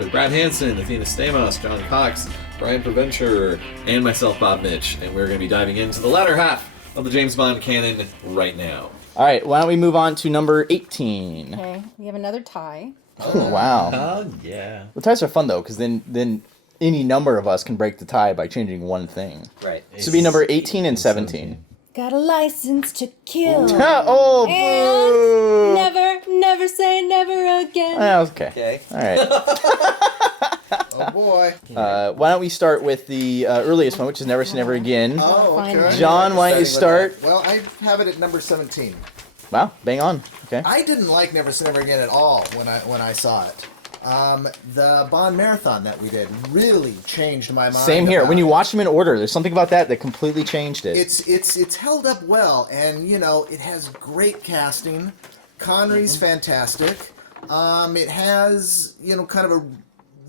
with Brad Hansen, Athena Stamos, John Cox, Brian Provencher, and myself, Bob Mitsch. And we're going to be diving into the latter half of the James Bond canon right now. All right, why don't we move on to number 18? Okay, we have another tie. Oh, wow. Oh, yeah. The ties are fun, though, because then any number of us can break the tie by changing one thing. Right. So it'd be number 18 and 17. Got a license to kill. Oh, boo! And never say never again. Okay. All right. Oh, boy. Why don't we start with the earliest one, which is Never Say Never Again. Oh, okay. John, why don't you start? Well, I have it at number 17. Wow, bang on. Okay. I didn't like Never Say Never Again at all when I saw it. The Bond marathon that we did really changed my mind. Same here. When you watch them in order, there's something about that completely changed it. It's held up well, and it has great casting. Connery's fantastic. It has kind of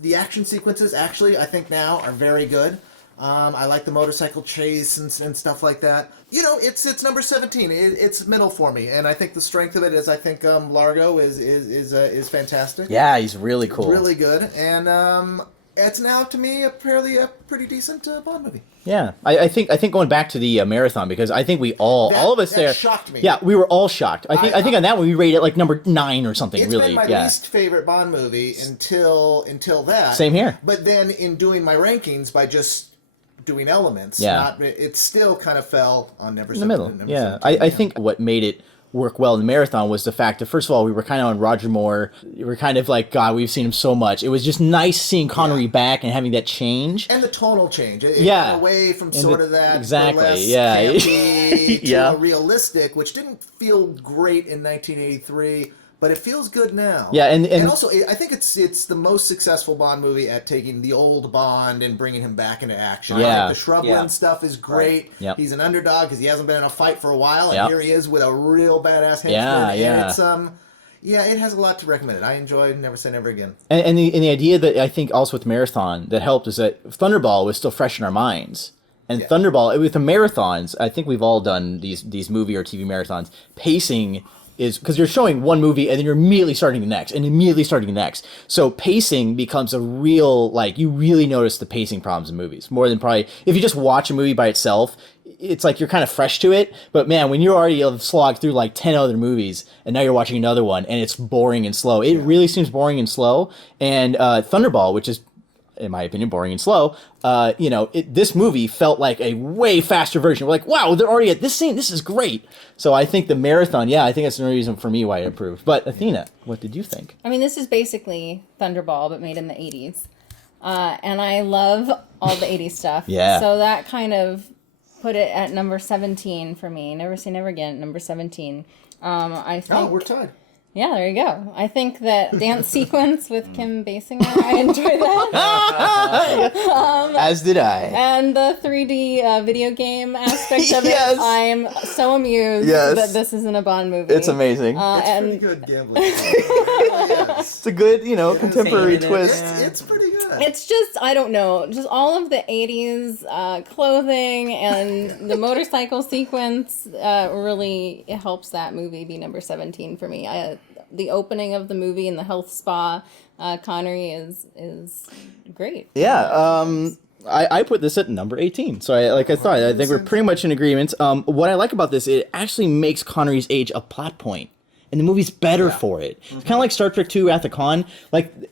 the action sequences actually I think now are very good. I like the motorcycle chase and stuff like that. It's number 17. It's middle for me, and I think the strength of it is I think Largo is fantastic. Yeah, he's really cool. Really good, and it's now to me a pretty decent Bond movie. Yeah, I think going back to the marathon, because I think we all of us that there shocked me. Yeah, we were all shocked. I think on that one we rated it like number 9 or something. It's really, been my least favorite Bond movie until that. Same here. But then in doing my rankings by just doing elements, it still kind of fell on Never in the middle. Yeah, I think what made it work well in the marathon was the fact that, first of all, we were kind of on Roger Moore. We were kind of like, God, we've seen him so much. It was just nice seeing Connery back and having that change. And the tonal change. It went away from sort of that burlesque, campy to a realistic, which didn't feel great in 1983, but it feels good now. Yeah, and also, I think it's the most successful Bond movie at taking the old Bond and bringing him back into action. Yeah. Like the Shrubland stuff is great. Right. Yep. He's an underdog because he hasn't been in a fight for a while, and here he is with a real badass henchman. Yeah. And it's it has a lot to recommend it. I enjoyed Never Say Never Again. And the idea that I think also with Marathon that helped is that Thunderball was still fresh in our minds. And Thunderball, with the marathons, I think we've all done these movie or TV marathons, pacing is because you're showing one movie and then you're immediately starting the next and immediately starting the next. So pacing becomes a real, you really notice the pacing problems in movies more than probably if you just watch a movie by itself. It's like you're kind of fresh to it, but man, when you already have slogged through 10 other movies and now you're watching another one and it's boring and slow, it really seems boring and slow. And Thunderball, which is, in my opinion, boring and slow, this movie felt like a way faster version. We're like, wow, they're already at this scene. This is great. So I think the marathon, I think that's the reason for me why I approved. But Athena, what did you think? I mean, this is basically Thunderball, but made in the 80s. And I love all the 80s stuff. Yeah. So that kind of put it at number 17 for me. Never Say Never Again, number 17. I think... Oh, we're tied. Yeah, there you go. I think that dance sequence with Kim Basinger, I enjoyed that. As did I. And the 3D video game aspect of Yes. it, I'm so amused that this isn't a Bond movie. It's amazing. It's pretty good gambling. Yes. It's a good, contemporary twist. It's pretty good. It's just, I don't know, just all of the 80s clothing and the motorcycle sequence really helps that movie be number 17 for me. The opening of the movie in the health spa, Connery is great. Yeah, I put this at number 18. So I think we're pretty much in agreement. What I like about this, it actually makes Connery's age a plot point. And the movie's better for it. It's kind of like Star Trek II Wrath of Khan.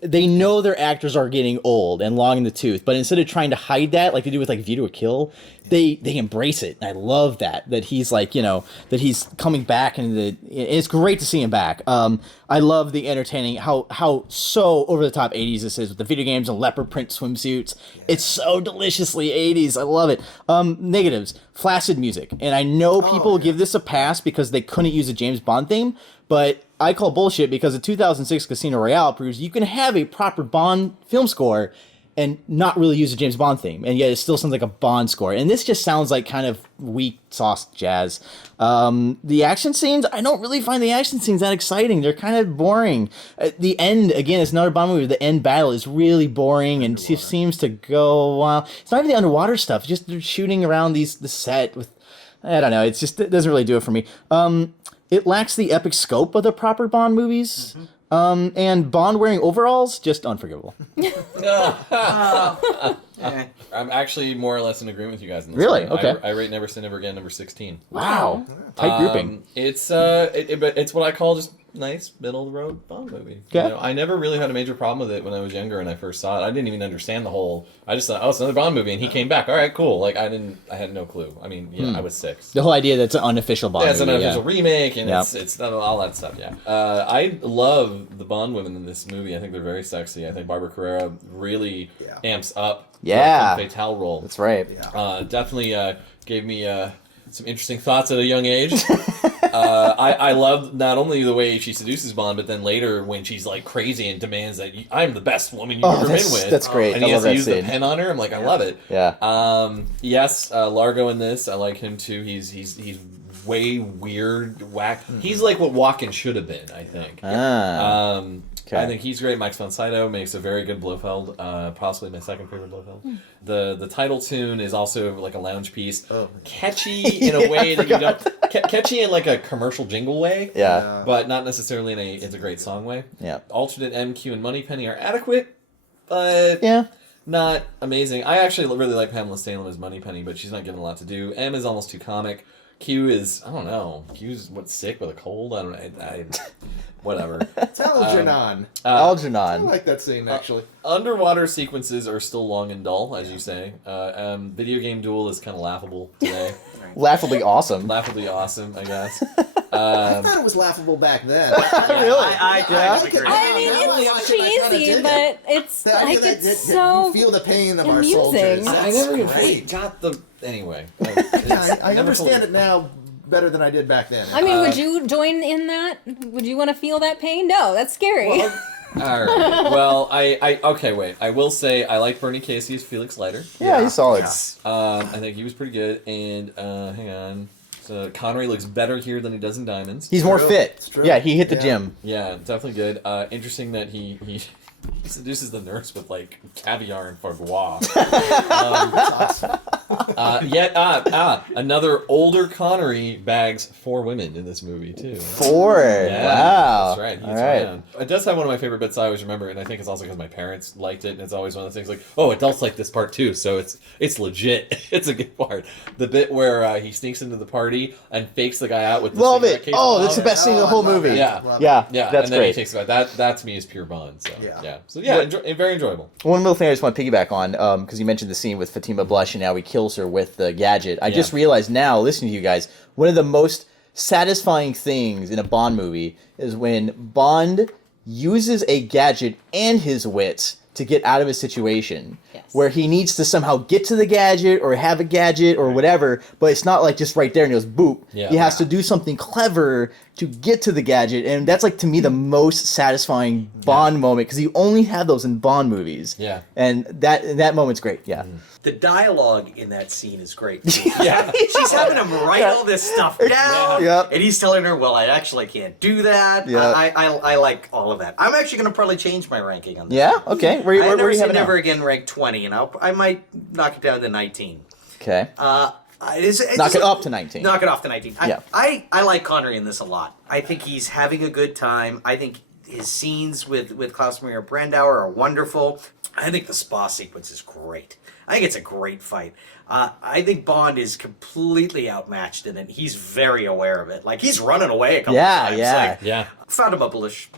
They know their actors are getting old and long in the tooth, but instead of trying to hide that, like they do with View to a Kill, they embrace it. And I love that he's that he's coming back, and it's great to see him back. I love the entertaining, how so over the top 80s this is with the video games and leopard print swimsuits. Yeah. It's so deliciously 80s. I love it. Negatives, flaccid music. And I know people give this a pass because they couldn't use a James Bond theme, but I call bullshit because the 2006 Casino Royale proves you can have a proper Bond film score and not really use a James Bond theme, and yet it still sounds like a Bond score. And this just sounds like kind of weak sauce jazz. The action scenes, I don't really find the action scenes that exciting. They're kind of boring. The end, again, it's another Bond movie. The end battle is really boring and just seems to go wild. It's not even the underwater stuff. Just they're shooting around the set with, I don't know. It doesn't really do it for me. It lacks the epic scope of the proper Bond movies. And Bond wearing overalls, just unforgivable. I'm actually more or less in agreement with you guys. In this Really? one. Okay. I rate Never Say Never Again number 16. Wow. Tight grouping. It's it's what I call just nice middle of the road Bond movie. Okay. You know, I never really had a major problem with it when I was younger and I first saw it. I didn't even understand the whole. I just thought, oh, it's another Bond movie, and he came back. All right, cool. Like I had no clue. I mean, I was 6. The whole idea that it's an unofficial Bond Yeah, it's an movie. unofficial remake, and Yep. it's all that stuff. Yeah, I love the Bond women in this movie. I think they're very sexy. I think Barbara Carrera really amps up Yeah. the Fatale role. That's right. Definitely gave me some interesting thoughts at a young age. I love not only the way she seduces Bond, but then later when she's like crazy and demands that I'm the best woman you've ever been with. That's great. And he I has love to that use the scene. pen on her. I'm like, I love it. Yeah. Yes, Largo in this. I like him too. He's way weird, whack. He's like what Walken should have been, I think. I think he's great. Mike von Sydow makes a very good Blofeld, possibly my second favorite Blofeld. The title tune is also like a lounge piece, catchy in a way that you don't catchy in like a commercial jingle way, but not necessarily in it's a great song way. Yeah. Alternate MQ and Moneypenny are adequate, but not amazing. I actually really like Pamela Stalin as Moneypenny, but she's not given a lot to do. M is almost too comic. Q is, I don't know. Q's sick with a cold? I don't know. Whatever. It's Algernon. Algernon. I like that scene, actually. Underwater sequences are still long and dull, as you say. Video game duel is kind of laughable today. Laughably awesome. Laughably awesome, I guess. I thought it was laughable back then. Really? I kind of agree. I mean, it's cheesy, but it's like it's so you feel the pain of our amusing. soldiers. I never even great. got the... Anyway. I understand it now better than I did back then. I mean, would you join in that? Would you want to feel that pain? No, that's scary. All right. Well, okay, wait. I will say I like Bernie Casey as Felix Leiter. Yeah, he's solid. I think he was pretty good. And hang on. So Connery looks better here than he does in Diamonds. He's more fit. It's true. Yeah, he hit the gym. Yeah, definitely good. Interesting that he seduces the nurse with like caviar and foie gras. Another older Connery bags 4 women in this movie too. 4. Yeah, Wow. that's right. He's All right. around. It does have one of my favorite bits I always remember, and I think it's also because my parents liked it, and it's always one of those things like, oh, adults like this part too, so it's legit. It's a good part. The bit where he sneaks into the party and fakes the guy out with the Love cigarette it. case. Oh, that's the best scene in the whole movie. Yeah. Yeah, Yeah, that's and then great. he takes it back. That to me is pure Bond. So Yeah. So yeah, very enjoyable. One little thing I just want to piggyback on, because you mentioned the scene with Fatima Blush and how he kills her with the gadget. I just realized now, listening to you guys, one of the most satisfying things in a Bond movie is when Bond uses a gadget and his wits to get out of a situation where he needs to somehow get to the gadget or have a gadget or whatever, but it's not like just right there and he goes boop. He has to do something clever to get to the gadget, and that's like to me the most satisfying Bond moment, because you only have those in Bond movies. And that moment's great. The dialogue in that scene is great. Yeah. She's having him write all this stuff down, Yep. and he's telling her, well, I actually can't do that. Yeah. I like all of that. I'm actually going to probably change my ranking on this. Yeah? Okay. Where I do you never have say it now? never again ranked 20, and I might knock it down to 19. Okay. It's Knock it up to 19. Knock it off to 19. Yeah. I like Connery in this a lot. I think he's having a good time. I think his scenes with Klaus Maria Brandauer are wonderful. I think the spa sequence is great. I think it's a great fight. I think Bond is completely outmatched in it. He's very aware of it. Like, he's running away a couple times. Like, Fatima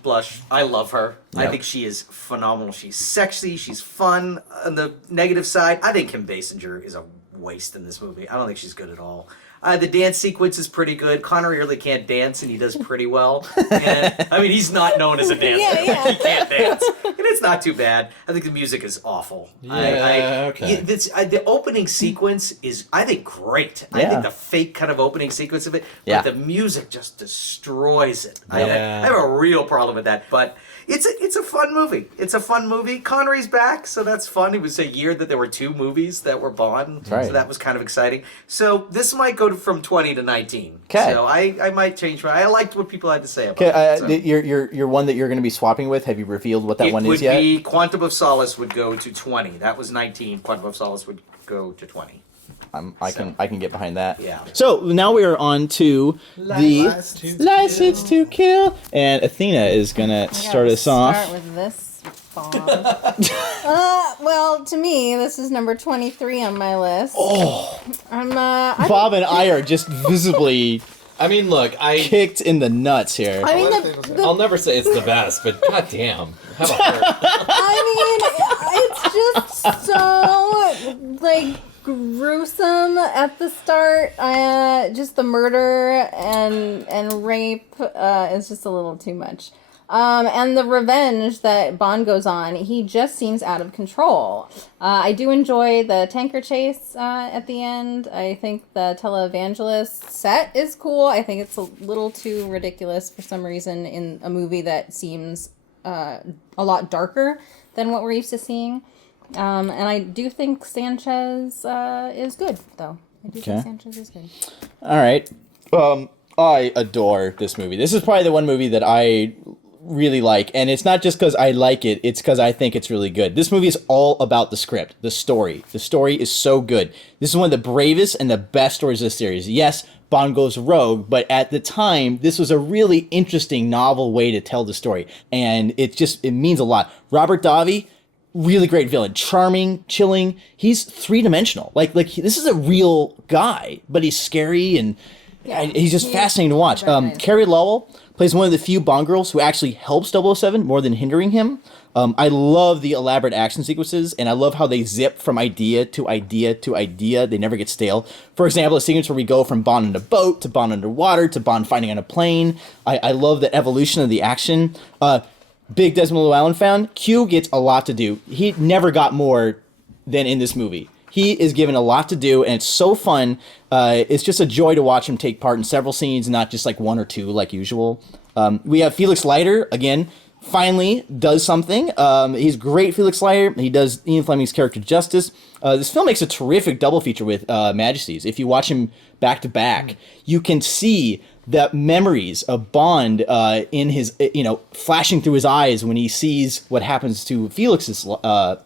Blush. I love her. I think she is phenomenal. She's sexy. She's fun. On the negative side, I think Kim Basinger is a waste in this movie. I don't think she's good at all. The dance sequence is pretty good. Connery really can't dance, and he does pretty well. And I mean, he's not known as a dancer. He can't dance, and it's not too bad. I think the music is awful. The opening sequence is, I think, great. I think the fake kind of opening sequence of it, but the music just destroys it. I have a real problem with that, but it's a fun movie. It's a fun movie. Connery's back, so that's fun. It was a year that there were 2 movies that were Bond, so that was kind of exciting. So this might go from 20 to 19. Okay. So I might change my... I liked what people had to say about it. Okay, your one that you're going to be swapping with, have you revealed what that one is yet? It would be Quantum of Solace would go to 20. That was 19. Quantum of Solace would go to 20. I can get behind that. Yeah. So now we are on to the License to Kill, and Athena is gonna start us off. Start with this bomb. Well, to me, this is number 23 on my list. Oh, Bob and I are just visibly. I mean, look, kicked in the nuts here. I mean, I'll never say it's the best, but goddamn, how about her? I mean, it's just so like gruesome at the start. Just the murder and rape is just a little too much. And the revenge that Bond goes on, he just seems out of control. I do enjoy the tanker chase at the end. I think the televangelist set is cool. I think it's a little too ridiculous for some reason in a movie that seems a lot darker than what we're used to seeing. And I do think Sanchez is good, though. I do think Sanchez is good. All right. I adore this movie. This is probably the one movie that I really like, and it's not just because I like it, it's because I think it's really good. This movie is all about the script, the story. The story is so good. This is one of the bravest and the best stories of the series. Yes, Bond goes rogue, but at the time, this was a really interesting, novel way to tell the story, and it means a lot. Robert Davi, really great villain, charming, chilling. He's three-dimensional. Like this is a real guy, but he's scary and he's just fascinating to watch. Carrie Lowell plays one of the few Bond girls who actually helps 007 more than hindering him. I love the elaborate action sequences, and I love how they zip from idea to idea to idea. They never get stale. For example, a sequence where we go from Bond in a boat to Bond underwater to Bond fighting on a plane. I love the evolution of the action. Big Desmond Llewellyn fan. Q gets a lot to do. He never got more than in this movie. He is given a lot to do, and it's so fun. It's just a joy to watch him take part in several scenes, not just like one or two like usual. We have Felix Leiter, again, finally does something. He's great, Felix Leiter. He does Ian Fleming's character justice. This film makes a terrific double feature with Majesties. If you watch him back to back, you can see the memories of Bond in his, flashing through his eyes when he sees what happens to Felix's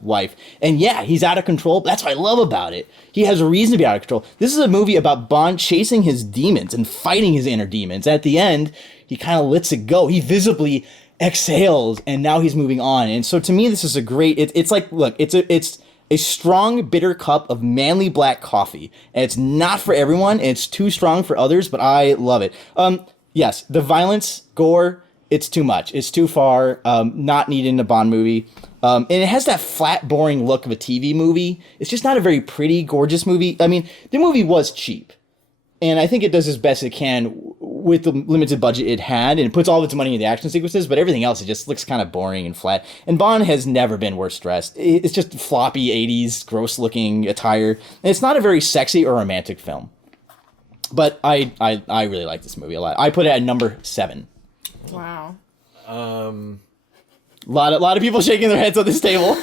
wife. And yeah, he's out of control. That's what I love about it. He has a reason to be out of control. This is a movie about Bond chasing his demons and fighting his inner demons. At the end, he kind of lets it go. He visibly exhales, and now he's moving on. And so to me, this is a great, it's like, look, it's a strong, bitter cup of manly black coffee. And it's not for everyone, and it's too strong for others, but I love it. Yes, the violence, gore, it's too much. It's too far, not needed in a Bond movie. And it has that flat, boring look of a TV movie. It's just not a very pretty, gorgeous movie. I mean, the movie was cheap. And I think it does as best it can with the limited budget it had, and it puts all of its money in the action sequences, but everything else, it just looks kind of boring and flat. And Bond has never been worse dressed. It's just floppy 80s, gross-looking attire. And it's not a very sexy or romantic film. But I really like this movie a lot. I put it at number 7. Wow. A lot of people shaking their heads on this table.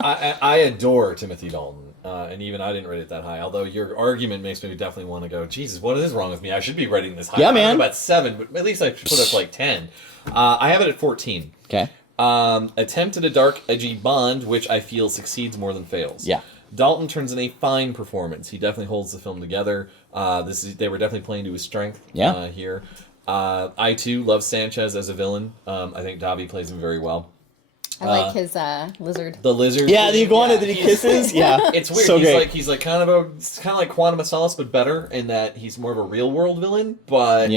I adore Timothy Dalton. And even I didn't rate it that high. Although your argument makes me definitely want to go, Jesus, what is wrong with me? I should be rating this high. Yeah, I man. don't know about 7, but at least I should put it up like 10. I have it at 14. Okay. Attempt at a dark, edgy Bond, which I feel succeeds more than fails. Yeah. Dalton turns in a fine performance. He definitely holds the film together. They were definitely playing to his strength here. I, too, love Sanchez as a villain. I think Davi plays him very well. I like his lizard. The lizard. Yeah, the iguana that he kisses. Yeah, it's weird. So He's like kind of like Quantum of Solace, but better in that he's more of a real world villain, but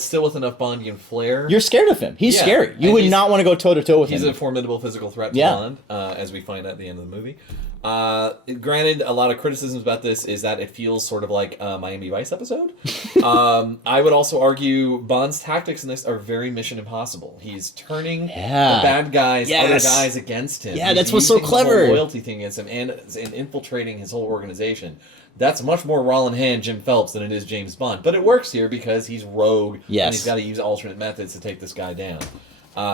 still with enough Bondian flair. You're scared of him. He's scary. You would not want to go toe to toe with him. He's a formidable physical threat to Bond, as we find out at the end of the movie. Granted, a lot of criticisms about this is that it feels sort of like a Miami Vice episode. I would also argue Bond's tactics in this are very Mission Impossible. He's turning the bad guys, other guys against him. Yeah, He's that's what's so clever. The whole loyalty thing against him and infiltrating his whole organization. That's much more Roland Hand, Jim Phelps than it is James Bond. But it works here because he's rogue and he's got to use alternate methods to take this guy down.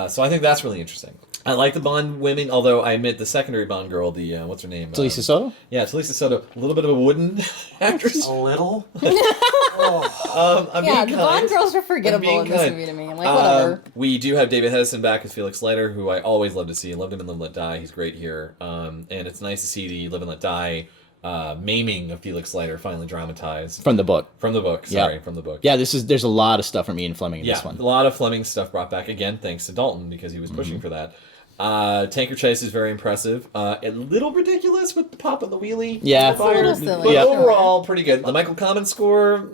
So I think that's really interesting. I like the Bond women, although I admit the secondary Bond girl, the what's her name? Talisa Soto? Yeah, Talisa Soto. A little bit of a wooden actress. A little? The Bond girls are forgettable in this movie to me. Like, whatever. We do have David Hedison back as Felix Leiter, who I always love to see. I loved him in Live and Let Die. He's great here. And it's nice to see the Live and Let Die maiming of Felix Leiter finally dramatized. From the book. From the book, sorry, from the book. Yeah, there's a lot of stuff from Ian Fleming in this one. A lot of Fleming stuff brought back, again, thanks to Dalton, because he was pushing for that. Tanker Chase is very impressive. A little ridiculous with the pop of the wheelie. Yeah. It's a little silly. But overall, pretty good. The Michael Kamen score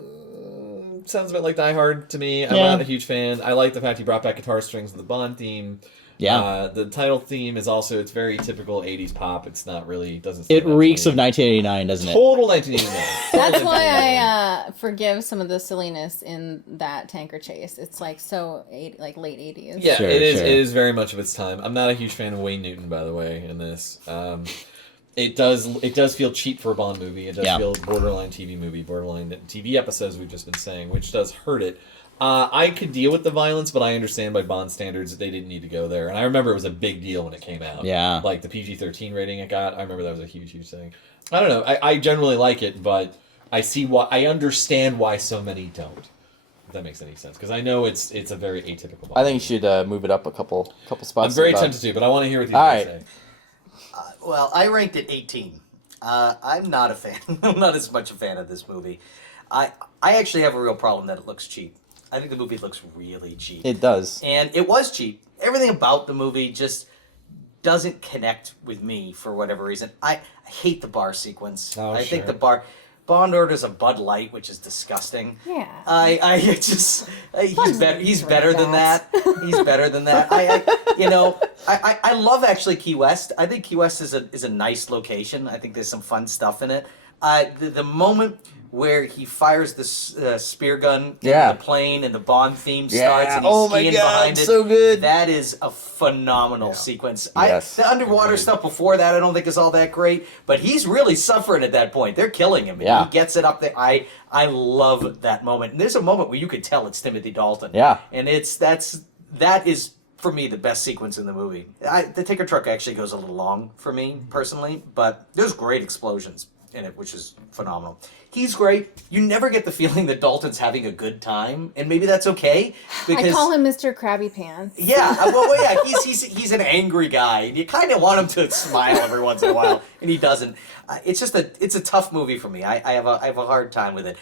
sounds a bit like Die Hard to me. I'm not a huge fan. I like the fact he brought back guitar strings with the Bond theme. Yeah. The title theme is also, it's very typical 80s pop. It's not really, doesn't It reeks of 1989, doesn't it? Total 1989. That's why I forgive some of the silliness in that Tanker Chase. It's like so late 80s. Yeah, Sure, it is. sure. It is very much of its time. I'm not a huge fan of Wayne Newton, by the way, in this. It does feel cheap for a Bond movie. It does feel borderline TV movie, borderline TV episodes we've just been saying, which does hurt it. I could deal with the violence, but I understand by Bond standards that they didn't need to go there. And I remember it was a big deal when it came out. Yeah. Like the PG-13 rating it got. I remember that was a huge, huge thing. I don't know. I generally like it, but I understand why so many don't. If that makes any sense. Because I know it's a very atypical Bond. I think you should move it up a couple spots. I'm very tempted to, but I want to hear what you guys say. Well, I ranked it 18. I'm not a fan. I'm not as much a fan of this movie. I actually have a real problem that it looks cheap. I think the movie looks really cheap. It does. And it was cheap. Everything about the movie just doesn't connect with me for whatever reason. I hate the bar sequence. I think the Bond orders a Bud Light, which is disgusting. Yeah. He's better than that. He's better than that. I love actually Key West. I think Key West is a nice location. I think there's some fun stuff in it. The moment where he fires the spear gun into the plane and the Bond theme starts and he's skiing behind it. So good. That is a phenomenal sequence. Yes. The underwater stuff before that I don't think is all that great, but he's really suffering at that point. They're killing him. And he gets it up there. I love that moment. And there's a moment where you could tell it's Timothy Dalton. Yeah. And that is for me the best sequence in the movie. The Tanker Truck actually goes a little long for me personally, but there's great explosions in it, which is phenomenal. He's great. You never get the feeling that Dalton's having a good time, and maybe that's okay. Because I call him Mr. Krabby Pants. Yeah, he's an angry guy, and you kind of want him to smile every once in a while, and he doesn't. It's a tough movie for me. I have a hard time with it.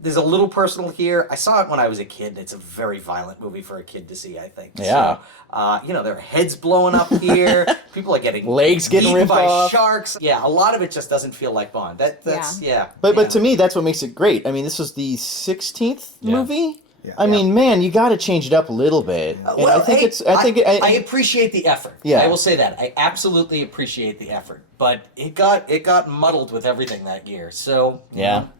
There's a little personal here. I saw it when I was a kid. It's a very violent movie for a kid to see, I think. Yeah. So, there are heads blowing up here. People are getting legs getting eaten ripped by off. Sharks. Yeah, a lot of it just doesn't feel like Bond. But to me, that's what makes it great. I mean, this was the 16th movie. Yeah. I mean, man, you got to change it up a little bit. And Well, I I appreciate the effort. Yeah. I will say that. I absolutely appreciate the effort. But it got muddled with everything that year. So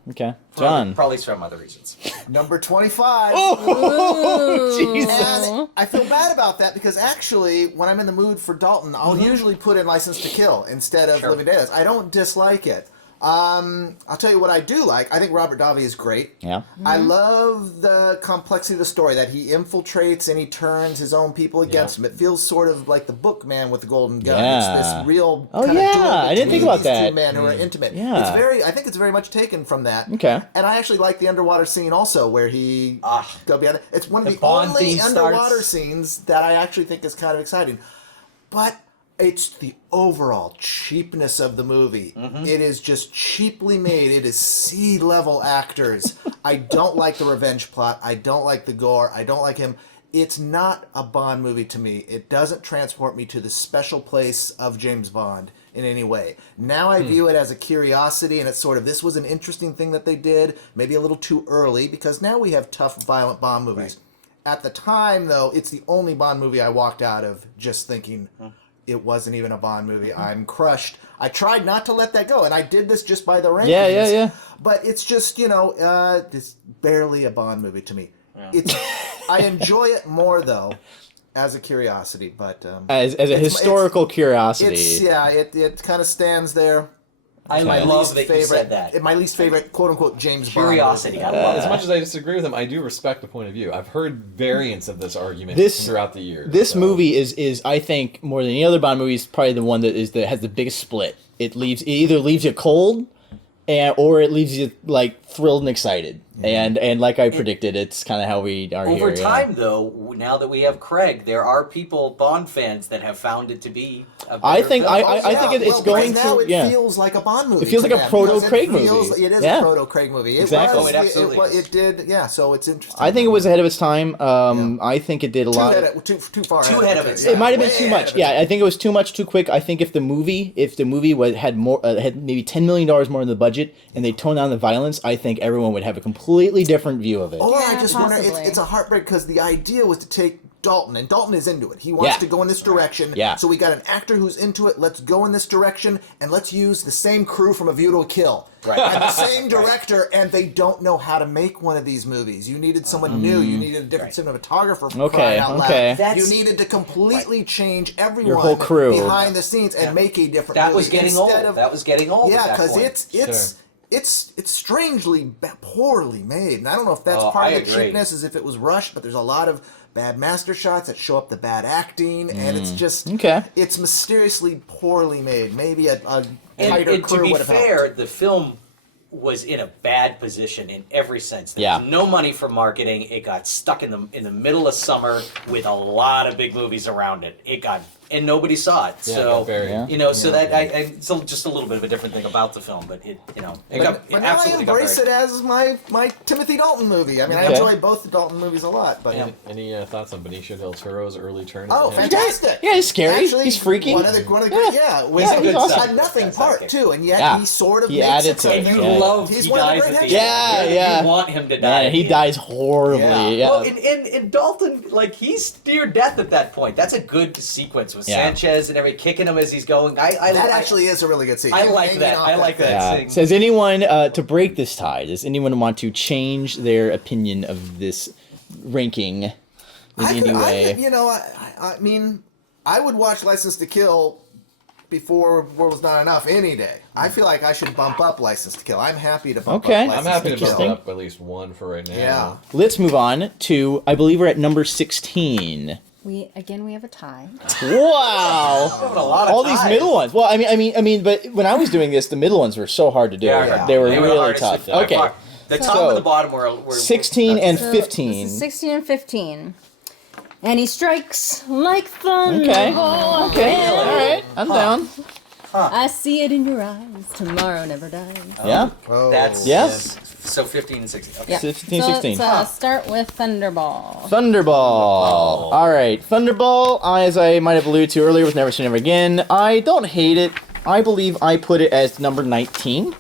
Okay, John. Probably for some other reasons. Number 25. Oh, Jesus. And I feel bad about that because actually, when I'm in the mood for Dalton, I'll usually put in License to Kill instead of Living Daylights. I don't dislike it. I'll tell you what I do like. I think Robert Davi is great. Yeah. I love the complexity of the story, that he infiltrates and he turns his own people against him. It feels sort of like the Bookman with the golden gun. Yeah. It's this real Oh, kind of duel I didn't think between about these that. two men who are intimate. Yeah. I think it's very much taken from that. Okay. And I actually like the underwater scene also, where he go beyond it. It's one of the Bond only theme underwater starts. scenes that I actually think is kind of exciting. But it's the overall cheapness of the movie. It is just cheaply made. It is C-level actors. I don't like the revenge plot. I don't like the gore. I don't like him. It's not a Bond movie to me. It doesn't transport me to the special place of James Bond in any way. Now I view it as a curiosity, and it's sort of, this was an interesting thing that they did, maybe a little too early, because now we have tough, violent Bond movies. Right. At the time, though, it's the only Bond movie I walked out of just thinking, it wasn't even a Bond movie. I'm crushed. I tried not to let that go, and I did this just by the rankings. Yeah. But it's just, it's barely a Bond movie to me. Yeah. I enjoy it more, though, as a curiosity. But as a historical curiosity. It kind of stands there. I love that you said that. My least favorite, quote-unquote, James Curiosity. Bond. As much as I disagree with him, I do respect the point of view. I've heard variants of this argument throughout the years. This movie is, I think, more than any other Bond movie, is probably the one that has the biggest split. It either leaves you cold, or it leaves you, like, thrilled and excited. And like I predicted, it's kind of how we are Over here. time, though, now that we have Craig, there are people, Bond fans, that have found it to be a better I think film. I think it's going right now to it feels like a Bond movie. It feels to like a them, proto because Craig it feels, movie. It is Yeah. a proto Craig movie. It Exactly. was. Oh, it absolutely is. It did. Yeah. So it's interesting. I think it was ahead of its time. I think it did a lot. Too far. Too ahead of its It might have been Way too ahead much. of its Yeah, I think it was too much, too quick. I think if the movie had more, had maybe $10 million more in the budget, and they toned down the violence, I think everyone would have a completely different view of it. Or I Yeah, just wonder, possibly. it's a heartbreak because the idea was to take Dalton, and Dalton is into it. He wants Yeah. to go in this direction. Yeah. So we got an actor who's into it. Let's go in this direction, and let's use the same crew from A View to a Kill. Right. And the same director, and they don't know how to make one of these movies. You needed someone new. You needed a different cinematographer for crying out okay. loud. You needed to completely change everyone Your whole crew. behind the scenes and make a different That movie. was getting old. Instead of- That was getting old. Yeah, at that because point. it's strangely poorly made, and I don't know if that's Oh, part I of the agree. cheapness, as if it was rushed. But there's a lot of bad master shots that show up the bad acting, and it's just Okay. It's mysteriously poorly made. Maybe a tighter And to crew be would have fair, helped. the film was in a bad position in every sense. There Yeah. was no money for marketing. It got stuck in the middle of summer with a lot of big movies around it. And nobody saw it. Yeah, So very- so that it's just a little bit of a different thing about the film, but it But now I embrace it as my Timothy Dalton movie. I mean, I Okay. enjoy both the Dalton movies a lot. But Any thoughts on Benicio del Toro's early turn? oh, into him? fantastic! Yeah, he's scary. Actually, He's freaky. One of the with he's awesome. a nothing That's part sidekick. too, and yet Yeah. he sort of He makes added it to so it, that yeah. love he's he one of the dies great at the actors. end. Yeah. You want him to die. Man, at he the dies horribly. Yeah. Yeah. Well, in Dalton, like, he's near death at that point. That's a good sequence with Yeah. Sanchez and everything kicking him as he's going. That actually is a really good scene. I Him like hanging that. off I like that. Yeah. Scene. Says anyone to break this tie? Does anyone want to change their opinion of this ranking in any way? I mean, I would watch License to Kill before World Was Not Enough any day. I feel like I should bump up License to Kill. I'm happy to bump Okay. up License I'm happy to Kill. bump it up at least one for right now. Yeah. Let's move on to, I believe we're at number 16. We have a tie. Wow. Having a lot of All these ties. middle ones. Well, I mean, but when I was doing this, the middle ones were so hard to do. Yeah. They were the really hardest tough. to- by Okay. far. The top So, and the bottom were 16 and So, 15. This is 16 and 15. And he strikes like thunder. Okay. Okay. All right. I'm down. I see it in your eyes. Tomorrow never dies. Yeah. Oh. That's Yes. So 15 and 16. Okay. Yeah. 15, so 16. Let's start with Thunderball. Thunderball. All right, Thunderball. As I might have alluded to earlier with Never Say Never Again, I don't hate it. I believe I put it as number 19.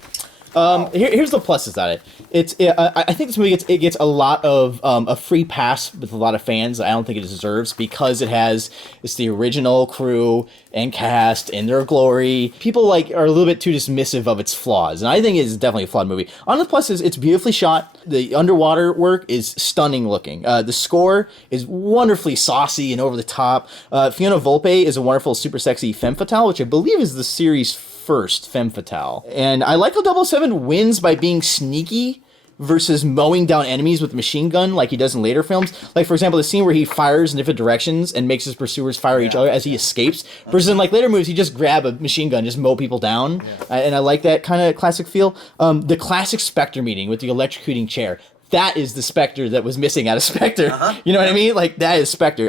Here's the pluses on it. I think this movie gets a lot of a free pass with a lot of fans. I don't think it deserves because it's the original crew and cast in their glory. People are a little bit too dismissive of its flaws, and I think it's definitely a flawed movie. On the pluses, it's beautifully shot. The underwater work is stunning looking. The score is wonderfully saucy and over the top. Fiona Volpe is a wonderful, super sexy femme fatale, which I believe is the series' first femme fatale. And I like how 007 wins by being sneaky versus mowing down enemies with a machine gun like he does in later films. Like, for example, the scene where he fires in different directions and makes his pursuers fire each other as he escapes. Versus in later movies, he just grab a machine gun, just mow people down. And I like that kind of classic feel. The classic Spectre meeting with the electrocuting chair. That is the Spectre that was missing out of Spectre. You know what I mean? That is Spectre.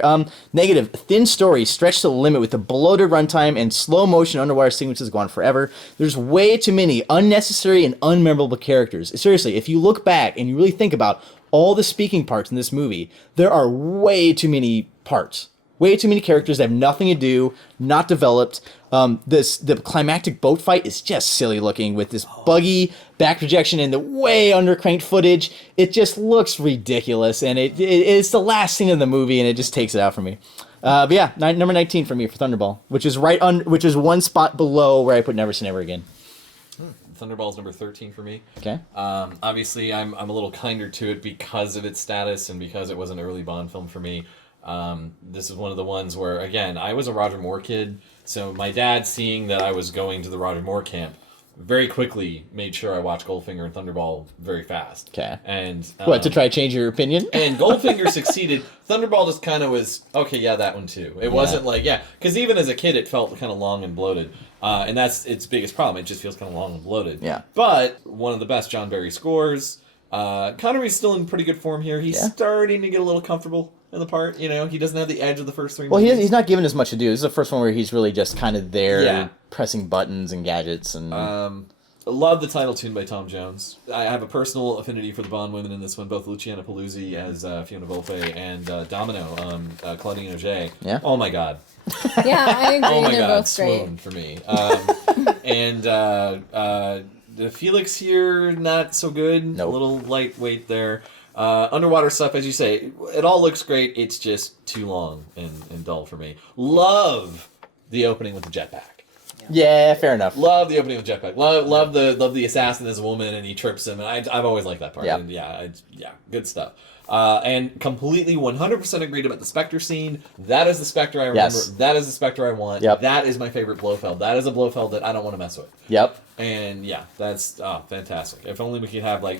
Negative. Thin story stretched to the limit with the bloated runtime and slow motion underwater sequences go on forever. There's way too many unnecessary and unmemorable characters. Seriously, if you look back and you really think about all the speaking parts in this movie, there are way too many parts. Way too many characters that have nothing to do, not developed. The climactic boat fight is just silly looking with this buggy back projection and the way undercranked footage. It just looks ridiculous, and it's the last scene of the movie, and it just takes it out for me. But yeah, number 19 for me for Thunderball, which is one spot below where I put Never Say Never Again. Thunderball's number 13 for me. Okay. Obviously, I'm a little kinder to it because of its status and because it was an early Bond film for me. This is one of the ones where, again, I was a Roger Moore kid, so my dad, seeing that I was going to the Roger Moore camp, very quickly made sure I watched Goldfinger and Thunderball very fast. Okay. And What, to try to change your opinion? and Goldfinger succeeded. Thunderball just kind of was, okay, yeah, that one too. It wasn't because even as a kid, it felt kind of long and bloated. And that's its biggest problem. It just feels kind of long and bloated. Yeah. But one of the best John Barry scores. Connery's still in pretty good form here. He's starting to get a little comfortable in the part. He doesn't have the edge of the first 3 Well, movies. he's not given as much to do. This is the first one where he's really just kind of there, pressing buttons and gadgets. And I love the title tune by Tom Jones. I have a personal affinity for the Bond women in this one, both Luciana Paluzzi as Fiona Volpe and Domino, Claudine Auger. Yeah. Oh my god. Yeah, I agree. Oh my They're god, both great. swoon for me. And the Felix here, not so good. Nope. A little lightweight there. Underwater stuff, as you say, it all looks great. It's just too long and dull for me. Love the opening with the jetpack. yeah, fair enough. Love the opening with jetpack. Love the assassin as a woman, and he trips him. And I've always liked that part. Yeah. And good stuff. And completely 100% agreed about the Spectre scene. That is the Spectre I remember. Yes. That is the Spectre I want. Yep. That is my favorite Blofeld. That is a Blofeld that I don't want to mess with. Yep. And yeah, that's fantastic. If only we could have I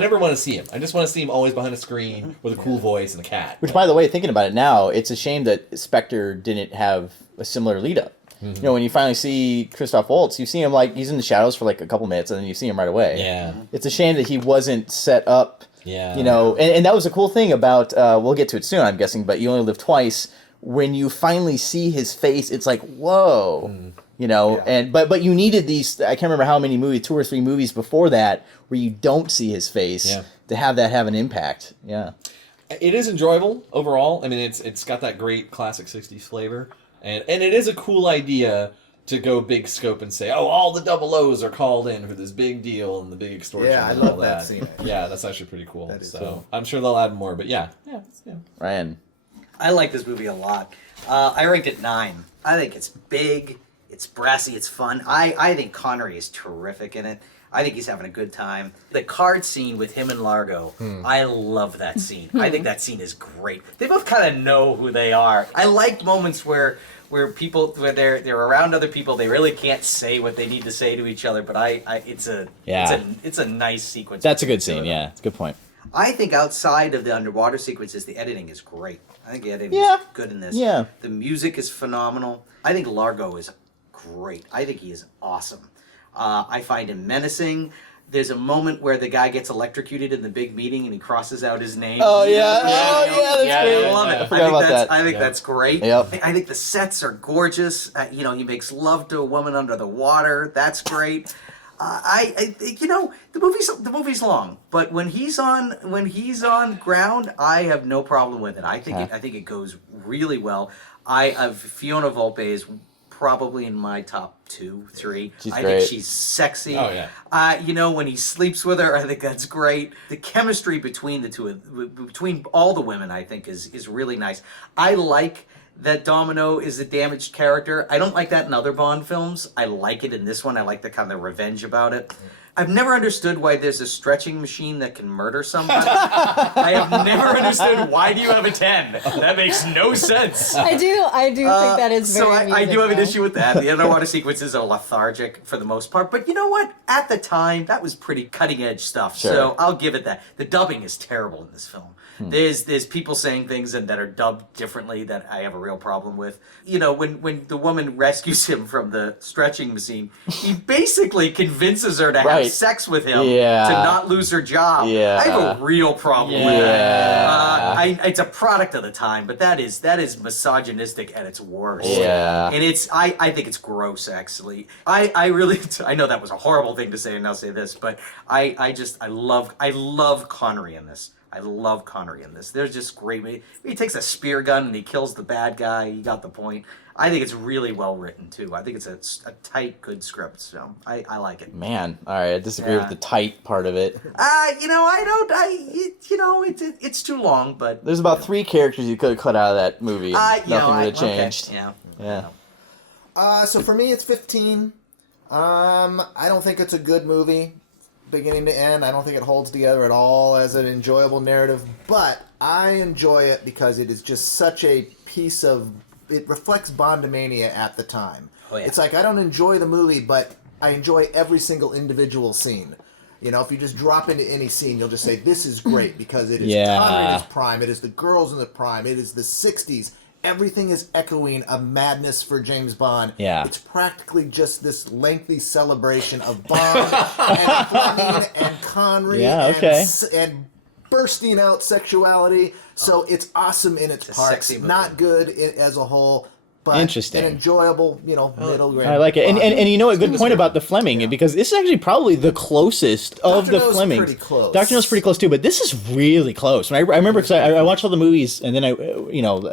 never want to see him. I just want to see him always behind a screen with a cool voice and a cat. Which, by the way, thinking about it now, it's a shame that Spectre didn't have a similar lead up. Mm-hmm. When you finally see Christoph Waltz, you see him he's in the shadows for a couple minutes, and then you see him right away. Yeah. It's a shame that he wasn't set up. Yeah. And that was a cool thing about. We'll get to it soon, I'm guessing, but You Only Live Twice. When you finally see his face, it's like, whoa. But you needed these. I can't remember how many movies, 2 or 3 movies before that, where you don't see his face to have that have an impact. Yeah. It is enjoyable overall. I mean, it's got that great classic 60s flavor. And it is a cool idea to go big scope and say, all the double O's are called in for this big deal and the big extortion. Yeah, I and love all that scene. Yeah, that's actually pretty cool. That is so cool. I'm sure they'll add more, but yeah. Ryan. I like this movie a lot. I ranked it 9. I think it's big, it's brassy, it's fun. I think Connery is terrific in it. I think he's having a good time. The card scene with him and Largo, I love that scene. I think that scene is great. They both kind of know who they are. I like moments where people, where they're around other people, they really can't say what they need to say to each other. But it's a nice sequence. That's a good scene. Yeah, it's a good point. I think outside of the underwater sequences, the editing is great. I think the editing is good in this. Yeah. The music is phenomenal. I think Largo is great. I think he is awesome. I find him menacing. There's a moment where the guy gets electrocuted in the big meeting and he crosses out his name. Oh, yeah. That's great. I love it. I forgot about that. I think that's great. Yep. I think the sets are gorgeous. He makes love to a woman under the water. That's great. The movie's long, but when he's on ground, I have no problem with it. I think it goes really well. Fiona Volpe is probably in my top 2, 3. I great. think she's sexy. Oh, yeah. When he sleeps with her, I think that's great. The chemistry between the two, between all the women, I think is really nice. I like that Domino is a damaged character. I don't like that in other Bond films. I like it in this one. I like the kind of revenge about it. I've never understood why there's a stretching machine that can murder somebody. I have never understood why do you have a 10? That makes no sense. I do think that is very I do have an though. issue with that. The underwater sequences are lethargic for the most part. But you know what? At the time, that was pretty cutting edge stuff. Sure. So I'll give it that. The dubbing is terrible in this film. There's people saying things that are dubbed differently that I have a real problem with. When the woman rescues him from the stretching machine, he basically convinces her to have sex with him to not lose her job. Yeah. I have a real problem with that. It's a product of the time, but that is misogynistic at its worst. Yeah. And I think it's gross, actually. I know that was a horrible thing to say, and I'll say this, but I love Connery in this. I love Connery in this. There's just great. He takes a spear gun and he kills the bad guy. You got the point. I think it's really well written too. I think it's a tight, good script. So I like it. Man, all right, I disagree with the tight part of it. It's too long, but There's about 3 characters you could have cut out of that movie. And nothing would have okay, changed. Yeah. So for me, it's 15. I don't think it's a good movie, beginning to end. I don't think it holds together at all as an enjoyable narrative, but I enjoy it because it is just such a piece of... It reflects Bondomania at the time. Oh, yeah. It's like, I don't enjoy the movie, but I enjoy every single individual scene. If you just drop into any scene, you'll just say, this is great, because it is Connery in his prime, it is the girls in the prime, it is the 60s, everything is echoing a madness for James Bond. Yeah. It's practically just this lengthy celebration of Bond and Fleming and Connery and bursting out sexuality. So it's awesome in its parts. Not good as a whole. But interesting. An enjoyable, middle grade. I like it. And a good point about the Fleming, because this is actually probably the closest of the Flemings. Pretty close. Dr. No's pretty close too, but this is really close. And I remember because I watched all the movies, and then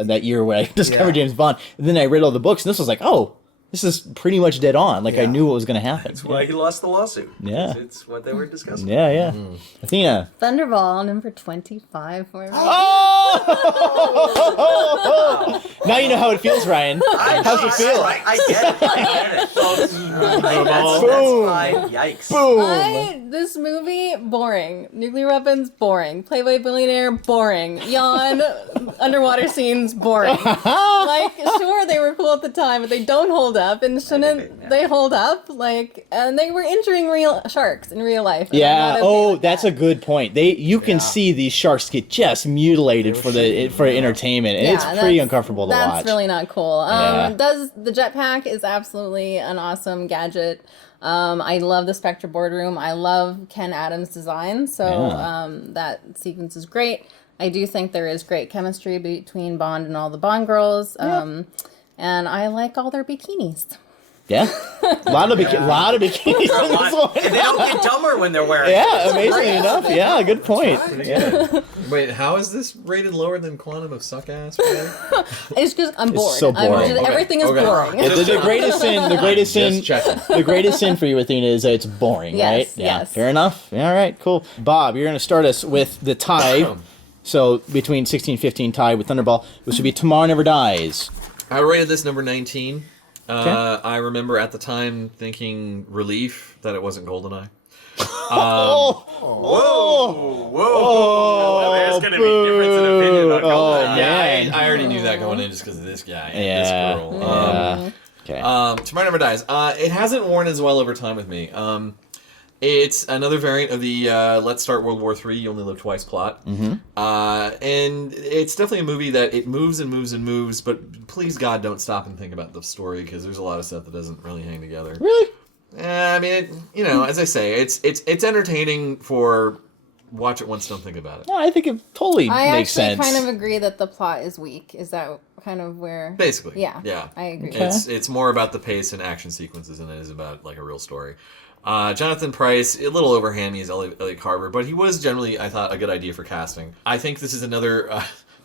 that year when I discovered James Bond, and then I read all the books, and this was like, oh, this is pretty much dead on. Like, I knew what was going to happen. That's why he lost the lawsuit. Yeah. It's what they were discussing. Yeah, yeah. Athena. Thunderball, number 25 for me. Oh! Now you know how it feels, Ryan. How's it feel? I get it. That's fine. Yikes. Boom. This movie, boring. Nuclear weapons, boring. Playboy billionaire, boring. Yawn, underwater scenes, boring. Like, sure, they were cool at the time, but they don't hold up, and shouldn't they hold up? Like, and they were injuring real sharks in real life. Yeah. Oh, that's a good point. You can see these sharks get just mutilated for entertainment, and it's pretty uncomfortable to watch. That's really not cool. The jetpack is absolutely an awesome gadget. I love the Spectre boardroom. I love Ken Adams' design, so that sequence is great. I do think there is great chemistry between Bond and all the Bond girls, and I like all their bikinis. Yeah, a lot of bikinis in this one. And they don't get dumber when they're wearing it. Yeah, amazingly enough. Yeah, good point. Yeah. Wait, how is this rated lower than Quantum of Suck Ass? It's just I'm bored. It's so boring. Everything is boring. The greatest sin for you, Athena, is that it's boring, right? Yeah. Yes. Fair enough. All right, cool. Bob, you're going to start us with the tie. So between 16-15 tie with Thunderball, which would be Tomorrow Never Dies. I rated this number 19. I remember at the time thinking relief that it wasn't GoldenEye. Whoa! Well, there's going to be difference in opinion on GoldenEye. Man. I already knew that going in just because of this guy and this girl. Tomorrow Never Dies. It hasn't worn as well over time with me. It's another variant of the Let's Start World War III, You Only Live Twice plot. And it's definitely a movie that it moves and moves and moves, but please God don't stop and think about the story, because there's a lot of stuff that doesn't really hang together. Really? I mean, as I say, it's entertaining for watch it once, don't think about it. No, I think it totally makes sense. I actually kind of agree that the plot is weak. Is that kind of where... Basically. Yeah. I agree. Okay. It's more about the pace and action sequences than it is about like a real story. Jonathan Pryce, a little overhand me as Elliot Carver, but he was generally, I thought, a good idea for casting. I think this is another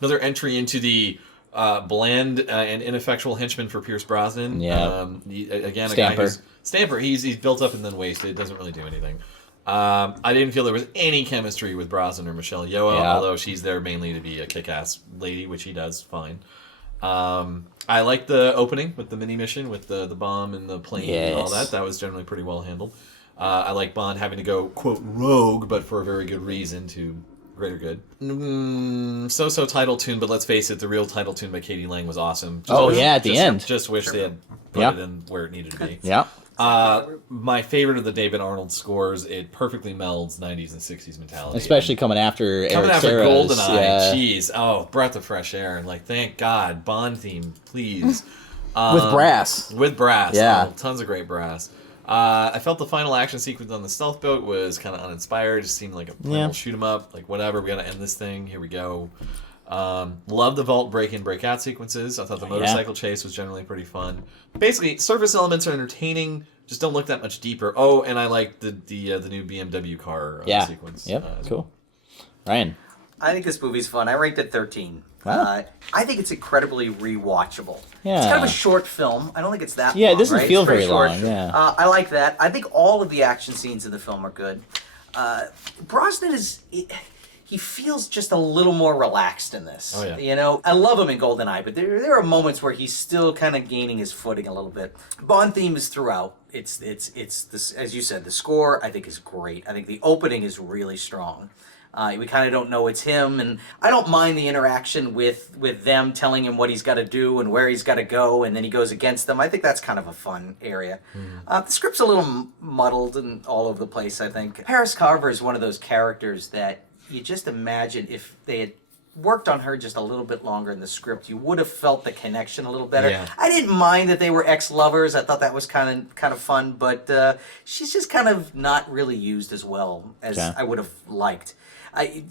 entry into the bland and ineffectual henchman for Pierce Brosnan. Yeah. Again, Stamper. a guy who's... Stamper, he's built up and then wasted. It doesn't really do anything. I didn't feel there was any chemistry with Brosnan or Michelle Yeoh, although she's there mainly to be a kick-ass lady, which he does fine. I like the opening with the mini mission with the bomb and the plane and all that. That was generally pretty well handled. I like Bond having to go, quote, rogue, but for a very good reason, to greater good. So-so title tune, but let's face it, the real title tune by Katie Lang was awesome. At the end. Just wish they had put it in where it needed to be. Yeah. My favorite of the David Arnold scores, it perfectly melds 90s and 60s mentality. Especially coming after GoldenEye. Yeah. Jeez. Oh, breath of fresh air. Like, thank God. Bond theme, please. With brass. With brass. Yeah. Oh, tons of great brass. I felt the final action sequence on the stealth boat was kind of uninspired. It just seemed like a little shoot 'em up. Like, whatever, we got to end this thing. Here we go. Love the vault break-in, break-out sequences. I thought the motorcycle chase was generally pretty fun. Basically, surface elements are entertaining. Just don't look that much deeper. Oh, and I like the new BMW car sequence. Yep. Cool. Ryan. I think this movie's fun. I ranked it 13. Wow. I think it's incredibly rewatchable. Yeah. It's kind of a short film. I don't think it's that long. Yeah, it doesn't feel It's pretty very long. Yeah. I like that. I think all of the action scenes in the film are good. Brosnan he feels just a little more relaxed in this. Oh, yeah. I love him in GoldenEye, but there are moments where he's still kind of gaining his footing a little bit. Bond theme is throughout. It's this, as you said, the score I think is great. I think the opening is really strong. We kind of don't know it's him, and I don't mind the interaction with them telling him what he's got to do and where he's got to go, and then he goes against them. I think that's kind of a fun area. The script's a little muddled and all over the place, I think. Paris Carver is one of those characters that you just imagine if they had worked on her just a little bit longer in the script, you would have felt the connection a little better. Yeah. I didn't mind that they were ex-lovers. I thought that was kind of fun, but she's just kind of not really used as well as I would have liked.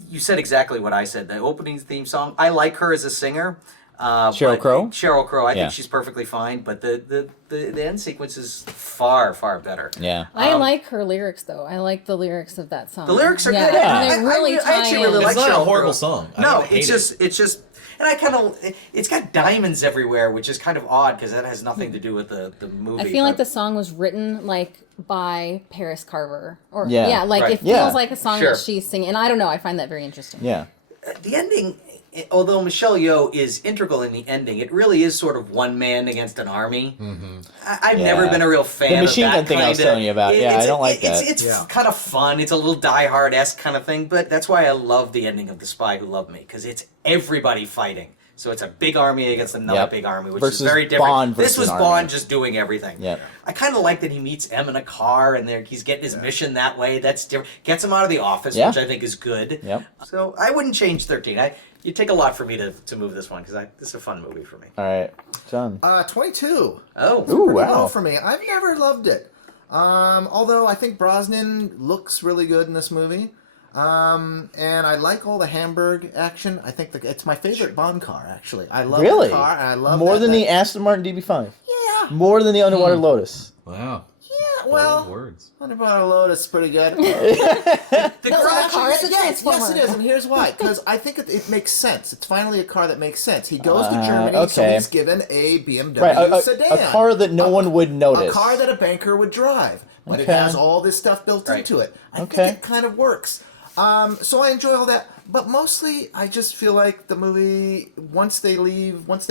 You said exactly what I said. The opening theme song, I like her as a singer. Sheryl Crow? Sheryl Crow, I think she's perfectly fine, but the end sequence is far, far better. Yeah. I like her lyrics, though. I like the lyrics of that song. The lyrics are good. And they really I actually really like It's not Sheryl a horrible Crow. song. I No, don't hate it's just, and I kind of, it's got diamonds everywhere, which is kind of odd because that has nothing to do with the movie. I feel like the song was written by Paris Carver, or Yeah. it feels Yeah. like a song that she's singing, and I don't know. I find that very interesting. Yeah. The ending, although Michelle Yeoh is integral in the ending, it really is sort of one man against an army. I've never been a real fan The machine of that gun thing I was kinda- telling you about. Yeah, I don't like that. It's kind of fun. It's a little Die Hard-esque kind of thing, but that's why I love the ending of The Spy Who Loved Me, because it's everybody fighting. So it's a big army against another big army, which Versus is very different. Bond This versus was an Bond army. just doing everything. Yep. I kind of like that he meets M in a car, and he's getting his mission that way. That's different. Gets him out of the office, which I think is good. Yep. So I wouldn't change 13. You take a lot for me to move this one, because this is a fun movie for me. All right. John. 22. Oh. Ooh, Pretty wow. low for me. I've never loved it. Although I think Brosnan looks really good in this movie. And I like all the Hamburg action. I think it's my favorite Bond car, actually. I love Really? the car, and I love More that, than the Aston Martin DB5. Yeah. More than the Underwater Lotus. Wow. Yeah, Bold well, words. Underwater Lotus is pretty good. The car is a yes, transformer. it is, and here's why. Because I think it makes sense. It's finally a car that makes sense. He goes to Germany, so he's given a BMW sedan. A car that no one would notice. A car that a banker would drive. But it has all this stuff built into it. I think it kind of works. So I enjoy all that. But mostly, I just feel like the movie, once they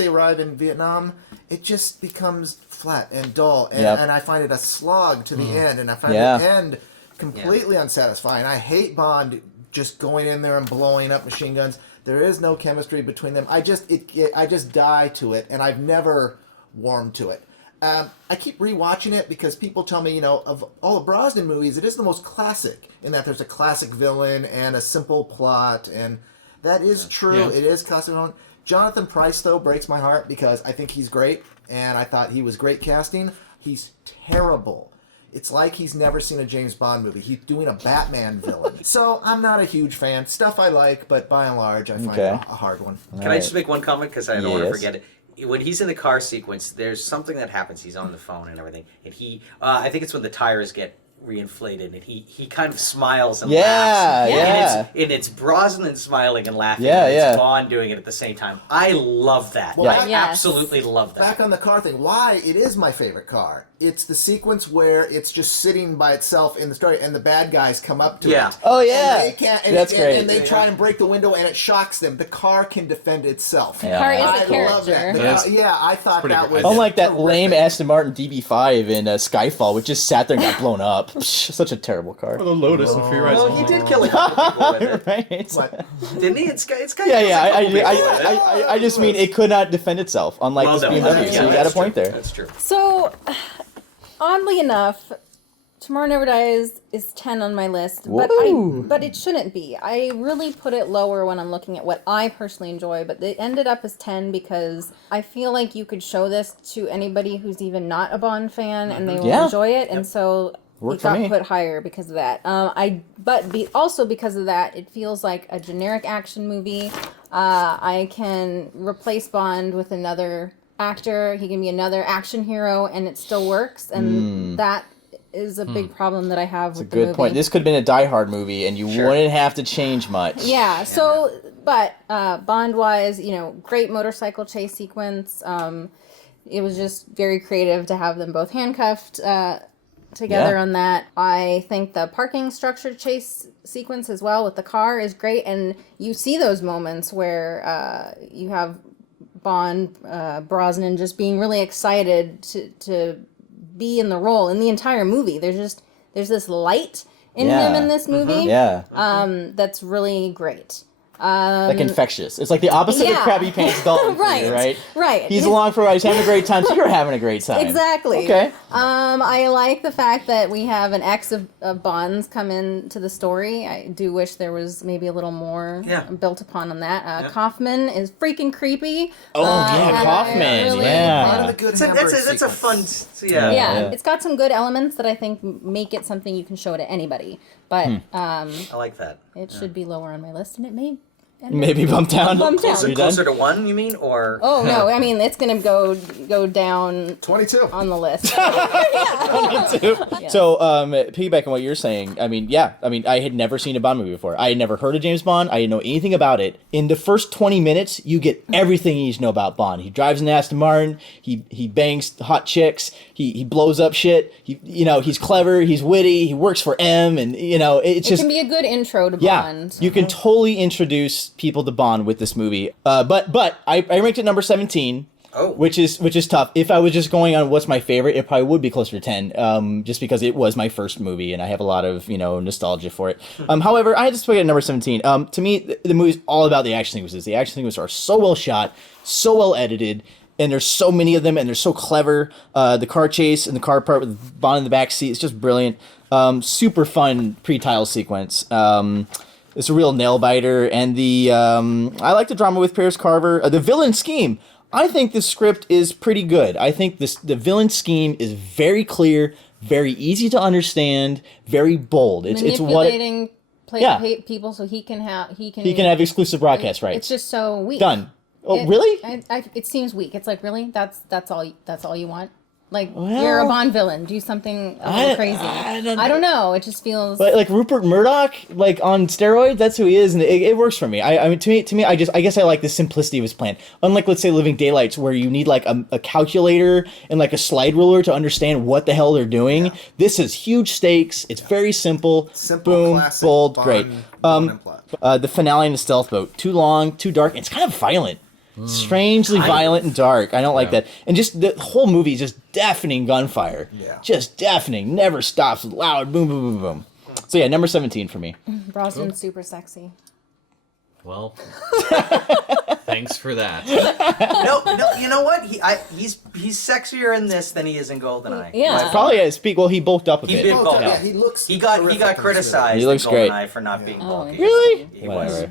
arrive in Vietnam, it just becomes flat and dull. And I find it a slog to the end. And I find the end completely unsatisfying. I hate Bond just going in there and blowing up machine guns. There is no chemistry between them. I just die to it, and I've never warmed to it. I keep rewatching it because people tell me, of all the Brosnan movies, it is the most classic in that there's a classic villain and a simple plot, and that is true. Yeah. It is classic villain. Jonathan Pryce, though, breaks my heart because I think he's great, and I thought he was great casting. He's terrible. It's like he's never seen a James Bond movie. He's doing a Batman villain. So I'm not a huge fan. Stuff I like, but by and large, I find it a hard one. Can I just make one comment, because I don't want to forget it? When he's in the car sequence, there's something that happens. He's on the phone and everything, and I think it's when the tires get reinflated, and he kind of smiles and laughs. And it's Brosnan smiling and laughing, and it's Bond doing it at the same time. I love that. Well, I absolutely love that. Back on the car thing, why it is my favorite car. It's the sequence where it's just sitting by itself in the story, and the bad guys come up to it. Oh, yeah. And they can't, That's great. And they try and break the window, and it shocks them. The car can defend itself. The car is a I character. love that. I thought that was Unlike that lame terrific. Aston Martin DB5 in SkyFall, which just sat there and got blown up. Psh, such a terrible car. Or the Lotus and Free Rides Well, Home. he did kill a couple people with it, Right? What? didn't he? It's kind of I just mean it could not defend itself, unlike this BMW. So you got a point there. That's true. So, oddly enough, Tomorrow Never Dies is 10 on my list, but it shouldn't be. I really put it lower when I'm looking at what I personally enjoy, but it ended up as 10 because I feel like you could show this to anybody who's even not a Bond fan and they will enjoy it, and so it got put higher because of that. Also because of that, it feels like a generic action movie. I can replace Bond with another actor. He can be another action hero, and it still works, and that is a big problem that I have with the movie. Good point. This could have been a Die Hard movie, and you wouldn't have to change much. Yeah. So, but Bond-wise, great motorcycle chase sequence. It was just very creative to have them both handcuffed together on that. I think the parking structure chase sequence as well with the car is great, and you see those moments where you have Bond, Brosnan just being really excited to be in the role in the entire movie. There's this light in him in this movie. That's really great. Like infectious. It's like the opposite of Krabby Pants Dalton. Right. Right. He's along for a ride. He's having a great time, so you're having a great time. Exactly. Okay. I like the fact that we have an ex of Bonds come into the story. I do wish there was maybe a little more built upon on that. Kaufman is freaking creepy. Oh, Kaufman. Really, That's a fun. Yeah, it's got some good elements that I think make it something you can show to anybody. But I like that. It should be lower on my list, and it may. Maybe bump down. Closer to 1, you mean, or? Oh no! I mean, it's gonna go down 22 on the list. 22. Yes. So, piggyback on what you're saying, I mean, I had never seen a Bond movie before. I had never heard of James Bond. I didn't know anything about it. In the first 20 minutes, you get everything you need to know about Bond. He drives an Aston Martin. He bangs hot chicks. He blows up shit. He's clever. He's witty. He works for M, and it can be a good intro to Bond. You can totally introduce people to Bond with this movie. But I ranked it number 17. Oh. Which is tough. If I was just going on what's my favorite, it probably would be closer to 10. Just because it was my first movie and I have a lot of nostalgia for it. However, I had to put it at number 17. To me, the movie's all about the action sequences. The action sequences are so well shot, so well edited, and there's so many of them, and they're so clever. The car chase and the car part with Bond in the back seat, it's just brilliant. Super fun pre-title sequence. It's a real nail biter, and I like the drama with Paris Carver. The villain scheme. I think the script is pretty good. I think the villain scheme is very clear, very easy to understand, very bold. It's manipulating people so he can have exclusive broadcast rights. It's just so weak. Done. Oh, really? It seems weak. It's like, really? That's all you want? Like, you're a Bond villain. Do something a little crazy. I don't know. It just feels like Rupert Murdoch, like on steroids. That's who he is, and it works for me. I mean, to me, I guess I like the simplicity of his plan. Unlike, let's say, Living Daylights, where you need like a calculator and like a slide ruler to understand what the hell they're doing. Yeah. This is huge stakes. It's very simple. Boom, bold, Bond, great. The finale in the stealth boat. Too long, too dark. It's kind of violent. Strangely violent and dark. I don't like that. And just the whole movie is just deafening gunfire. Yeah. Just deafening. Never stops. Loud. Boom, boom, boom, boom. So yeah, number 17 for me. Brosnan's super sexy. Well, thanks for that. No, you know what? He's sexier in this than he is in GoldenEye. Yeah. Probably as peak. Well, he bulked up a bit. He did bulk up. He got criticized. He looks in great. GoldenEye for not being bulky. Really? He was.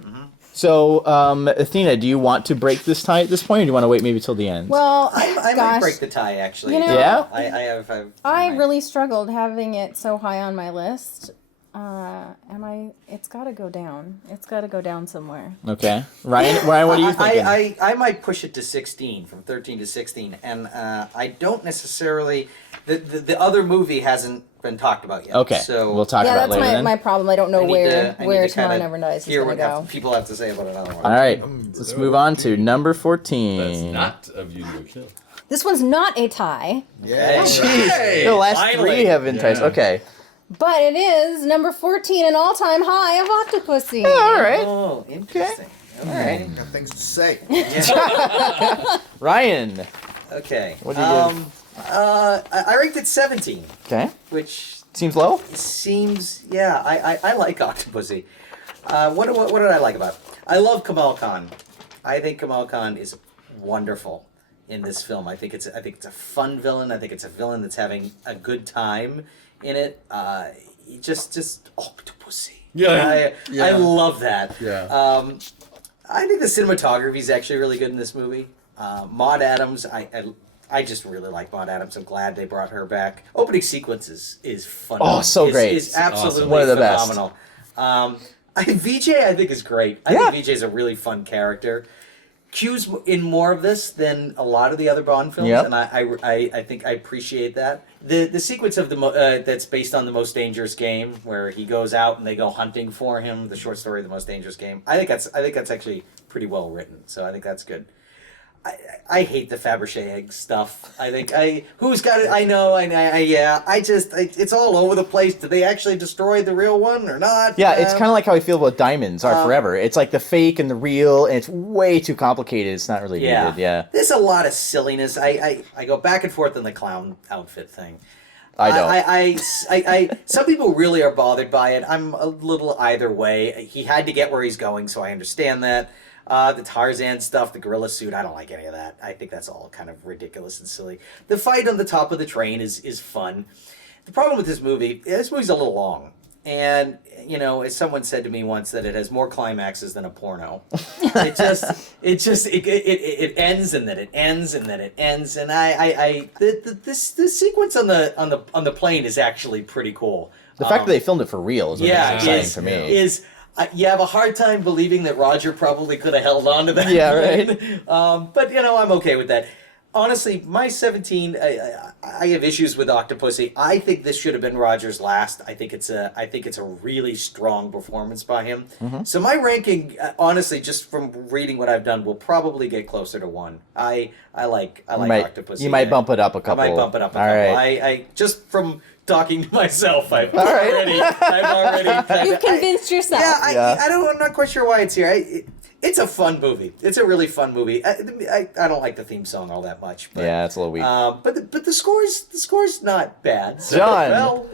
So, Athena, do you want to break this tie at this point, or do you want to wait maybe till the end? Well, I might break the tie, actually. Yeah? I really struggled having it so high on my list. It's got to go down. It's got to go down somewhere. Okay. Ryan, what are you thinking? I might push it to 16, from 13 to 16. And I don't necessarily... The other movie hasn't been talked about yet. Okay, so we'll talk about it later. Yeah, that's then. my problem. I don't know where Tomorrow Never Dies is going to go. People have to say about another one. All right, let's move on to number 14. That's not A View to a Kill. This one's not a tie. Yeah. Jeez. The last three have been ties. Okay. But it is number 14, an all-time high of Octopussy. Yeah, all right. Oh, interesting. Okay. All right. Got things to say. Ryan. Okay. What do you do? I ranked it 17. Okay. Which seems low? Seems, yeah. I like Octopussy. What did I like about it? I love Kamal Khan. I think Kamal Khan is wonderful in this film. I think it's a fun villain. I think it's a villain that's having a good time in it. Just Octopussy. Yeah. I love that. Yeah. I think the cinematography is actually really good in this movie. Maud Adams, I just really like Maud Adams. I'm glad they brought her back. Opening sequence is phenomenal. Oh, so great. Is absolutely awesome. One of the phenomenal. VJ, I think, is great. I think VJ is a really fun character. Q's in more of this than a lot of the other Bond films, and I think I appreciate that. The sequence of that's based on The Most Dangerous Game, where he goes out and they go hunting for him. The short story, The Most Dangerous Game. I think that's actually pretty well written. So I think that's good. I hate the Fabergé egg stuff. I think who's got it? I know. It's all over the place. Did they actually destroy the real one or not? Yeah, it's kind of like how I feel about diamonds are forever. It's like the fake and the real, and it's way too complicated. It's not really needed. Yeah. There's a lot of silliness. I go back and forth on the clown outfit thing. I don't. I some people really are bothered by it. I'm a little either way. He had to get where he's going, so I understand that. The Tarzan stuff, the gorilla suit, I don't like any of that. I think that's all kind of ridiculous and silly. The fight on the top of the train is fun. The problem with this movie's a little long. And, you know, as someone said to me once, that it has more climaxes than a porno. It ends and then it ends and then it ends. And the sequence on the plane is actually pretty cool. The fact that they filmed it for real is exciting for me. You have a hard time believing that Roger probably could have held on to that. Yeah, right. But, you know, I'm okay with that. Honestly, my 17, I have issues with Octopussy. I think this should have been Roger's last. I think it's a really strong performance by him. Mm-hmm. So my ranking, honestly, just from reading what I've done, will probably get closer to 1. I like Octopussy. You might bump it up a couple. I might bump it up a couple. Right. I just from talking to myself, I've already You've convinced yourself. I'm not quite sure why it's here. It's a fun movie. It's a really fun movie. I don't like the theme song all that much. But, yeah, it's a little weak. But the score's not bad. So, John. Well,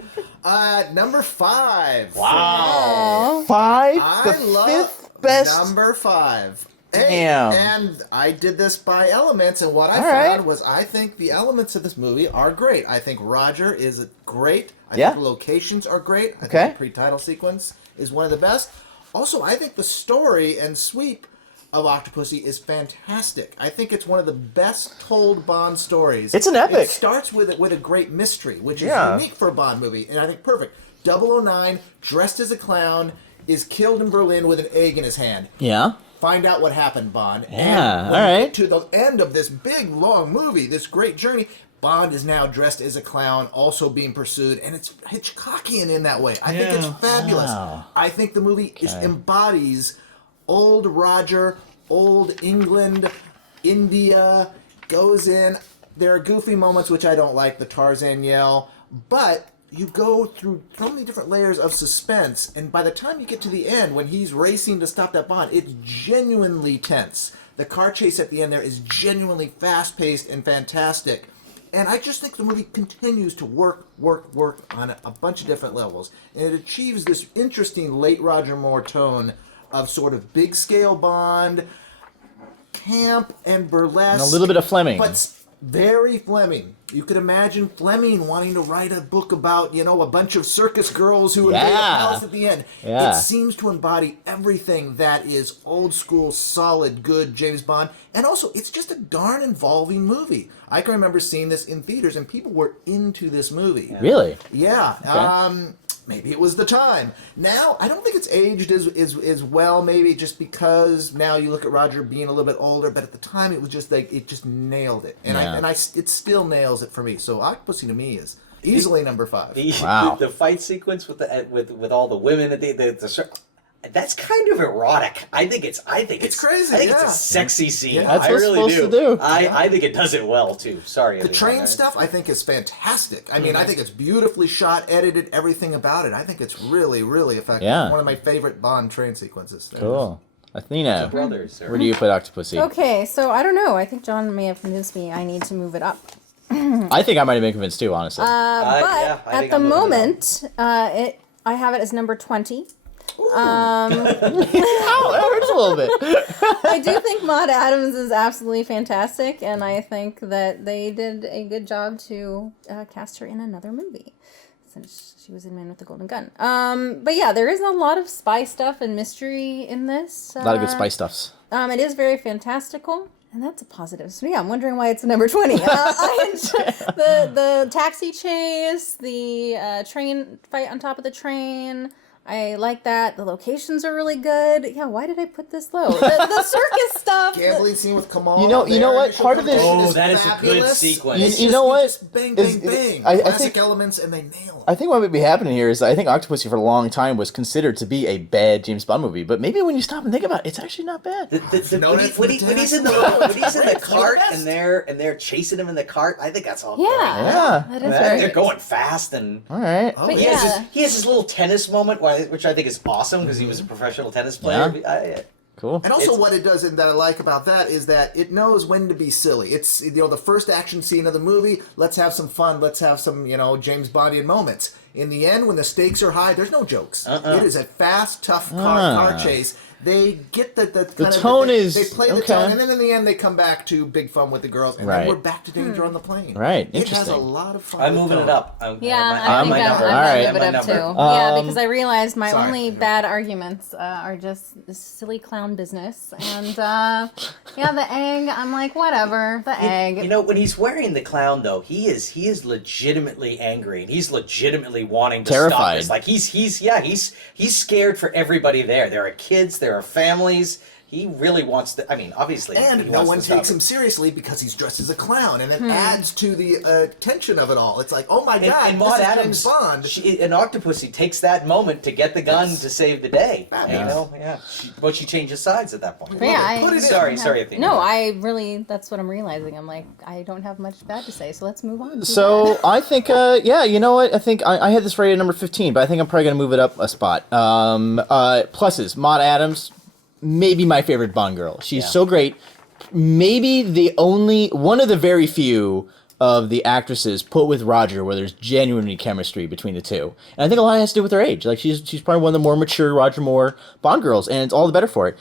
number 5. Wow. 5? I love fifth best. number 5. Damn. And I did this by elements, and what I found was I think the elements of this movie are great. I think Roger is great. I think the locations are great. I think the pre-title sequence is one of the best. Also, I think the story and sweep of Octopussy is fantastic. I think it's one of the best told Bond stories. It's an epic. It starts with a great mystery, which is unique for a Bond movie, and I think perfect. 009, dressed as a clown, is killed in Berlin with an egg in his hand. Yeah. Find out what happened, Bond. Yeah, and when we get to the end of this big, long movie, this great journey, Bond is now dressed as a clown, also being pursued, and it's Hitchcockian in that way. I think it's fabulous. Wow. I think the movie embodies old Roger, old England, India, goes in. There are goofy moments which I don't like, the Tarzan yell, but you go through so many different layers of suspense, and by the time you get to the end, when he's racing to stop that Bond, it's genuinely tense. The car chase at the end there is genuinely fast-paced and fantastic. And I just think the movie continues to work on a bunch of different levels. And it achieves this interesting late Roger Moore tone of sort of big-scale Bond, camp and burlesque. And a little bit of Fleming. But very Fleming. You could imagine Fleming wanting to write a book about, a bunch of circus girls who invade a palace at the end. Yeah. It seems to embody everything that is old school, solid, good James Bond. And also, it's just a darn involving movie. I can remember seeing this in theaters, and people were into this movie. Yeah. Really? Yeah. Okay. Maybe it was the time. Now, I don't think it's aged as well, maybe just because now you look at Roger being a little bit older, but at the time it was just like, it just nailed it. And it still nails it for me. So Octopussy to me is easily number 5. The fight sequence with all the women at the that's kind of erotic. I think it's crazy. I think it's a sexy scene. Yeah, that's I what really it's supposed to do. I think it does it well too. Sorry. The train stuff I think is fantastic. I mean, I think it's beautifully shot, edited, everything about it. I think it's really, really effective. Yeah. One of my favorite Bond train sequences. Cool. Athena, brothers, where do you put Octopussy? Okay, so I don't know. I think John may have convinced me I need to move it up. I think I might have been convinced too, honestly. But at the moment, I have it as number 20. That hurts a little bit. I do think Maud Adams is absolutely fantastic, and I think that they did a good job to cast her in another movie, since she was in Man with the Golden Gun. But yeah, there is a lot of spy stuff and mystery in this. A lot of good spy stuffs. It is very fantastical. And that's a positive. So yeah, I'm wondering why it's number 20. I enjoy the taxi chase, the train fight on top of the train. I like that. The locations are really good. Yeah, why did I put this low? The circus stuff. Gambling scene with Kamal. You know what? Part of this. Oh, that is a good sequence. You know what? Just bang, bang, bang. I Classic think elements, and they nail it. I think what might be happening here is I think Octopussy for a long time was considered to be a bad James Bond movie, but maybe when you stop and think about it, it's actually not bad. When he's in the cart and they're chasing him in the cart, I think that's all. Yeah, that is right. They're going fast and. All right. Oh, he has this little tennis moment, which I think is awesome because he was a professional tennis player. Cool. And also what it does and that I like about that is that it knows when to be silly. It's, the first action scene of the movie, let's have some fun, let's have some, James Bondian moments. In the end, when the stakes are high, there's no jokes. It is a fast, tough car chase. They get the tone is... They play the tone, and then in the end, they come back to big fun with the girls, and then we're back to danger on the plane. Right, It has interesting. a lot of fun. I'm moving it up. I think I'm going to move it up too. Yeah, because I realized my only bad arguments are just this silly clown business. And the egg, I'm like, whatever, the egg. When he's wearing the clown, though, he is legitimately angry, and he's legitimately wanting to Terrified. stop this. Like, he's scared for everybody there. There are kids, there are families. He really wants to. I mean, obviously, and no one takes him seriously because he's dressed as a clown, and it adds to the tension of it all. It's like, oh my god, and this Maud is Adams, James Bond. An Octopussy takes that moment to get the gun to save the day. But she changes sides at that point. Sorry, Athena. No, that's what I'm realizing. I'm like, I don't have much bad to say, so let's move on. So I think, you know what? I think I had this rated at number 15, but I think I'm probably going to move it up a spot. Pluses, Maud Adams. Maybe my favorite Bond girl. She's so great. Maybe one of the very few of the actresses put with Roger where there's genuinely chemistry between the two. And I think a lot has to do with her age. Like she's probably one of the more mature Roger Moore Bond girls, and it's all the better for it.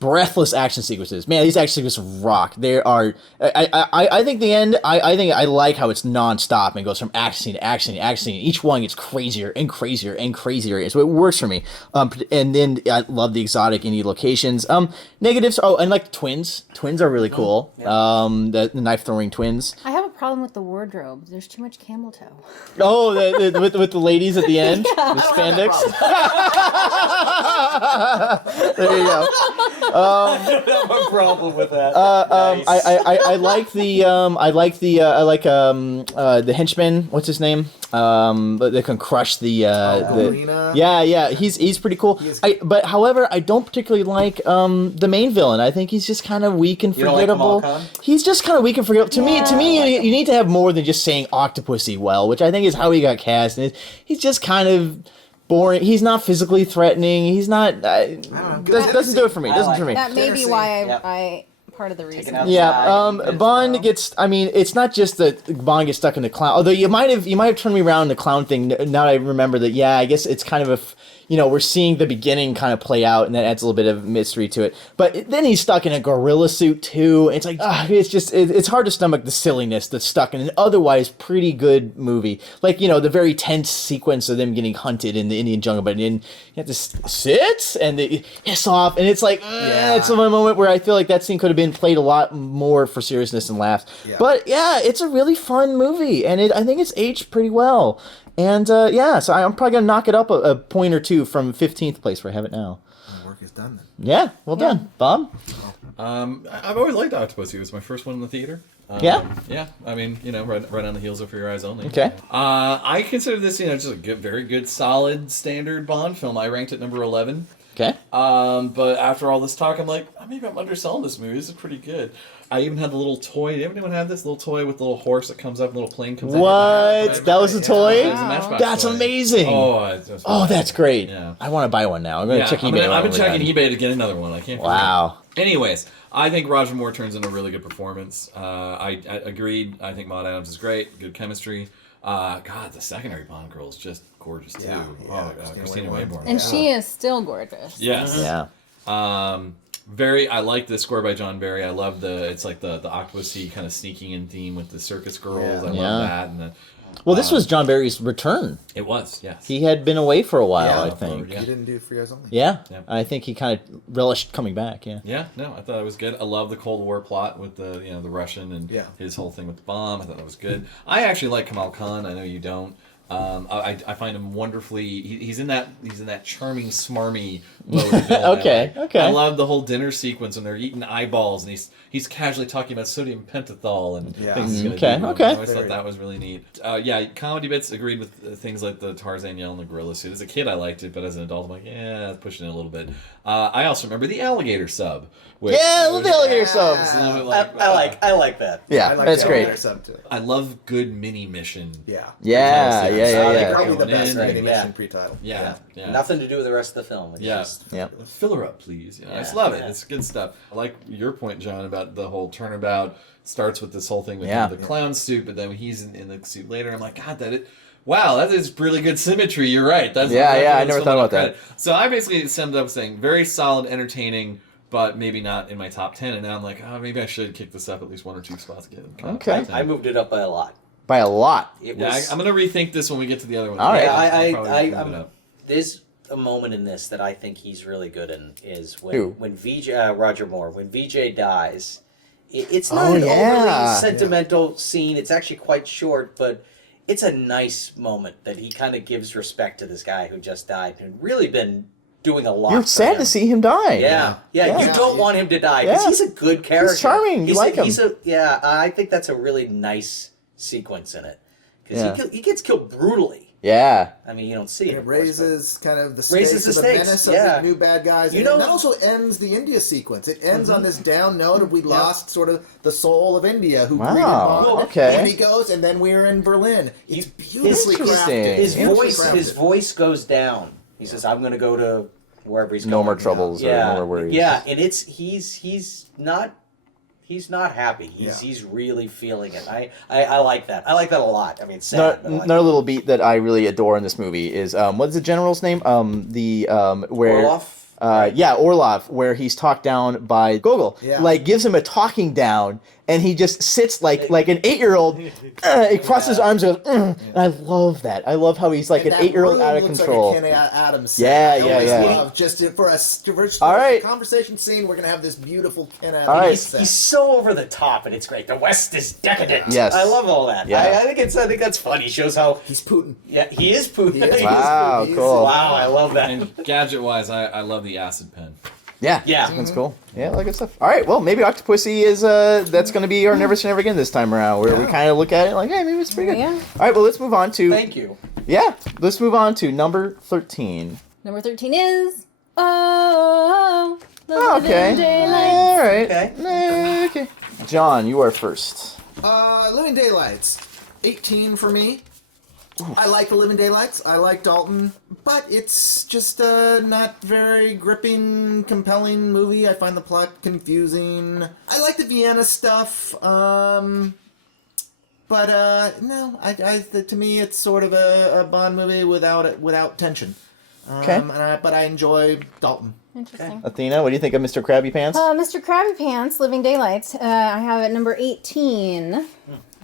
Breathless action sequences. Man, these action sequences rock. They are. I think the end. I think I like how it's nonstop and goes from action scene to action scene to action scene. Each one gets crazier and crazier and crazier. So it works for me. And then I love the exotic indie locations. Negatives. Oh, and like twins. Twins are really cool. Yeah. The knife throwing twins. I have a problem with the wardrobe. There's too much camel toe. Oh, with the ladies at the end, the spandex. There you go. I don't have a problem with that. Nice. I like the henchman. What's his name? That can crush the he's pretty cool. But however, I don't particularly like the main villain. I think he's just kind of weak and forgettable. He's just kind of weak and forgettable. To me, you need to have more than just saying Octopussy well, which I think is how he got cast. And he's just kind of boring. He's not physically threatening. He's not. Doesn't do it for me. Doesn't for me. That may be why I part of the reason. Bond gets. I mean, it's not just that Bond gets stuck in the clown. Although you might have turned me around the clown thing. Now I remember that. Yeah, I guess it's kind of we're seeing the beginning kind of play out, and that adds a little bit of mystery to it. But then he's stuck in a gorilla suit too. It's like it's hard to stomach the silliness that's stuck in an otherwise pretty good movie. Like the very tense sequence of them getting hunted in the Indian jungle, but then you have to sit and they hiss off, and it's like it's a moment where I feel like that scene could have been played a lot more for seriousness and laughs. Yeah. But it's a really fun movie, and I think it's aged pretty well. And so I'm probably gonna knock it up a point or two from 15th place where I have it now. The work is done then. Yeah, well done, Bob. I've always liked Octopussy. It was my first one in the theater. Yeah. I mean, right on the heels of For Your Eyes Only. Okay. I consider this, just a very good, solid, standard Bond film. I ranked it number 11. Okay. But after all this talk, I'm like, maybe I'm underselling this movie. This is pretty good. I even had the little toy. Did anyone have this little toy with the little horse that comes up, and the little plane comes out? What? That was a toy? It was a Matchbox That's toy. amazing. Oh, that's great. Yeah. I want to buy one now. I'm going to check eBay. I've been checking eBay to get another one. I can't. Wow. Anyways, I think Roger Moore turns in a really good performance. I agreed. I think Maud Adams is great. Good chemistry. God, the secondary Bond girl is just gorgeous too. Christina Wayborn. And she is still gorgeous. Yes. Yeah. I like the score by John Barry. I love it's like the Octopussy kind of sneaking in theme with the circus girls. I love that. And well, this was John Barry's return. It was, yes. He had been away for a while, I think. He didn't do For Your Eyes Only. Yeah. I think he kind of relished coming back. Yeah. Yeah. No, I thought it was good. I love the Cold War plot with the the Russian and his whole thing with the bomb. I thought it was good. I actually like Kamal Khan. I know you don't. I find him wonderfully. He's in that charming, smarmy mode. Okay. I love the whole dinner sequence when they're eating eyeballs and he's casually talking about sodium pentothal and things he's gonna do. Okay. I always thought that was really neat. Comedy bits agreed with things like the Tarzan yell and the gorilla suit. As a kid, I liked it, but as an adult, I'm like, that's pushing it a little bit. I also remember the alligator sub. I love the alligator subs. I like that. Yeah, I like that's the great. Alligator sub too. I love good mini mission. Yeah. yeah. Probably the Going best in, animation pre-title. Yeah. Nothing to do with the rest of the film. It's just, Fill her up, please. You know, I just Yeah. love it. It's good stuff. I like your point, John, about the whole turnabout. Starts with this whole thing with the clown suit, but then he's in the suit later. I'm like, God, wow, that is really good symmetry. You're right. That's I never thought about that. So I basically summed up saying very solid, entertaining, but maybe not in my top 10. And now I'm like, maybe I should kick this up at least 1 or 2 spots again. Okay. I moved it up by a lot. By a lot. It Yeah, was, I'm going to rethink this when we get to the other one. All right. There's a moment in this that I think he's really good in is when VJ Roger Moore, when VJ dies. It's not an overly sentimental scene. It's actually quite short, but it's a nice moment that he kind of gives respect to this guy who just died and really been doing a lot. You're sad to see him die. Yeah. You don't want him to die because he's a good character. He's charming. You like him. I think that's a really nice sequence in it because he gets killed brutally. Yeah. I mean, you don't see it. It raises kind of the Raises stakes the of the stakes, menace of the new bad guys. And that also ends the India sequence. It ends on this down note of we lost sort of the soul of India who greeted Bond. Okay. And he goes, and then we're in Berlin. It's beautifully crafted. His voice goes down. He says, "I'm going to go to wherever he's going." No more troubles or no more worries. Yeah, and he's not happy. He's really feeling it. I like that. I like that a lot. I mean, it's sad. Another little beat that I really adore in this movie is what's the general's name? Where Orlov. Orlov, where he's talked down by Gogol. Yeah. Like gives him a talking down, and he just sits like an 8-year-old. He crosses his arms and goes, and I love that. I love how he's like an 8-year-old out of control. Like a Ken Adams. Yeah. Just for All right. a conversation scene, we're gonna have this beautiful Ken Adams. All right. He's so over the top, and it's great. The West is decadent. Yes. I love all that. Yeah. I think that's funny. Shows how He's Putin. Yeah, he is Putin. He is. Wow, cool. Wow, I love that. And gadget-wise, I love the acid pen. Yeah. Yeah. That's cool. Yeah, like good stuff. All right, well, maybe Octopussy is that's going to be our Never Say Never Again this time around, where we kind of look at it like, hey, maybe it's pretty good. Yeah. All right, well, let's move on to... Thank you. Yeah, let's move on to number 13. Number 13 is the Okay. Living Daylights. All right. Okay. John, you are first. Living Daylights. 18 for me. I like the Living Daylights. I like Dalton, but it's just a not very gripping, compelling movie. I find the plot confusing. I like the Vienna stuff, but no. To me, it's sort of a Bond movie without tension. Okay. But I enjoy Dalton. Interesting. Athena, what do you think of Mr. Krabby Pants? Mr. Krabby Pants, Living Daylights. I have it number 18. A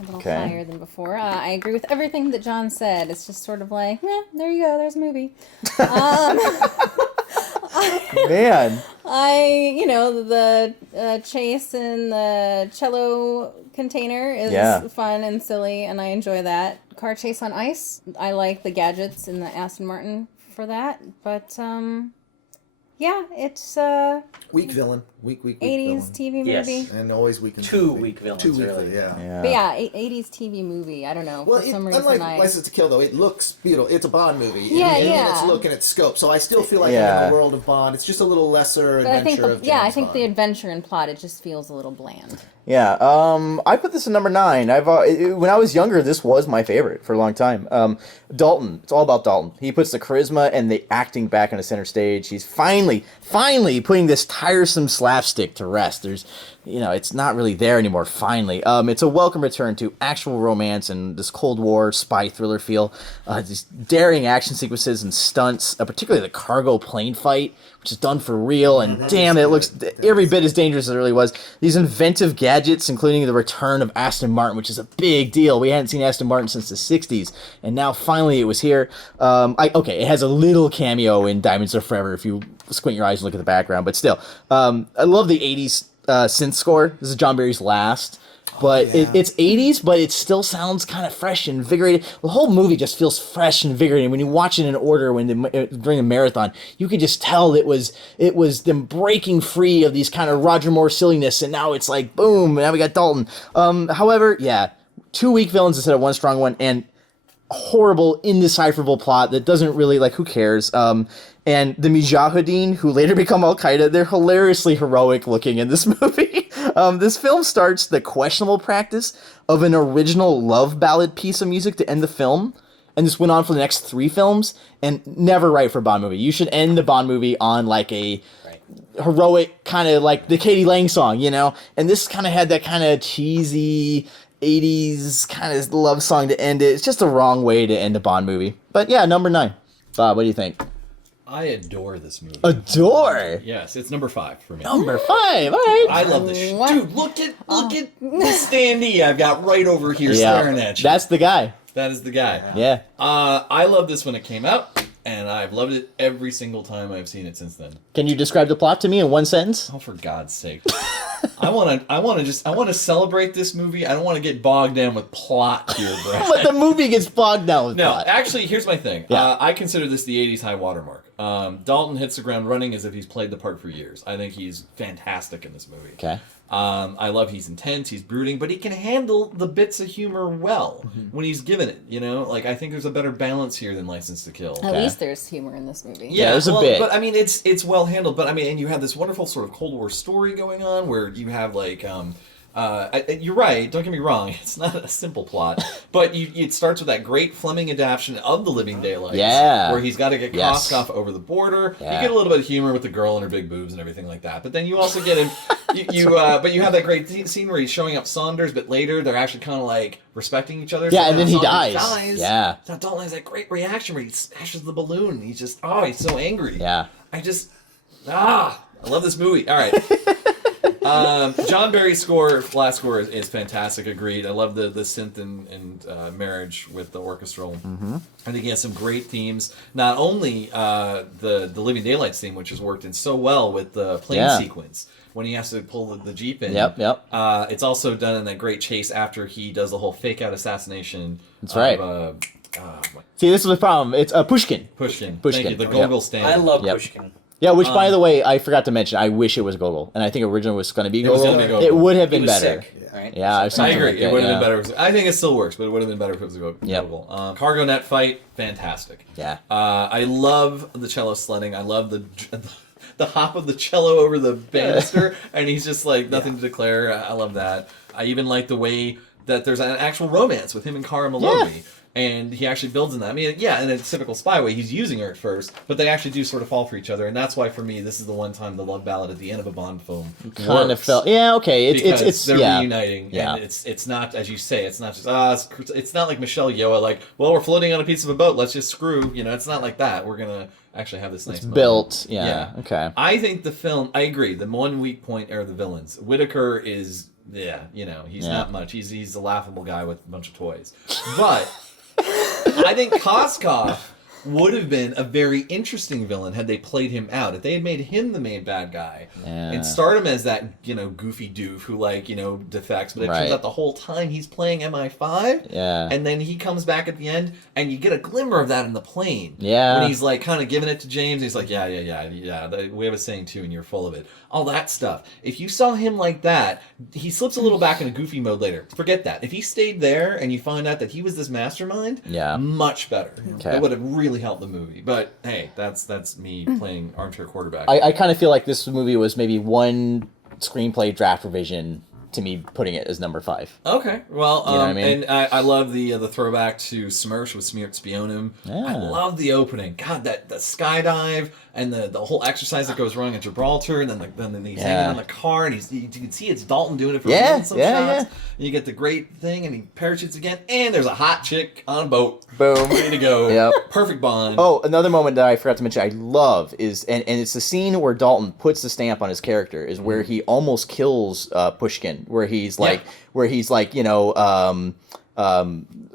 little higher than before. I agree with everything that John said. It's just sort of like, there you go, there's a movie. Man. The chase in the cello container is fun and silly, and I enjoy that. Car chase on ice. I like the gadgets in the Aston Martin for that, but it's Weak villain. Weak 80s villain. TV movie. Yes. And always weak in Two movie. weak villains, Two weak, really. yeah. But yeah, 80s TV movie. I don't know. Well, for some reason, unlike License to Kill, though, it looks beautiful. It's a Bond movie. Yeah, in yeah. its look and its scope. So I still feel like I'm in the world of Bond. It's just a little lesser But adventure of James I think Bond. the adventure and plot, it just feels a little bland. Yeah, I put this at number 9. When I was younger, this was my favorite for a long time. Dalton, it's all about Dalton. He puts the charisma and the acting back on the center stage. He's finally putting this tiresome slapstick to rest. There's, it's not really there anymore, finally. It's a welcome return to actual romance and this Cold War spy thriller feel. These daring action sequences and stunts, particularly the cargo plane fight, which is done for real, and damn, it looks every bit as dangerous as it really was. These inventive gadgets, including the return of Aston Martin, which is a big deal. We hadn't seen Aston Martin since the 60s, and now finally it was here. It has a little cameo in Diamonds Are Forever if you squint your eyes and look at the background, but still. I love the 80s synth score. This is John Barry's last. But it's 80s, but it still sounds kind of fresh and invigorating. The whole movie just feels fresh and invigorating. When you watch it in order during a marathon, you could just tell it was them breaking free of these kind of Roger Moore silliness, and now it's like, boom, now we got Dalton. However, 2 weak villains instead of one strong one, and horrible, indecipherable plot that doesn't really, who cares? And the Mujahideen, who later become Al-Qaeda, they're hilariously heroic looking in this movie. This film starts the questionable practice of an original love ballad piece of music to end the film. and this went on for the next 3 films, and never right for a Bond movie. You should end the Bond movie on like a heroic kind of like the Katie Lang song, you know? And this kind of had that kind of cheesy 80s kind of love song to end it. It's just the wrong way to end a Bond movie. But yeah, number 9. Bob, what do you think? I adore this movie. Adore? Yes, it's number 5 for me. Number 5, all right. I love this. Dude, look at the standee I've got right over here staring at you. That's the guy. That is the guy. Yeah. I love this when it came out, and I've loved it every single time I've seen it since then. Can you describe the plot to me in one sentence? Oh, for God's sake! I want to celebrate this movie. I don't want to get bogged down with plot here, Brad. But the movie gets bogged down with No, plot. actually, here's my thing. Yeah. I consider this the 80s high watermark. Dalton hits the ground running as if he's played the part for years. I think he's fantastic in this movie. Okay. I love he's intense, he's brooding, but he can handle the bits of humor well when he's given it, you know? Like, I think there's a better balance here than License to Kill. At least there's humor in this movie. Yeah, there's a bit. But, I mean, it's well handled, but, I mean, and you have this wonderful sort of Cold War story going on where you have, like, you're right, don't get me wrong, it's not a simple plot, but it starts with that great Fleming adaptation of The Living Daylights, where he's got to get Koskoff over the border. You get a little bit of humor with the girl and her big boobs and everything like that, but then you also get him, but you have that great scene where he's showing up Saunders, but later they're actually kind of like respecting each other. Yeah, so and then he Saunders dies. Yeah. So Dalton has that great reaction where he smashes the balloon, and he's just, he's so angry. Yeah. I love this movie. All right. John Barry's last score is fantastic. Agreed. I love the synth and marriage with the orchestral. Mm-hmm. I think he has some great themes. Not only the Living Daylights theme, which has worked in so well with the plane sequence when he has to pull the Jeep in. Yep. It's also done in that great chase after he does the whole fake out assassination. That's right. See, this is the problem. It's Pushkin. Pushkin. Thank you. The Gogol stand. I love Pushkin. Yeah, which, by the way, I forgot to mention, I wish it was Gogol. And I think originally it was going to be Gogol. It would have been better. Sick, right? Yeah, I agree. Like it would have been better. I think it still works, but it would have been better if it was Gogol. Cargo net fight, fantastic. Yeah. I love the cello sledding. I love the hop of the cello over the banister, and he's just like nothing to declare. I love that. I even like the way that there's an actual romance with him and Cara Maloney. Yeah. And he actually builds in that. I mean, yeah, in a typical spy way, he's using her at first, but they actually do sort of fall for each other, and that's why, for me, this is the one time the love ballad at the end of a Bond film kind of felt. Yeah, okay, it's they're reuniting, and it's not, as you say, it's not just it's not like Michelle Yeoh, like, well, we're floating on a piece of a boat, let's just screw, you know, it's not like that. We're gonna actually have this nice moment. Built, yeah, okay. I think the film, I agree. The one weak point are the villains. Whitaker is, he's not much. He's a laughable guy with a bunch of toys, but. I think Koskov would have been a very interesting villain had they played him out. If they had made him the main bad guy and start him as that, goofy doof who, defects, but it turns out the whole time he's playing MI5. Yeah. And then he comes back at the end, and you get a glimmer of that in the plane. Yeah. When he's, like, kind of giving it to James, he's like, yeah, we have a saying, too, and you're full of it. All that stuff. If you saw him like that, he slips a little back into goofy mode later. Forget that. If he stayed there and you find out that he was this mastermind, much better. Okay. It would have really helped the movie. But hey, that's me playing armchair quarterback. I kind of feel like this movie was maybe one screenplay draft revision to me putting it as number 5. Okay, well, you know what I mean? And I love the throwback to Smersh with Smeared Spionum. Yeah. I love the opening. God, that skydive and the whole exercise that goes wrong at Gibraltar, and then he's hanging on the car, and you can see it's Dalton doing it for some shots. And you get the great thing, and he parachutes again, and there's a hot chick on a boat. Boom. Ready to go. Yep. Perfect Bond. Oh, another moment that I forgot to mention I love is, and it's the scene where Dalton puts the stamp on his character, is where he almost kills Pushkin, where he's like,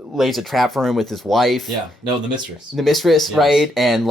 lays a trap for him with his wife. Yeah, no, the mistress. The mistress, yes. Right? And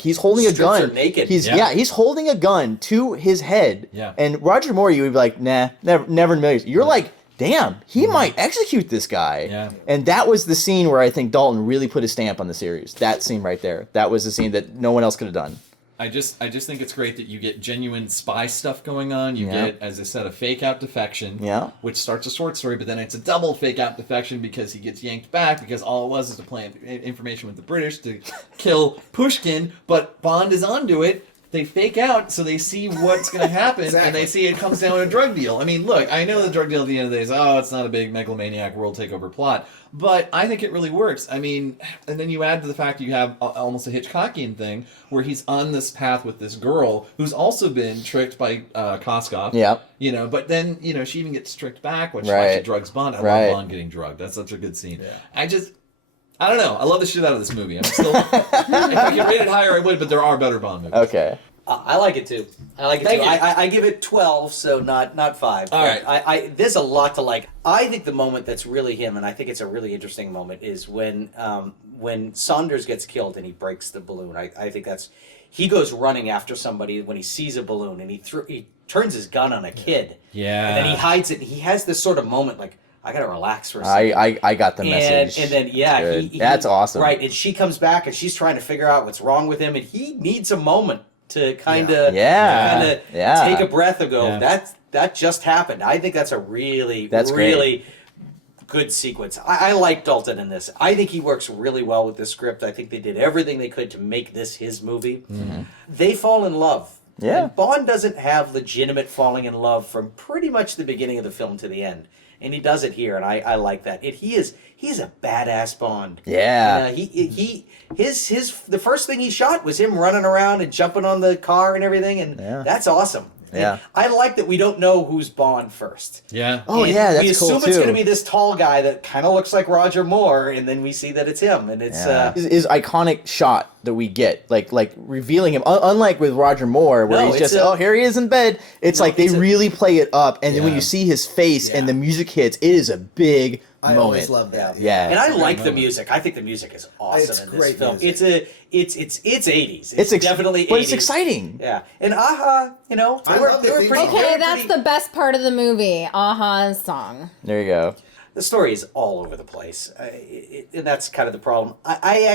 he's holding a gun. Her naked. He's holding a gun to his head. Yeah. And Roger Moore, you would be like, nah, never in a million. You're like, damn, he might execute this guy. Yeah. And that was the scene where I think Dalton really put his stamp on the series. That scene right there. That was the scene that no one else could have done. I just think it's great that you get genuine spy stuff going on. You get, as I said, a fake out defection, which starts a short story, but then it's a double fake out defection because he gets yanked back because all it was is to plant information with the British to kill Pushkin, but Bond is onto it they fake out so they see what's going to happen, Exactly. and they see it comes down to a drug deal. I mean, look, I know the drug deal at the end of the day is, it's not a big megalomaniac world takeover plot, but I think it really works. I mean, and then you add to the fact you have almost a Hitchcockian thing where he's on this path with this girl who's also been tricked by Koskov. Yep. You know, but then, you know, she even gets tricked back when she Right. actually drugs Bond. I Right. love Bond getting drugged. That's such a good scene. Yeah. I don't know. I love the shit out of this movie. I'm still... if I could rate it higher, I would, but there are better Bond movies. Okay. I like it too. I like it Thank too. you. I give it 12, so not 5. All right. There's a lot to like. I think the moment that's really him, and I think it's a really interesting moment, is when Saunders gets killed and he breaks the balloon. I think that's... He goes running after somebody when he sees a balloon, and he turns his gun on a kid. Yeah. And then he hides it, and he has this sort of moment like, I gotta relax for a second. I got the message. And then, yeah. He, That's awesome. Right, and she comes back, and she's trying to figure out what's wrong with him, and he needs a moment to kind of take a breath and go, that just happened. I think that's a really good sequence. I like Dalton in this. I think he works really well with this script. I think they did everything they could to make this his movie. Mm-hmm. They fall in love. Yeah. And Bond doesn't have legitimate falling in love from pretty much the beginning of the film to the end. And he does it here, and I like that. He's a badass Bond. Yeah. The first thing he shot was him running around and jumping on the car and everything, and that's awesome. Yeah. And I like that we don't know who's Bond first. Yeah. Oh, And yeah, that's we cool, assume too. it's going to be this tall guy that kind of looks like Roger Moore, and then we see that it's him, and it's his iconic shot that we get, like revealing him. Unlike with Roger Moore, where he's just here he is in bed. It's like they really play it up, and then when you see his face and the music hits, it is a big I moment. always love that. Yeah. And I like the music. I think the music is awesome It's in this great film. music. It's 80s. It's definitely 80s. But it's exciting. Yeah. And Aha, they love the were theme pretty song. Okay, that's the best part of the movie. Aha's song. There you go. The story is all over the place. And that's kind of the problem. I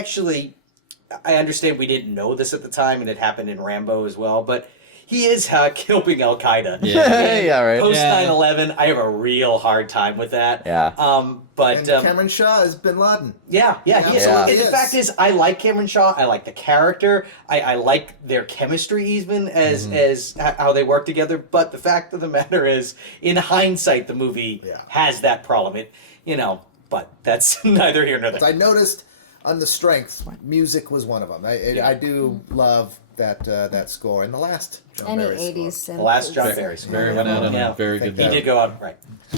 understand we didn't know this at the time, and it happened in Rambo as well, but he is helping Al Qaeda. Yeah, right. Post 9/11, I have a real hard time with that. Yeah. But And Cameron Shaw is Bin Laden. he is. Yeah. And the fact is, I like Cameron Shaw. I like the character. I like their chemistry even as how they work together. But the fact of the matter is, in hindsight, the movie has that problem. But that's neither here nor there. I noticed on the strengths, music was one of them. I do love that score. And the last John Any Barry 80s score. synth. The last John Barry score. Very well done. Yeah. Very good. He did go out right.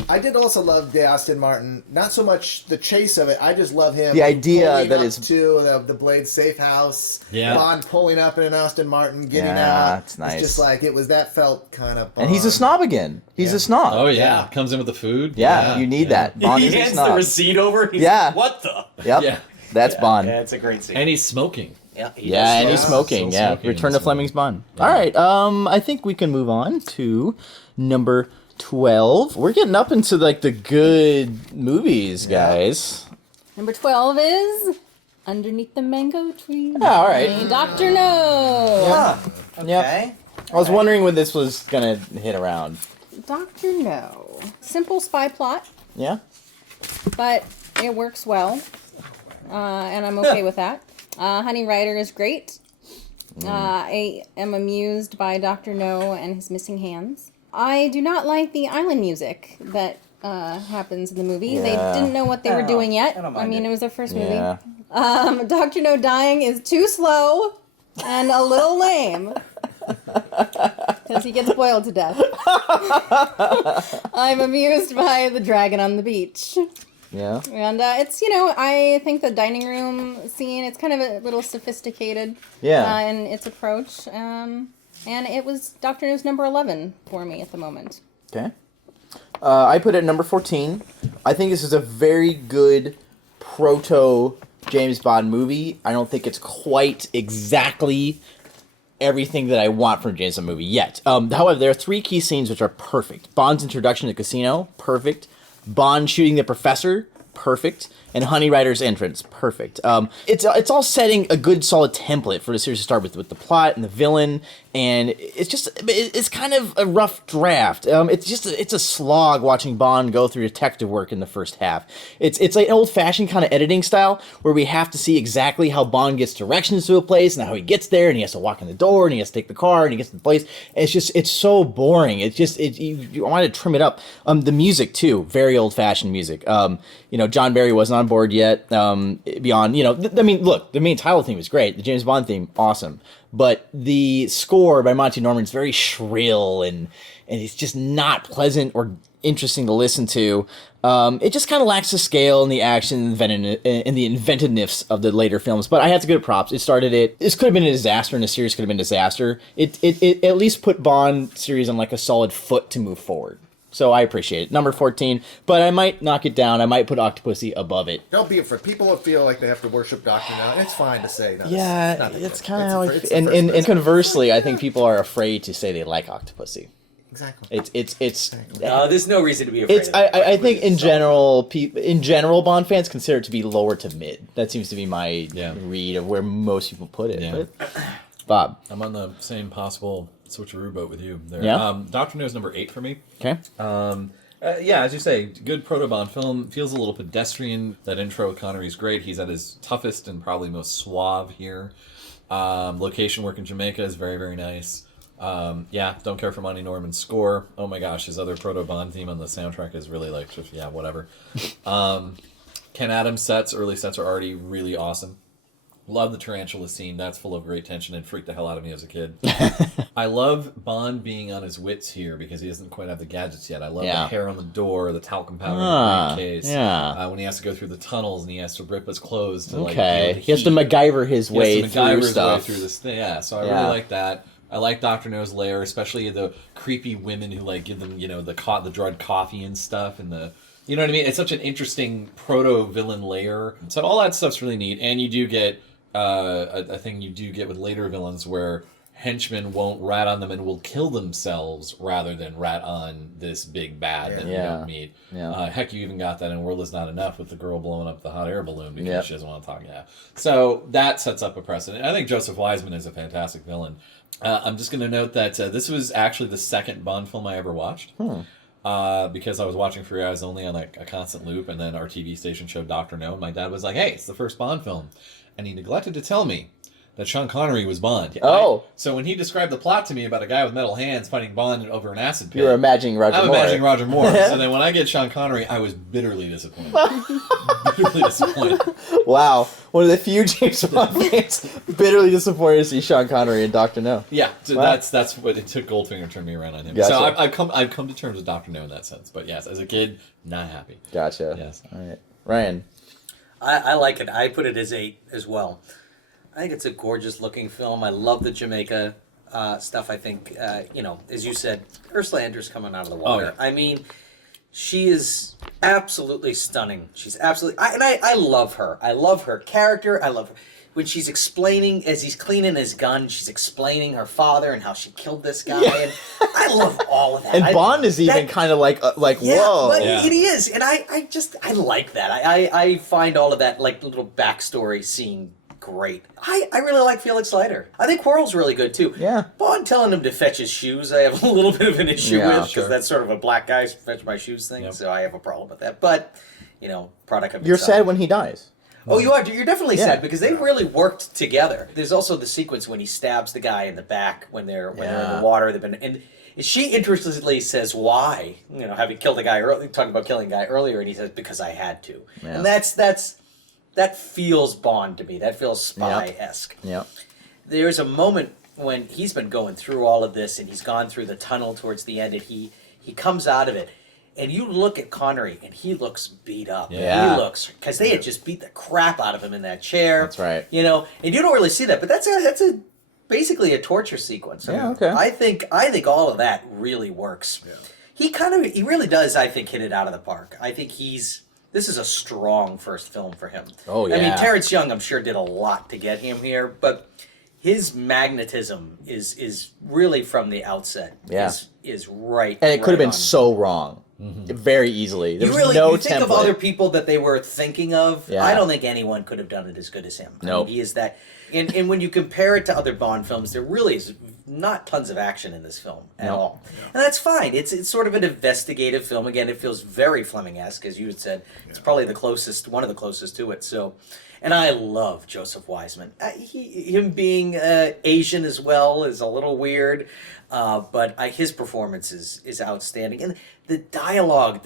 I did also love the Aston Martin. Not so much the chase of it. I just love him. The idea pulling that up is- to the Blade safe house. Yeah. Bond pulling up in an Aston Martin, getting Yeah, out. it's nice. just like that felt kind of. Bond. And he's a snob again. He's a snob. Oh, yeah. Comes in with the food. Yeah, you need that. Bond He is a hands the snob. receipt over. He's Yeah. like, what the? Yep. Yeah. That's Bond. Yeah, it's a great scene. And he's smoking. Yeah, And he's smoking. Still Yeah, smoking Return in to this Fleming's Bond. All right. I think we can move on to number 12. We're getting up into like the good movies, guys. Number 12 is Underneath the Mango Tree. Yeah, all right. Dr. No. Okay. I was wondering when this was gonna hit around. Dr. No. Simple spy plot, Yeah. but it works well. And I'm okay with that. Honey Rider is great. I am amused by Dr. No and his missing hands. I do not like the island music that happens in the movie. They didn't know what they were doing yet. I don't mind mean, it. it was their first movie. Yeah. Dr. No dying is too slow and a little lame. Because he gets boiled to death. I'm amused by the dragon on the beach. Yeah. And it's, I think the dining room scene, it's kind of a little sophisticated in its approach. And it was Dr. No's number 11 for me at the moment. Okay. I put it at number 14. I think this is a very good proto James Bond movie. I don't think it's quite exactly everything that I want from a James Bond movie yet. However, there are 3 key scenes which are perfect. Bond's introduction to the casino, perfect. Bond shooting the professor, perfect, and Honey Rider's entrance, perfect. It's all setting a good, solid template for the series to start with the plot and the villain, and it's kind of a rough draft. It's a slog watching Bond go through detective work in the first half. It's like an old-fashioned kind of editing style where we have to see exactly how Bond gets directions to a place and how he gets there, and he has to walk in the door, and he has to take the car, and he gets to the place. It's so boring. You want to trim it up. The music too, very old-fashioned music. John Barry wasn't on board yet. Beyond, look, the main title theme was great. The James Bond theme, awesome. But the score by Monty Norman is very shrill and it's just not pleasant or interesting to listen to. It just kind of lacks the scale and the action and the inventiveness of the later films. But I have to give it props. This could have been a disaster, and the series could have been a disaster. It at least put Bond series on like a solid foot to move forward. So I appreciate it. Number 14, but I might knock it down. I might put Octopussy above it. Don't be afraid. People feel like they have to worship Dr. No. It's fine to say no. Yeah, it's kind of how I feel. And conversely, I think people are afraid to say they like Octopussy. Exactly. It's there's no reason to be afraid. I think in general, Bond fans consider it to be lower to mid. That seems to be my read of where most people put it. Yeah. But, Bob, I'm on the same possible switcheroo boat with you there. Yeah. Dr. No's number 8 for me. Okay. As you say, good proto-Bond film. Feels a little pedestrian. That intro with Connery is great. He's at his toughest and probably most suave here. Location work in Jamaica is very, very nice. Don't care for Monty Norman's score. Oh my gosh, his other proto-Bond theme on the soundtrack is really like, whatever. Ken Adams' early sets are already really awesome. Love the tarantula scene. That's full of great tension and freaked the hell out of me as a kid. I love Bond being on his wits here because he doesn't quite have the gadgets yet. I love the hair on the door, the talcum powder in the briefcase. Yeah. When he has to go through the tunnels and he has to rip his clothes to he has to MacGyver his way through stuff. Through this thing. Yeah, so I really like that. I like Dr. No's lair, especially the creepy women who like give them, the drugged coffee and stuff and the... You know what I mean? It's such an interesting proto-villain layer. So all that stuff's really neat. And you do get... a thing you do get with later villains where henchmen won't rat on them and will kill themselves rather than rat on this big bad that you don't meet. Yeah. Heck, you even got that in World Is Not Enough with the girl blowing up the hot air balloon because she doesn't want to talk. Yeah. So that sets up a precedent. I think Joseph Wiseman is a fantastic villain. I'm just going to note that this was actually the second Bond film I ever watched. Because I was watching For Your Eyes Only on like a constant loop, and then our TV station showed Dr. No, and my dad was like, hey, it's the first Bond film. And he neglected to tell me that Sean Connery was Bond. So when he described the plot to me about a guy with metal hands fighting Bond over an acid pit... You were imagining Roger Moore. I'm imagining Roger Moore. So then when I get Sean Connery, I was bitterly disappointed. Wow. One of the few James Bond fans bitterly disappointed to see Sean Connery and Dr. No. Yeah, so that's what it took. Goldfinger to turn me around on him. Gotcha. So I've come to terms with Dr. No in that sense. But yes, as a kid, not happy. Gotcha. Yes. All right. Ryan. I like it. I put it as 8 as well. I think it's a gorgeous looking film. I love the Jamaica stuff. I think, as you said, Ursula Andress coming out of the water. Oh, yeah. I mean, she is absolutely stunning. She's absolutely... I love her. I love her character. I love her. When she's explaining, as he's cleaning his gun, she's explaining her father and how she killed this guy. Yeah. And I love all of that. And Bond is even kind of like whoa. But it is. And I like that. I find all of that, like, little backstory scene great. I really like Felix Leiter. I think Quarrel's really good, too. Yeah. Bond telling him to fetch his shoes, I have a little bit of an issue with, because that's sort of a black guy fetch my shoes thing, so I have a problem with that. But, product of You're sad when he dies. Oh, you are? You're definitely sad, because they really worked together. There's also the sequence when he stabs the guy in the back when they're in the water. And she interestedly says, why? Having killed a guy earlier, talking about killing a guy earlier, and he says, because I had to. Yeah. And that feels Bond to me. That feels spy-esque. Yep. There's a moment when he's been going through all of this, and he's gone through the tunnel towards the end, and he comes out of it. And you look at Connery, and he looks beat up. Yeah. He looks... Because they had just beat the crap out of him in that chair. That's right. And you don't really see that, but that's basically a torture sequence. Yeah, okay. I think all of that really works. Yeah. He really does, I think, hit it out of the park. I think this is a strong first film for him. Oh, yeah. I mean, Terrence Young, I'm sure, did a lot to get him here, but his magnetism is really from the outset. Yeah. Is right. And it could have been on. so wrong. very easily. There You was really no you think template. of other people that they were thinking of. Yeah. I don't think anyone could have done it as good as him. Nope. He is that. And when you compare it to other Bond films, there really is not tons of action in this film at all, and that's fine. It's sort of an investigative film. Again, it feels very Fleming-esque, as you had said. It's probably one of the closest to it. So. And I love Joseph Wiseman. Him being Asian as well is a little weird, but his performance is outstanding. And the dialogue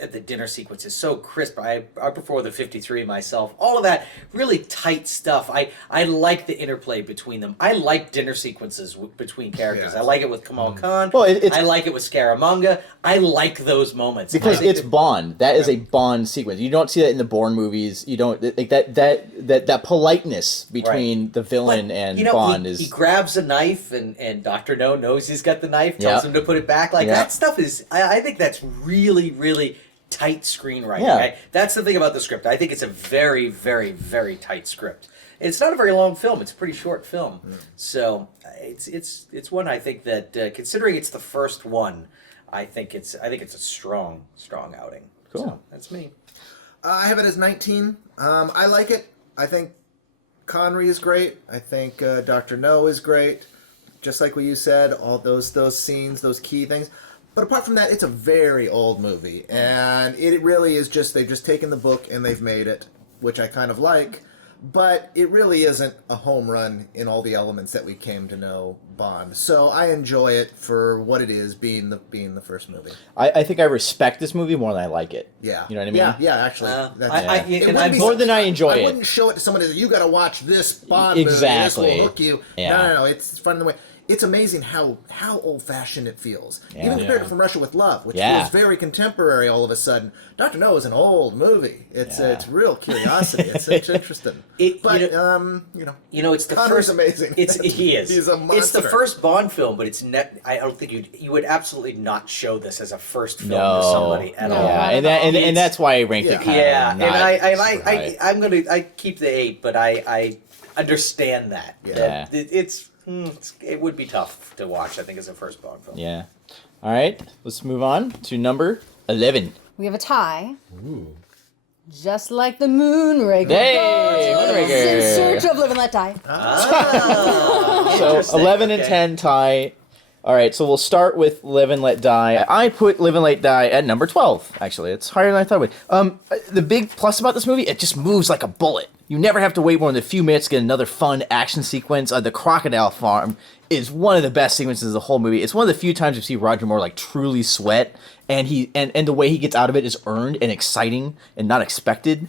at the dinner sequence is so crisp. I prefer the 53 myself. All of that really tight stuff. I like the interplay between them. I like dinner sequences between characters. I like it with Kamal Khan. Well, I like it with Scaramanga. I like those moments. Because it's Bond. That is a Bond sequence. You don't see that in the Bourne movies. You don't like that politeness between the villain and Bond is. He grabs a knife and Dr. No knows he's got the knife, tells him to put it back. That stuff is I think that's really, really tight screenwriting. Yeah. Right? That's the thing about the script. I think it's a very, very, very tight script. It's not a very long film. It's a pretty short film. So it's one I think that considering it's the first one, I think it's a strong outing. Cool. So, that's me. I have it as 19. I like it. I think Connery is great. I think Dr. No is great. Just like what you said, all those scenes, those key things. But apart from that, it's a very old movie. And it really is just, they've just taken the book and they've made it, which I kind of like. But it really isn't a home run in all the elements that we came to know Bond. So I enjoy it for what it is, being the first movie. I think I respect this movie more than I like it. Yeah. You know what I mean? Yeah, actually. More than I enjoy it. I wouldn't show it to somebody that you got to watch this Bond Exactly. movie. This will hook you. Yeah. No. It's fun the way. It's amazing how old-fashioned it feels. Yeah. Even compared to From Russia with Love, which Yeah. feels very contemporary all of a sudden. Dr. No is an old movie. It's real curiosity. It's interesting. It's the Connery's first. amazing. He is. He's a monster. It's the first Bond film, but I don't think you would absolutely not show this as a first film to somebody at all. Yeah, and that's why I ranked it kind of. I keep the 8, but I understand that. Yeah. It would be tough to watch, I think, as a first Bond film. Yeah. All right, let's move on to number 11. We have a tie. Ooh. Just like the Moonraker. Hey, Moonraker. In search of Live and Let Die. So 11 and 10 tie. All right, so we'll start with Live and Let Die. I put Live and Let Die at number 12, actually. It's higher than I thought it would. The big plus about this movie, it just moves like a bullet. You never have to wait more than a few minutes to get another fun action sequence. The Crocodile Farm is one of the best sequences of the whole movie. It's one of the few times you see Roger Moore like truly sweat, and the way he gets out of it is earned and exciting and not expected.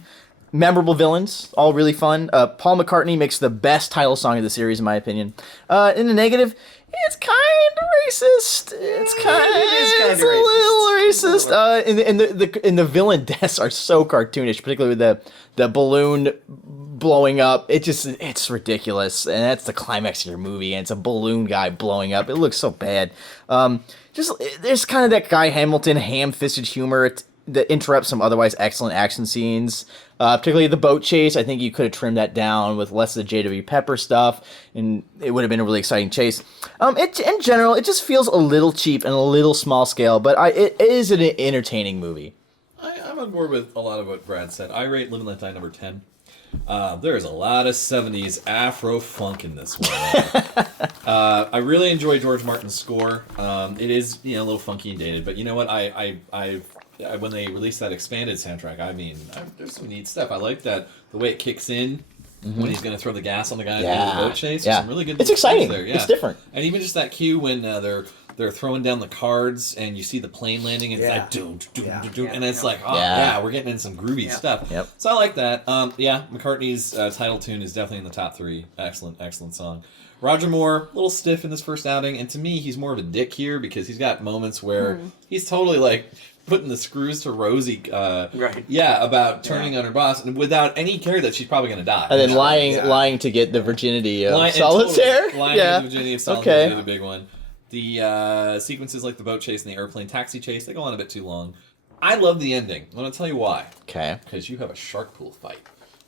Memorable villains, all really fun. Paul McCartney makes the best title song of the series, in my opinion. In the negative, it's kind of racist. It's a little racist. And the villain deaths are so cartoonish, particularly with the balloon blowing up. It's ridiculous, and that's the climax of your movie. And it's a balloon guy blowing up. It looks so bad. There's kind of that Guy Hamilton ham-fisted humor that interrupts some otherwise excellent action scenes. Particularly the boat chase. I think you could have trimmed that down with less of the J.W. Pepper stuff, and it would have been a really exciting chase. In general, it just feels a little cheap and a little small scale, but it is an entertaining movie. I'm on board with a lot of what Brad said. I rate Live and Let Die number 10. There's a lot of 70s Afro-funk in this one. I really enjoy George Martin's score. It is a little funky and dated, but you know what? I when they released that expanded soundtrack, there's some neat stuff. I like that the way it kicks in when he's going to throw the gas on the guy at the end of the boat chase. Yeah. Some really good. It's exciting. There. Yeah. It's different. And even just that cue when they're throwing down the cards and you see the plane landing and it's like doom, and it's like we're getting in some groovy stuff. Yep. So I like that. McCartney's title tune is definitely in the top 3. Excellent song. Roger Moore, a little stiff in this first outing, and to me, he's more of a dick here because he's got moments where he's totally like putting the screws to Rosie, about turning on her boss, and without any care that she's probably going to die. And then lying to get the virginity of Solitaire. Lying to the virginity of Solitaire is the big one. The sequences like the boat chase and the airplane taxi chase, they go on a bit too long. I love the ending. I'm going to tell you why. Okay. Because you have a shark pool fight,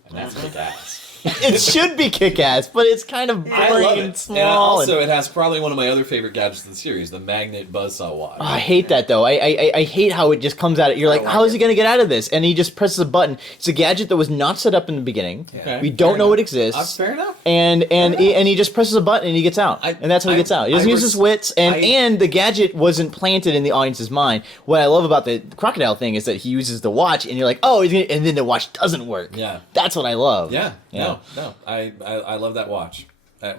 and that's kick ass. It should be kick-ass, but it's kind of boring I love it. and small. And also, it has probably one of my other favorite gadgets of the series, the magnet buzzsaw watch. Oh, I hate that, though. I hate how it just comes out. You're like, how is he going to get out of this? And he just presses a button. It's a gadget that was not set up in the beginning. Okay, we don't know it exists. Fair enough. And he just presses a button and he gets out. And that's how he gets out. He doesn't use his wits, and the gadget wasn't planted in the audience's mind. What I love about the crocodile thing is that he uses the watch, and you're like, oh, and then the watch doesn't work. Yeah. That's what I love. Yeah. No. I love that watch.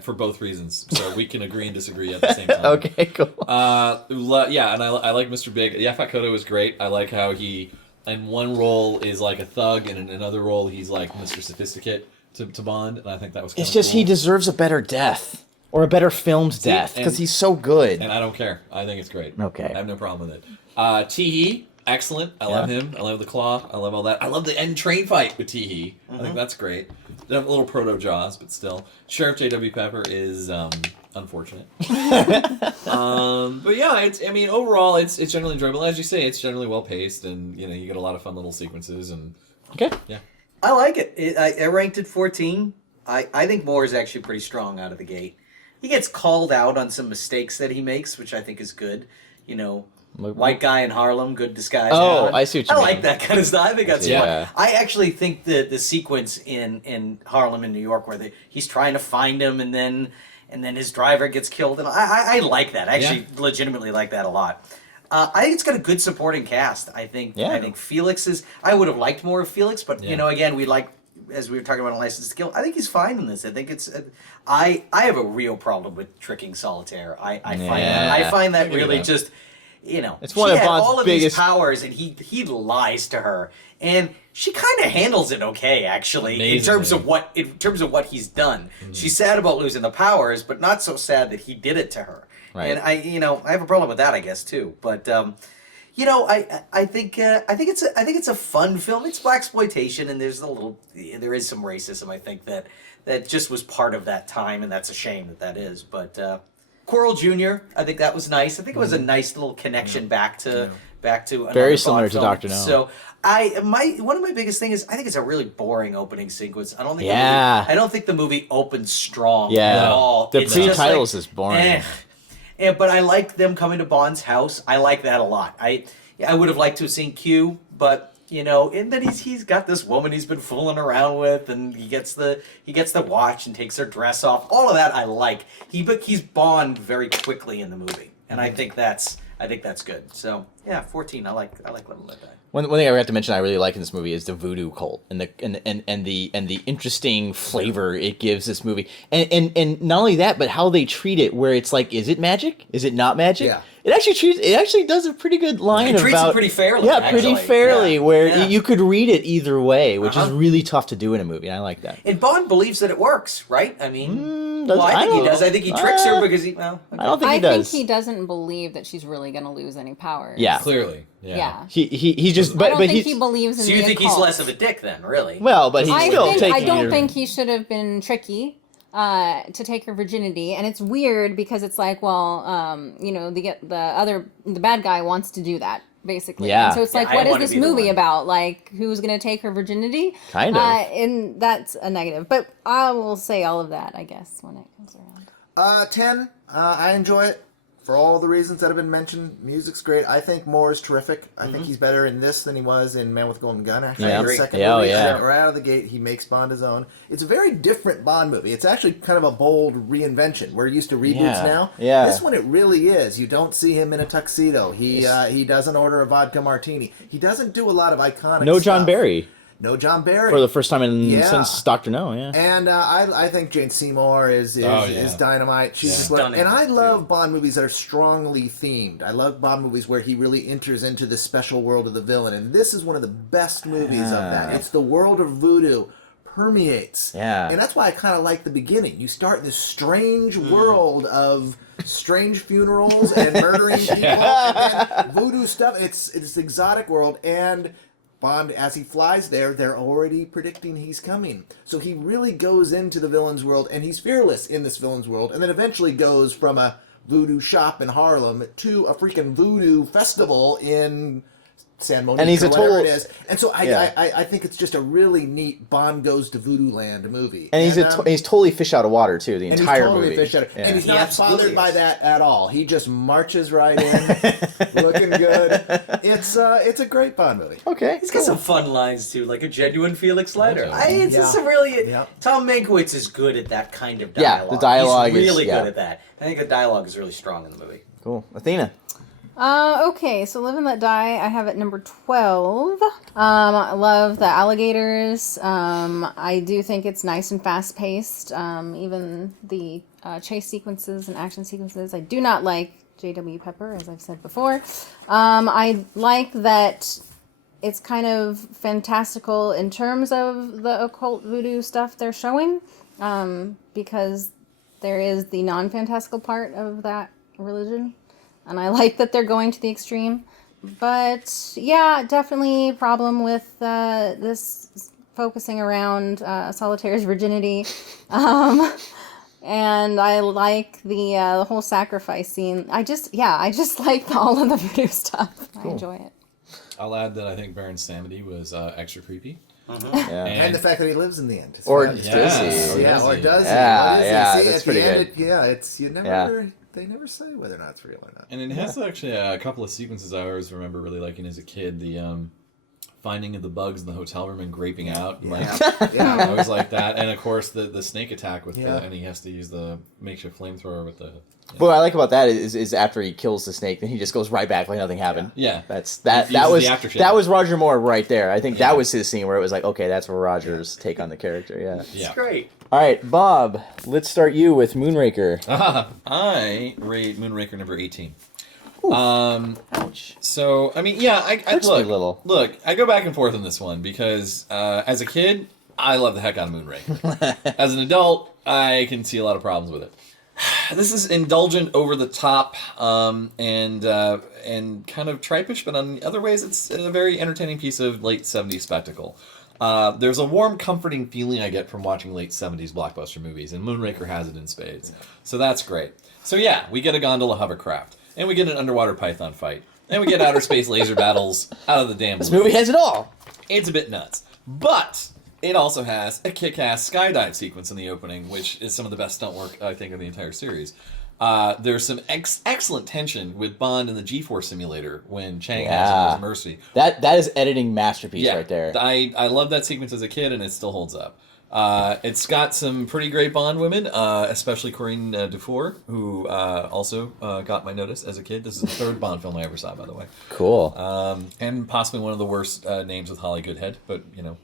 For both reasons, so we can agree and disagree at the same time. Okay, cool. Yeah, and I like Mr. Big. Yaphet Kotto is great. I like how he, in one role, is like a thug, and in another role, he's like Mr. Sophisticate to Bond, and I think that was kind of just cool. he deserves a better death. Or a better filmed death, because he's so good. And I don't care. I think it's great. Okay. I have no problem with it. Tee, excellent. I love him. I love the claw. I love all that. I love the end train fight with Tee. I think that's great. They have a little proto Jaws, but still. Sheriff J.W. Pepper is unfortunate. But yeah, overall, it's generally enjoyable. As you say, it's generally well paced, and you get a lot of fun little sequences. And okay, yeah, I like it. I ranked it 14. I think Moore is actually pretty strong out of the gate. He gets called out on some mistakes that he makes, which I think is good. White guy in Harlem, good disguise. Oh, I see what you mean. I like that kind of stuff. I think that's Yeah. fun. I actually think the sequence in Harlem in New York where he's trying to find him and then his driver gets killed, and I like that. I actually legitimately like that a lot. I think it's got a good supporting cast. I think Felix is. I would have liked more of Felix, but again, as we were talking about in License to Kill, I think he's fine in this. I think it's. I have a real problem with tricking Solitaire. I find that really just. It's one she of had Bond's all of biggest these powers, and he lies to her, and she kind of handles it okay, actually, in terms of what he's done. Mm-hmm. She's sad about losing the powers, but not so sad that he did it to her. Right. And I have a problem with that, I guess, too. But I think it's a fun film. It's blaxploitation, and there is some racism. I think that just was part of that time, and that's a shame that is. But Coral Jr., I think that was nice. I think it was a nice little connection back to very similar to film. Dr. No. So one of my biggest things is I think it's a really boring opening sequence. I don't think the movie opens strong at all. The pre-titles is boring. But I like them coming to Bond's house. I like that a lot. I would have liked to have seen Q, but and then he's got this woman he's been fooling around with, and he gets the watch and takes her dress off. All of that I like. He's Bond very quickly in the movie, and I think that's good. So yeah, 14. I like living like that. One thing I have to mention I really like in this movie is the voodoo cult and the interesting flavor it gives this movie, and not only that, but how they treat it. Where it's like, is it magic? Is it not magic? Yeah. It actually does a pretty good line It treats about it pretty fairly. Yeah, pretty fairly. Yeah. Where you could read it either way, which is really tough to do in a movie. And I like that. And Bond believes that it works, right? I mean, I think he don't- does. I think he tricks her because he. Well, okay. I don't think he I does. think he doesn't believe that she's really going to lose any powers. Yeah. clearly. Yeah. He just. I But don't but think he's he believes in So you the think occult. he's less of a dick then, really? well, but he's still taking. I don't her- think he should have been tricky to take her virginity, and it's weird because it's like, well, the bad guy wants to do that basically. Yeah. And so it's like, I what is wanna this be the movie one. about? Like, who's gonna take her virginity? Kind of. And that's a negative, but I will say all of that, I guess, when it comes around. 10. I enjoy it for all the reasons that have been mentioned. Music's great. I think Moore is terrific. I think he's better in this than he was in Man with Golden Gun. Actually, Yeah. in the second Yeah, movie, yeah. right out of the gate, he makes Bond his own. It's a very different Bond movie. It's actually kind of a bold reinvention. We're used to reboots now. Yeah. This one, it really is. You don't see him in a tuxedo. He doesn't order a vodka martini. He doesn't do a lot of iconic No John stuff. Barry No John Barry. for the first time since Dr. No. Yeah. And I think Jane Seymour is dynamite. She's just Stunning, and I too. love Bond movies that are strongly themed. I love Bond movies where he really enters into the special world of the villain, and this is one of the best movies of that. It's the world of voodoo permeates. Yeah. And that's why I kind of like the beginning. You start in this strange world of strange funerals and murdering people and voodoo stuff. It's this exotic world, and Bond, as he flies there, they're already predicting he's coming. So he really goes into the villain's world, and he's fearless in this villain's world, and then eventually goes from a voodoo shop in Harlem to a freaking voodoo festival in San Monique And he's or a whatever total- it is. And so I think it's just a really neat Bond Goes to Voodoo Land movie. And he's totally fish out of water too. The and entire he's totally movie. fish out of, Yeah. and he's He not absolutely bothered by is. that at all. He just marches right in, looking good. It's a great Bond movie. Okay. He's got some fun lines too, like a genuine Felix Leiter. Okay. It's just a really Yeah. Tom Mankiewicz is good at that kind of Yeah, dialogue. the dialogue He's is- really yeah. good at that. I think the dialogue is really strong in the movie. Cool. Athena. Okay, so Live and Let Die, I have at number 12. I love the alligators. I do think it's nice and fast paced. Even the chase sequences and action sequences. I do not like J.W. Pepper, as I've said before. I like that it's kind of fantastical in terms of the occult voodoo stuff they're showing, because there is the non-fantastical part of that religion. And I like that they're going to the extreme. But yeah, definitely a problem with this focusing around Solitaire's virginity. And I like the whole sacrifice scene. I just like all of the voodoo stuff. I enjoy it. I'll add that I think Baron Samedi was extra creepy. Yeah. And the fact that he lives in the end. Or fun. does Yeah. he? Yeah, or does he? Yeah, What is he? yeah, See, that's at the pretty end, good. it's you never. Yeah. They never say whether or not it's real or not. And it has actually a couple of sequences I always remember really liking as a kid. The finding of the bugs in the hotel room and graping out. Like, Yeah. I always like that. And of course the snake attack with Yeah. and he has to use the makeshift flamethrower with the. What I like about that is after he kills the snake, then he just goes right back like nothing happened. Yeah. That He uses was the aftershave. that was Roger Moore right there. I think Yeah. that was his scene where it was like, okay, that's where Roger's take on the character. Yeah. Yeah. It's great. All right, Bob. Let's start you with Moonraker. I rate Moonraker number 18. Ouch. So I mean, yeah, I Hurts me a look, little. look. I go back and forth on this one because as a kid, I love the heck out of Moonraker. As an adult, I can see a lot of problems with it. This is indulgent, over the top, and kind of tripish, but on other ways, it's a very entertaining piece of late '70s spectacle. There's a warm, comforting feeling I get from watching late '70s blockbuster movies, and Moonraker has it in spades. So that's great. So yeah, we get a gondola hovercraft, and we get an underwater python fight, and we get outer space laser battles out of the damn blue. This movie has it all. It's a bit nuts. But it also has a kick-ass skydive sequence in the opening, which is some of the best stunt work, I think, of the entire series. There's some excellent tension with Bond in the G-Force simulator when Chang has his mercy. That is editing masterpiece right there. I love that sequence as a kid, and it still holds up. It's got some pretty great Bond women, especially Corinne Dufour, who also got my notice as a kid. This is the third Bond film I ever saw, by the way. Cool. And possibly one of the worst names with Holly Goodhead, but, you know,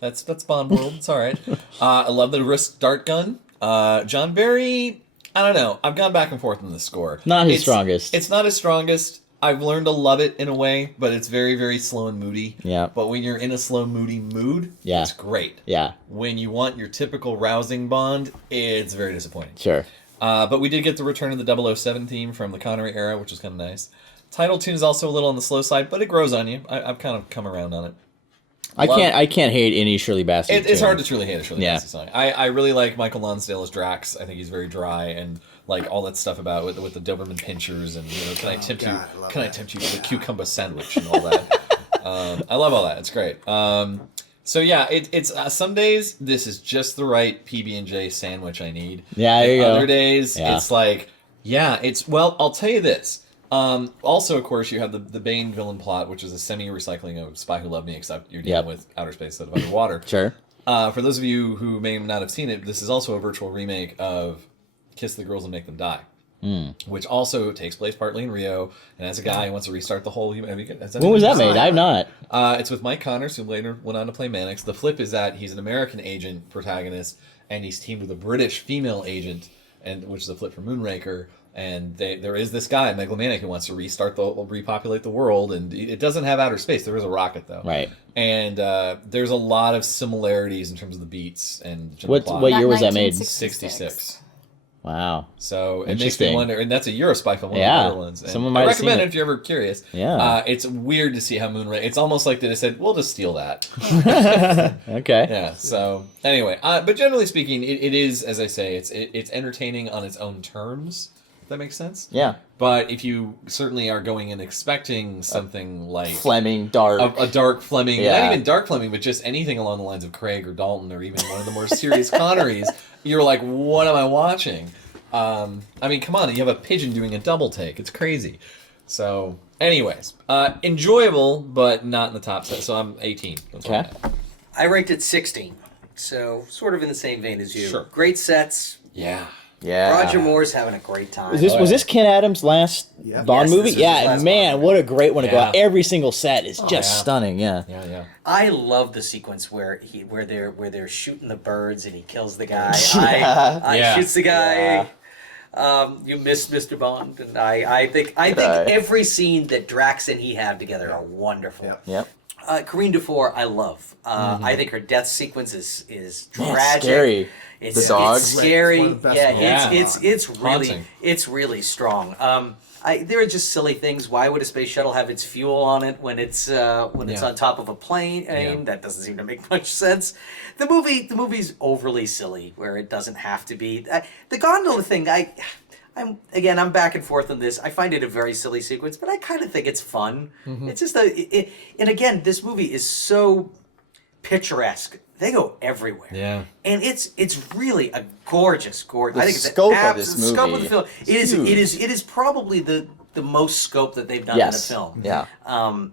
that's Bond world. It's all right. I love the wrist dart gun. John Barry, I don't know. I've gone back and forth on the score. Not his strongest. It's not his strongest. I've learned to love it in a way, but it's very, very slow and moody. Yeah. But when you're in a slow, moody mood, Yeah. it's great. Yeah. When you want your typical rousing Bond, it's very disappointing. Sure. But we did get the return of the 007 theme from the Connery era, which was kind of nice. Title tune is also a little on the slow side, but it grows on you. I've kind of come around on it. I can't hate any Shirley Bassey. It's hard to truly hate a Shirley Yeah. Bassey song. I really like Michael Lonsdale as Drax. I think he's very dry and like all that stuff about with the Doberman pinchers and can I tempt God, I you? love Can I that. tempt you with a cucumber sandwich and all that? I love all that. It's great. So yeah, it's some days this is just the right PB&J sandwich I need. Yeah, there And you go. Other days Yeah. it's like I'll tell you this. Also, of course, you have the Bane villain plot, which is a semi-recycling of Spy Who Loved Me, except you're dealing with outer space instead of underwater. Sure. For those of you who may not have seen it, this is also a virtual remake of Kiss the Girls and Make Them Die, which also takes place partly in Rio, and as a guy who wants to restart the whole... When was that made? I've not. It's with Mike Connors, who later went on to play Mannix. The flip is that he's an American agent protagonist, and he's teamed with a British female agent, which is a flip from Moonraker. And there is this guy, Megalomaniac, who wants to repopulate the world, and it doesn't have outer space. There is a rocket, though. Right. And there's a lot of similarities in terms of the beats and general What plot. year was that made? 66. Wow. So it makes Interesting. me wonder, and that's a Eurospay film, one Yeah. of the other ones. And Someone might I have seen recommend it it. if you're ever curious. Yeah. It's weird to see how Moonraker. It's almost like they just said, "We'll just steal that." Okay. Yeah. So anyway, but generally speaking, it is, as I say, it's entertaining on its own terms. If that makes sense. Yeah. But if you certainly are going in expecting something like Fleming, dark. a dark Fleming, Yeah. not even dark Fleming, but just anything along the lines of Craig or Dalton or even one of the more serious Connerys, you're like, what am I watching? I mean, come on, you have a pigeon doing a double take. It's crazy. So, anyways, enjoyable, but not in the top set. So I'm 18. Okay. I ranked it 16, so sort of in the same vein as you. Sure. Great sets. Yeah. Yeah. Roger Moore's having a great time. Was this Ken Adams' last Bond Yes, movie? this was his Yeah, last man, Bond what a great one to go Yeah. out. Every single set is just yeah. stunning. Yeah. Yeah. I love the sequence where they're shooting the birds and he kills the guy. Yeah. I Yeah. shoots the guy. Yeah. You missed Mr. Bond, and I think every scene that Drax and he have together are wonderful. Yeah. Yep. Corinne Dufour, I love. I think her death sequence is Man, tragic. scary. It's, The dog? It's scary. It's one of the best Yeah, ones. it's really strong. There are just silly things. Why would a space shuttle have its fuel on it when it's on top of a plane? I mean, that doesn't seem to make much sense. The movie's overly silly where it doesn't have to be. The gondola thing, I'm back and forth on this. I find it a very silly sequence, but I kind of think it's fun. It's just and again, this movie is so picturesque. They go everywhere. Yeah. And it's really a gorgeous. I think it's scope an of this the scope of movie the film. is It is probably the most scope that they've done Yes. in a film. Yeah.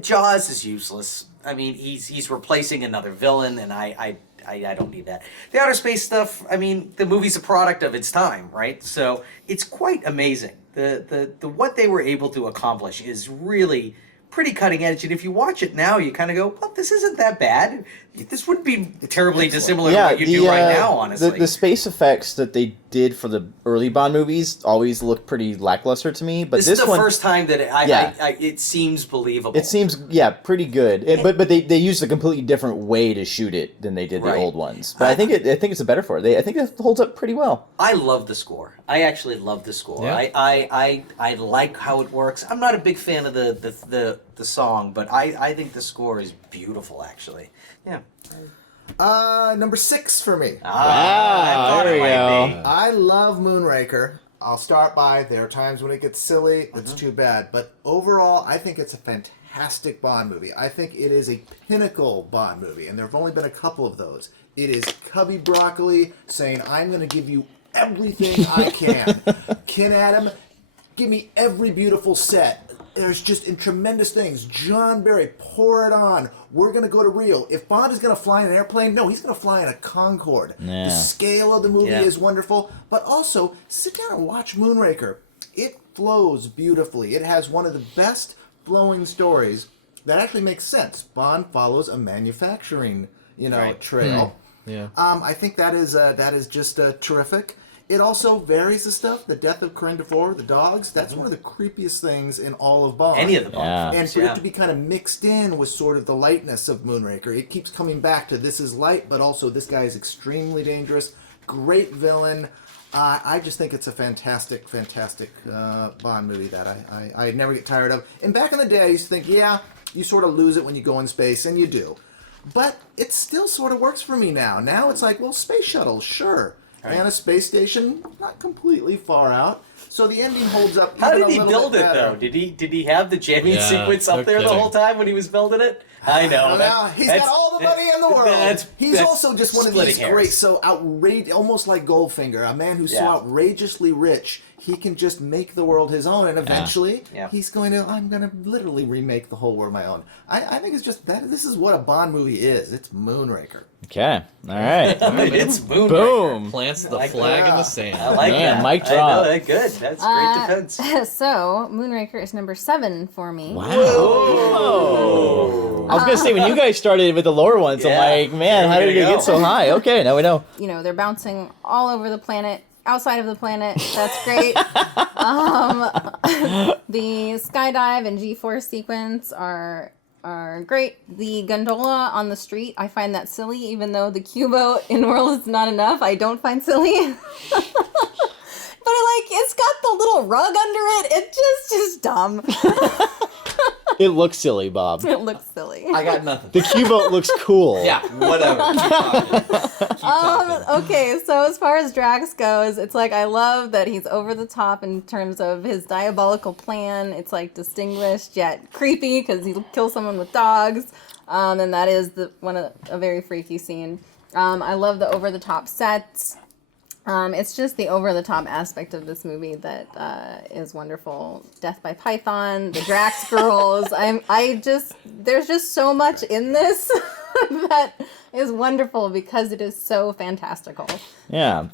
Jaws is useless. I mean, he's replacing another villain, and I don't need that. The outer space stuff. I mean, the movie's a product of its time, right? So it's quite amazing. The what they were able to accomplish is really pretty cutting edge. And if you watch it now, you kind of go, well, this isn't that bad. This wouldn't be terribly dissimilar to what you do right now, honestly. The space effects that they did for the early Bond movies always look pretty lackluster to me. But this is the first time that it seems believable. It seems, pretty good. But they used a completely different way to shoot it than they did the old ones. But I think it's a better for it. I think it holds up pretty well. I love the score. I actually love the score. Yeah. I like how it works. I'm not a big fan of the song, but I think the score is beautiful, actually. Yeah. Number 6 for me. Wow, there we go. I love Moonraker. I'll start by there are times when it gets silly. It's too bad. But overall, I think it's a fantastic Bond movie. I think it is a pinnacle Bond movie, and there have only been a couple of those. It is Cubby Broccoli saying, I'm going to give you everything I can. Ken Adam, give me every beautiful set. There's just in tremendous things. John Barry, pour it on. We're going to go to Rio. If Bond is going to fly in an airplane, no, he's going to fly in a Concorde. Yeah. The scale of the movie is wonderful. But also, sit down and watch Moonraker. It flows beautifully. It has one of the best flowing stories that actually makes sense. Bond follows a manufacturing, trail. Yeah. I think that is just terrific. It also varies the stuff. The death of Corinne Dufour, the dogs, that's one of the creepiest things in all of Bond. Any of the Bond Yeah. films, And for it to be kind of mixed in with sort of the lightness of Moonraker, it keeps coming back to this is light, but also this guy is extremely dangerous. Great villain. I just think it's a fantastic, fantastic Bond movie that I never get tired of. And back in the day, I used to think, you sort of lose it when you go in space, and you do. But it still sort of works for me now. Now it's like, well, space shuttle, sure. Right. And a space station, not completely far out. So the ending holds up. How even did he a little build bit it, better. though? Did he have the jamming Yeah, sequence up no there the kidding. whole time when he was building it? I know. Well, he's got all the money in the world. He's also just one of these great, so outrageous, almost like Goldfinger, a man who's so outrageously rich, he can just make the world his own, and eventually he's I'm going to literally remake the whole world my own. I think it's just that. This is what a Bond movie is. It's Moonraker. Okay. All right. It's Moonraker. Boom. Plants the flag in the sand. I like Man, that. mic I know drop. that. Good. That's great defense. So, Moonraker is number 7 for me. Wow. I was going to say, when you guys started with the lower ones, I'm like, man, how did it get so high? Okay, now we know. They're bouncing all over the planet, outside of the planet. That's great. The skydive and G-force sequence are great. The gondola on the street, I find that silly, even though the Q-boat in World is not enough. I don't find silly. But it's got the little rug under it. It's just dumb. It looks silly, Bob. It looks silly. I got nothing. The Q-boat looks cool. Yeah, whatever. Keep talking. Okay, so as far as Drax goes, it's like I love that he's over the top in terms of his diabolical plan. It's like distinguished yet creepy because he'll kill someone with dogs, and that is a very freaky scene. I love the over the top sets. It's just the over-the-top aspect of this movie that is wonderful. Death by Python, the Drax girls. There's just so much in this that is wonderful because it is so fantastical. Yeah.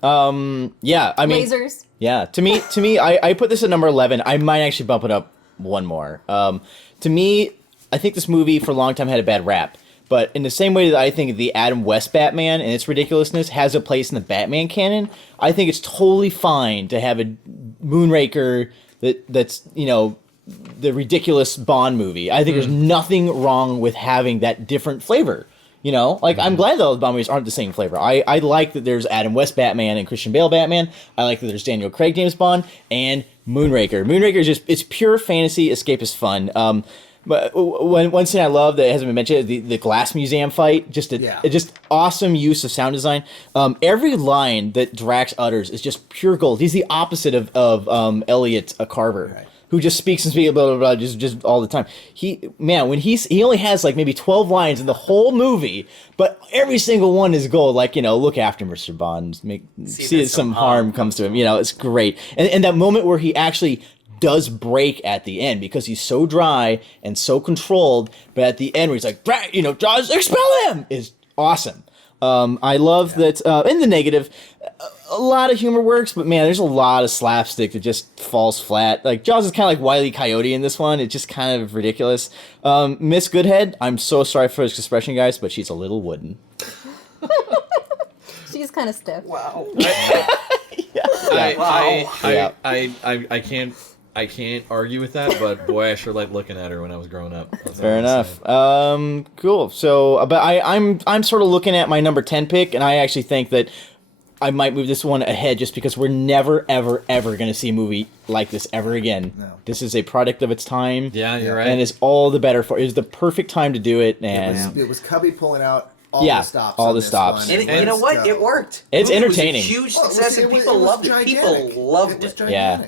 Yeah. I mean, Lasers. Yeah. To me, I put this at number 11. I might actually bump it up one more. To me, I think this movie for a long time had a bad rap. But in the same way that I think the Adam West Batman and its ridiculousness has a place in the Batman canon, I think it's totally fine to have a Moonraker that's, you know, the ridiculous Bond movie. I think there's nothing wrong with having that different flavor. You know, like, I'm glad that all the Bond movies aren't the same flavor. I like that there's Adam West Batman and Christian Bale Batman. I like that there's Daniel Craig James Bond and Moonraker. Moonraker is just, it's pure fantasy, escapist fun. But one scene I love that hasn't been mentioned is the Glass Museum fight. Just just awesome use of sound design. Every line that Drax utters is just pure gold. He's the opposite of Elliot Carver, right, who just speaks and speaks blah blah blah just all the time. He only has like maybe 12 lines in the whole movie, but every single one is gold. Like, you know, look after Mr. Bond, see that some harm comes to him. You know, it's great. And that moment where he actually does break at the end because he's so dry and so controlled, but at the end where he's like, you know, Jaws, expel him, is awesome. I love that in the negative, a lot of humor works, but man, there's a lot of slapstick that just falls flat. Like, Jaws is kind of like Wile E. Coyote in this one. It's just kind of ridiculous. Miss Goodhead, I'm so sorry for his expression, guys, but she's a little wooden. She's kind of stiff. Wow. I can't argue with that, but boy, I sure liked looking at her when I was growing up. Fair enough. Cool. So, but I'm sort of looking at my number 10 pick, and I actually think that I might move this one ahead just because we're never, ever, ever going to see a movie like this ever again. No. This is a product of its time. Yeah, you're right. And it's all the better for it. It was the perfect time to do it. And it was Cubby pulling out all the stops. All the stops. And you know what? It worked. It's entertaining. It was a huge success, and people loved it. People loved it.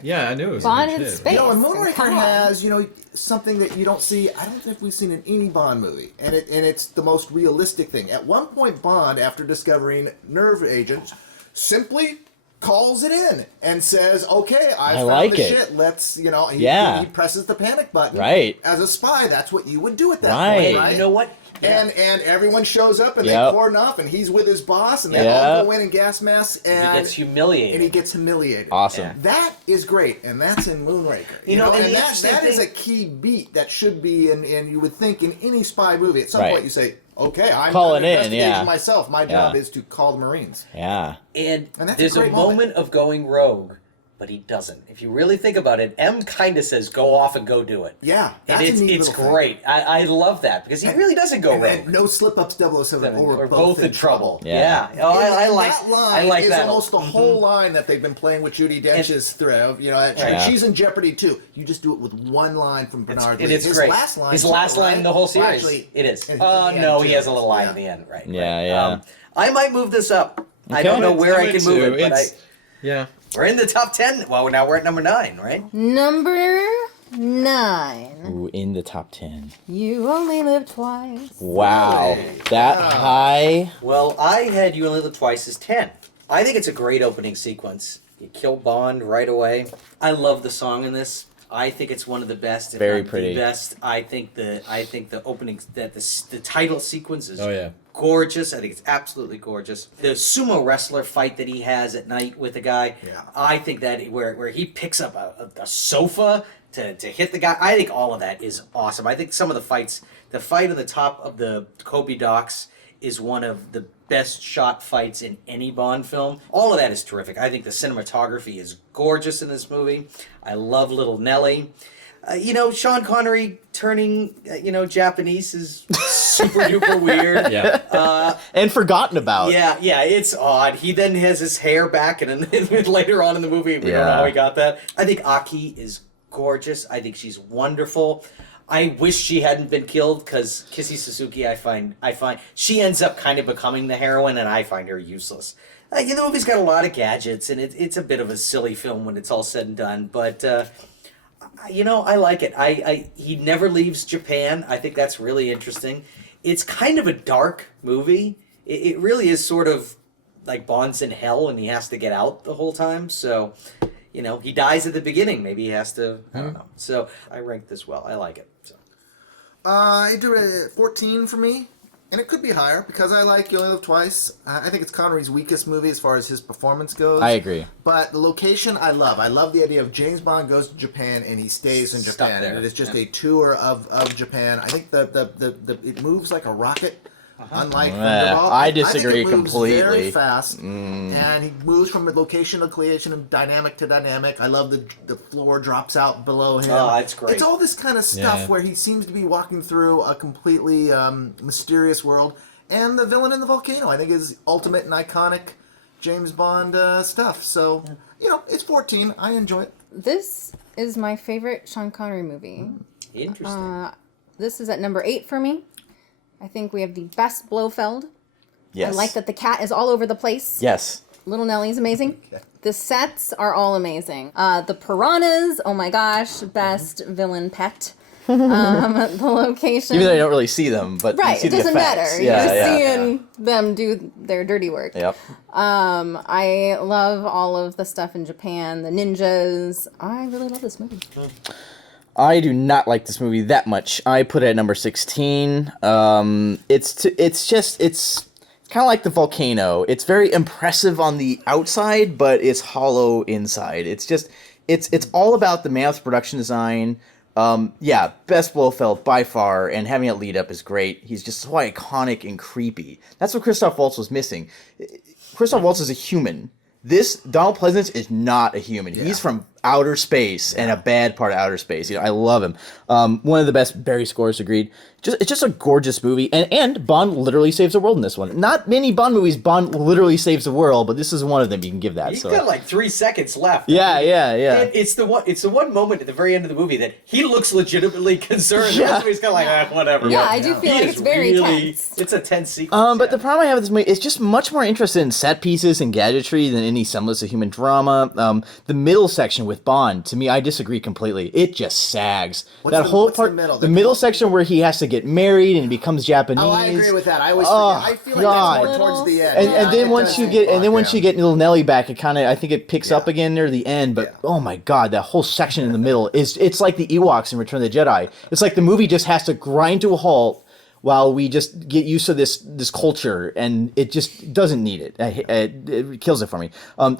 Yeah, I knew it was Bond a in good space. You know, and Moonraker has, you know, something that you don't see. I don't think we've seen in any Bond movie, and it's the most realistic thing. At one point, Bond, after discovering nerve agents, simply calls it in and says, "Okay, I found like the it. shit. Let's, you know." He presses the panic button. Right. As a spy, that's what you would do at that point, right? You know what? And everyone shows up and they cordon off, and he's with his boss, and they all go in gas masks, and he gets humiliated. And he gets humiliated. Awesome. Yeah. That is great, and that's in Moonraker. You know, and that is a key beat that should be in you would think in any spy movie. At some point, you say, "Okay, I'm calling investigating myself. My job is to call the Marines." Yeah. And that's there's a moment of going rogue, but he doesn't. If you really think about it, M kind of says, "Go off and go do it." Yeah, and that's it's great. I love that because he really doesn't go rogue. And no slip ups, 007, or both in trouble. Yeah. Oh, I like that line. I like is that. Almost the whole line that they've been playing with Judi Dench's through. You know, she's in jeopardy too. You just do it with one line from Bernard Lee. It's his great. His last line in the whole series. Well, actually, it is. No, he has a little line at the end. Right. Yeah. I might move this up. I don't know where I can move it, but yeah. We're in the top 10. Well, now we're at number 9, right? Number 9. Ooh, in the top 10. You only live twice. Wow. That high. Well, I had You Only Live Twice as 10. I think it's a great opening sequence. You kill Bond right away. I love the song in this. I think it's one of the best. If Very not pretty. The best. I think the opening, the title sequence is gorgeous. I think it's absolutely gorgeous. The sumo wrestler fight that he has at night with the guy, I think that where he picks up a sofa to hit the guy, I think all of that is awesome. I think some of the fights, the fight on the top of the Kobe docks is one of the best shot fights in any Bond film. All of that is terrific. I think the cinematography is gorgeous in this movie. I love Little Nelly. Sean Connery turning, Japanese is super duper weird. Yeah. And forgotten about. Yeah, it's odd. He then has his hair back, and then later on in the movie, we don't know how he got that. I think Aki is gorgeous. I think she's wonderful. I wish she hadn't been killed because Kissy Suzuki, I find she ends up kind of becoming the heroine, and I find her useless. The movie's got a lot of gadgets, and it's a bit of a silly film when it's all said and done. But I like it. He never leaves Japan. I think that's really interesting. It's kind of a dark movie. It really is sort of like Bond's in hell, and he has to get out the whole time. So. He dies at the beginning. Maybe he has to. I don't know. So I ranked this well. I like it. So. I do it at 14 for me, and it could be higher because I like You Only Live Twice. I think it's Connery's weakest movie as far as his performance goes. I agree. But the location I love. I love the idea of James Bond goes to Japan and he stays in Japan. there. And it is just a tour of Japan. I think it moves like a rocket. Unlike Thunderball, I disagree think it moves completely. Very fast, and he moves from location to location and dynamic to dynamic. I love the floor drops out below him. Oh, that's great. It's all this kind of stuff Yeah. where he seems to be walking through a completely mysterious world. And the villain in the volcano, I think, is ultimate and iconic James Bond stuff. So, it's 14. I enjoy it. This is my favorite Sean Connery movie. Interesting. This is at number 8 for me. I think we have the best Blofeld. Yes. I like that the cat is all over the place. Yes. Little Nellie's amazing. The sets are all amazing. The piranhas, oh my gosh, best villain pet. The location. Even though you don't really see them, but you Right, see it the doesn't effects. matter. Yeah, You're yeah. seeing them do their dirty work. Yep. I love all of the stuff in Japan, the ninjas. I really love this movie. I do not like this movie that much. I put it at number 16. It's kind of like the volcano. It's very impressive on the outside, but it's hollow inside. It's all about the man's production design. Best Blofeld by far, and having it lead up is great. He's just so iconic and creepy. That's what Christoph Waltz was missing. Christoph Waltz is a human. This Donald Pleasance is not a human. He's from outer space and a bad part of outer space. I love him. One of the best Barry scores, agreed. It's just a gorgeous movie, and Bond literally saves the world in this one. Not many Bond movies, Bond literally saves the world, but this is one of them. You can give that. You've got like 3 seconds left. Yeah. And it's the one moment at the very end of the movie that he looks legitimately concerned. Yeah. The rest of he's kind of like, whatever. Yeah, I do feel He like is it's very really, tense. It's a tense sequence. But the problem I have with this movie is just much more interested in set pieces and gadgetry than any semblance of human drama. The middle section with Bond, to me, I disagree completely. It just sags. What's The middle section where he has to get married and becomes Japanese. Oh, I agree with that. I always forget. I feel like God. that's more towards the end. And then once you get little Nelly back, I think it picks up again near the end. But oh my God, that whole section in the middle it's like the Ewoks in Return of the Jedi. It's like the movie just has to grind to a halt while we just get used to this culture, and it just doesn't need it. It kills it for me.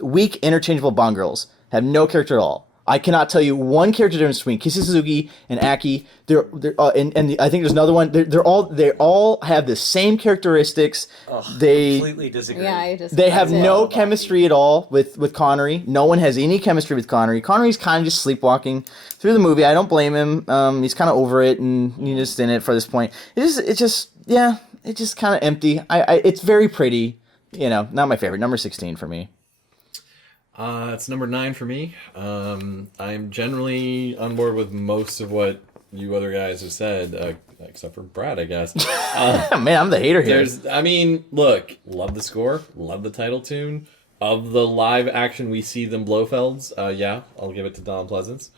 Weak interchangeable Bond girls have no character at all. I cannot tell you one character difference between Kissy Suzuki and Aki. I think there's another one. They all have the same characteristics. Completely disagree. Yeah, They have no chemistry at all with Connery. No one has any chemistry with Connery. Connery's kind of just sleepwalking through the movie. I don't blame him. He's kind of over it and he's just in it for this point. It's just kind of empty. It's very pretty. Not my favorite. Number 16 for me. It's number 9 for me. I'm generally on board with most of what you other guys have said, except for Brad, I guess. Man, I'm the hater here. Look, love the score, love the title tune. Of the live action we see them Blofelds, I'll give it to Donald Pleasance.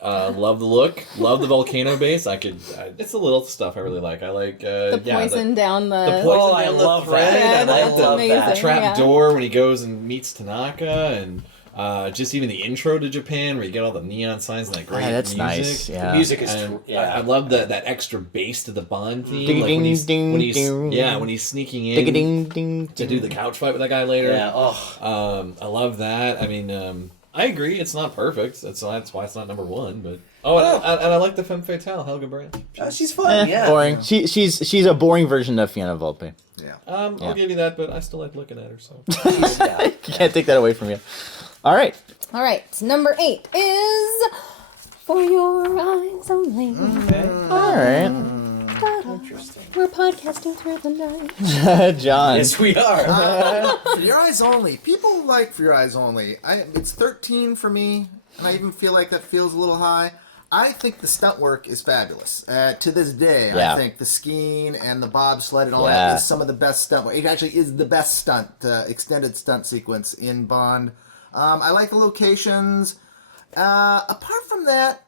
Love the look, love the volcano base. It's the little stuff I really like. I like the poison down the. The poison I down love the thread. that. I That's love amazing. that trap yeah. door when he goes and meets Tanaka, and just even the intro to Japan where you get all the neon signs and that great that's music. nice. Yeah. The music is And yeah. I love that extra bass to the Bond theme. Ding, Like when he's, ding, when he's ding. when he's sneaking Ding, in ding, ding, to do the couch fight with that guy later. Yeah. Oh. I love that. I agree. It's not perfect. That's why it's not number 1. But and I like the femme fatale, Helga Brandt. She's fun. Yeah. Boring. She's a boring version of Fiona Volpe. Yeah. I'll give you that, but I still like looking at her. So You can't take that away from you. All right. All right, number 8 is For Your Eyes Only. All right. Interesting. We're podcasting through the night. John. Yes, we are. For Your Eyes Only. People like For Your Eyes Only. It's 13 for me, and I even feel like that feels a little high. I think the stunt work is fabulous. To this day, Yeah. I think the skiing and the bobsled and all that is some of the best stunt work. It actually is the best extended stunt sequence in Bond. I like the locations. Apart from that,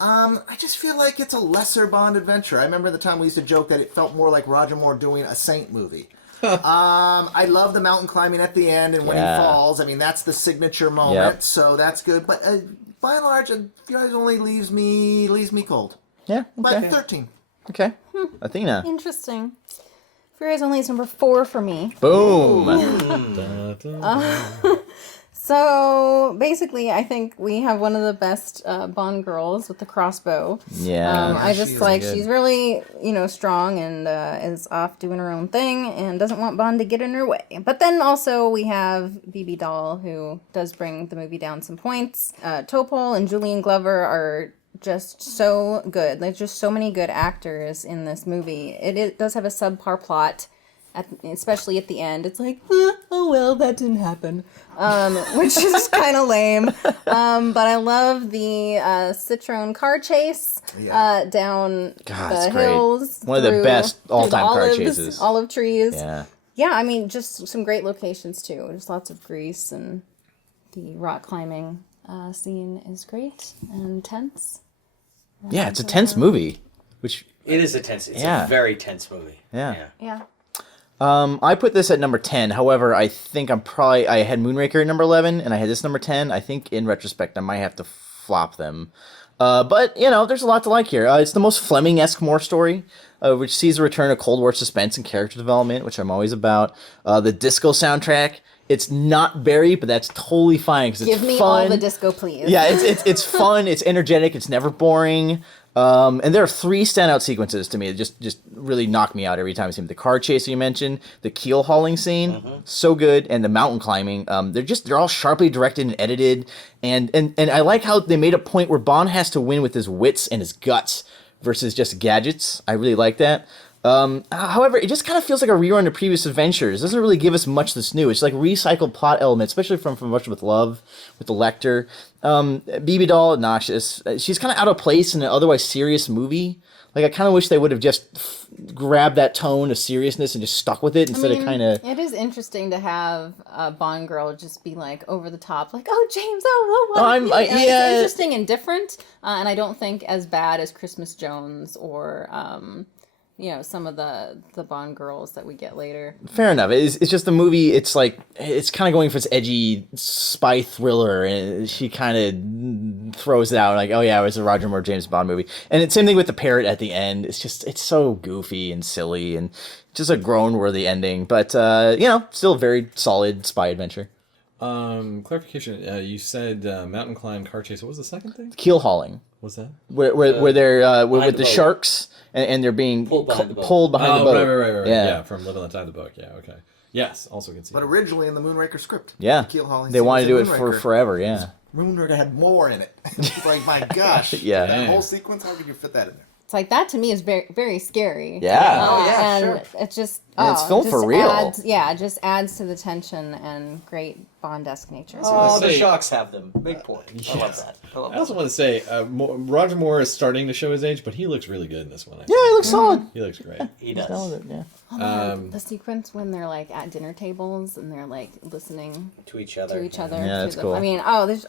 I just feel like it's a lesser Bond adventure. I remember the time we used to joke that it felt more like Roger Moore doing a Saint movie. I love the mountain climbing at the end and when he falls. I mean, that's the signature moment, so that's good. But by and large, Fury only leaves me cold. Yeah. Okay. But 13. Okay. Athena. Interesting. Fury Only is number 4 for me. Boom. So basically, I think we have one of the best Bond girls with the crossbow. Yeah. I just like she's really strong and is off doing her own thing and doesn't want Bond to get in her way. But then also we have BB Doll, who does bring the movie down some points. Topol and Julian Glover are just so good. There's just so many good actors in this movie. It does have a subpar plot. Especially at the end, it's like, oh well, that didn't happen, which is kind of lame. But I love the Citroen car chase down the hills. One of the best all-time car chases. Olive trees. Yeah. I mean, just some great locations too. There's lots of grease, and the rock climbing scene is great and tense. Yeah, it's a tense movie. Which it is a tense. It's a very tense movie. Yeah. I put this at number 10. However, I think I had Moonraker at number 11, and I had this number 10. I think in retrospect, I might have to flop them. But, there's a lot to like here. It's the most Fleming-esque Moore story, which sees a return of Cold War suspense and character development, which I'm always about. The disco soundtrack, it's not Barry, but that's totally fine because it's fun. Give me all the disco, please. Yeah, it's fun, it's energetic, it's never boring. And there are 3 standout sequences to me that just really knock me out every time I see them. The car chase you mentioned, the keel hauling scene, so good, and the mountain climbing. They're all sharply directed and edited, and I like how they made a point where Bond has to win with his wits and his guts versus just gadgets. I really like that. However, it just kind of feels like a rerun of previous adventures. It doesn't really give us much that's new. It's like recycled plot elements, especially from Russia with Love, with the Lecter. BB Doll, obnoxious. She's kind of out of place in an otherwise serious movie. Like, I kind of wish they would have just grabbed that tone of seriousness and just stuck with it instead of kind of... It is interesting to have a Bond girl just be, like, over the top, like, oh, James, oh, yeah. It's interesting and different, and I don't think as bad as Christmas Jones or... some of the Bond girls that we get later. Fair enough. It's just the movie, it's like, it's kind of going for its edgy spy thriller, and she kind of throws it out like, oh yeah, it was a Roger Moore James Bond movie. And it's same thing with the parrot at the end. It's so goofy and silly, and just a groan-worthy ending. But, still a very solid spy adventure. Clarification, you said mountain climb, car chase. What was the second thing? Keel hauling. What's that? Where they're with the sharks and they're being pulled behind the boat. Right. Yeah, from Live on the Tide of the Book. Yeah, okay. Yes, also can see. But originally in the Moonraker script, keel hauling. They wanted to do it for forever. Yeah. Moonraker had more in it. It's like, my gosh. Yeah. That whole sequence. How could you fit that in there? It's like, that to me is very, very scary. Yeah. And it just... it's filmed for real. It just adds to the tension and great Bond-esque nature. Oh, the Shocks have them. Big point. I love that. I also want to say, Roger Moore is starting to show his age, but he looks really good in this one. Yeah, he looks solid. He looks great. He does. Yeah. Oh, man, the sequence when they're like at dinner tables and they're like listening to each other. Yeah, that's cool. I mean, I love this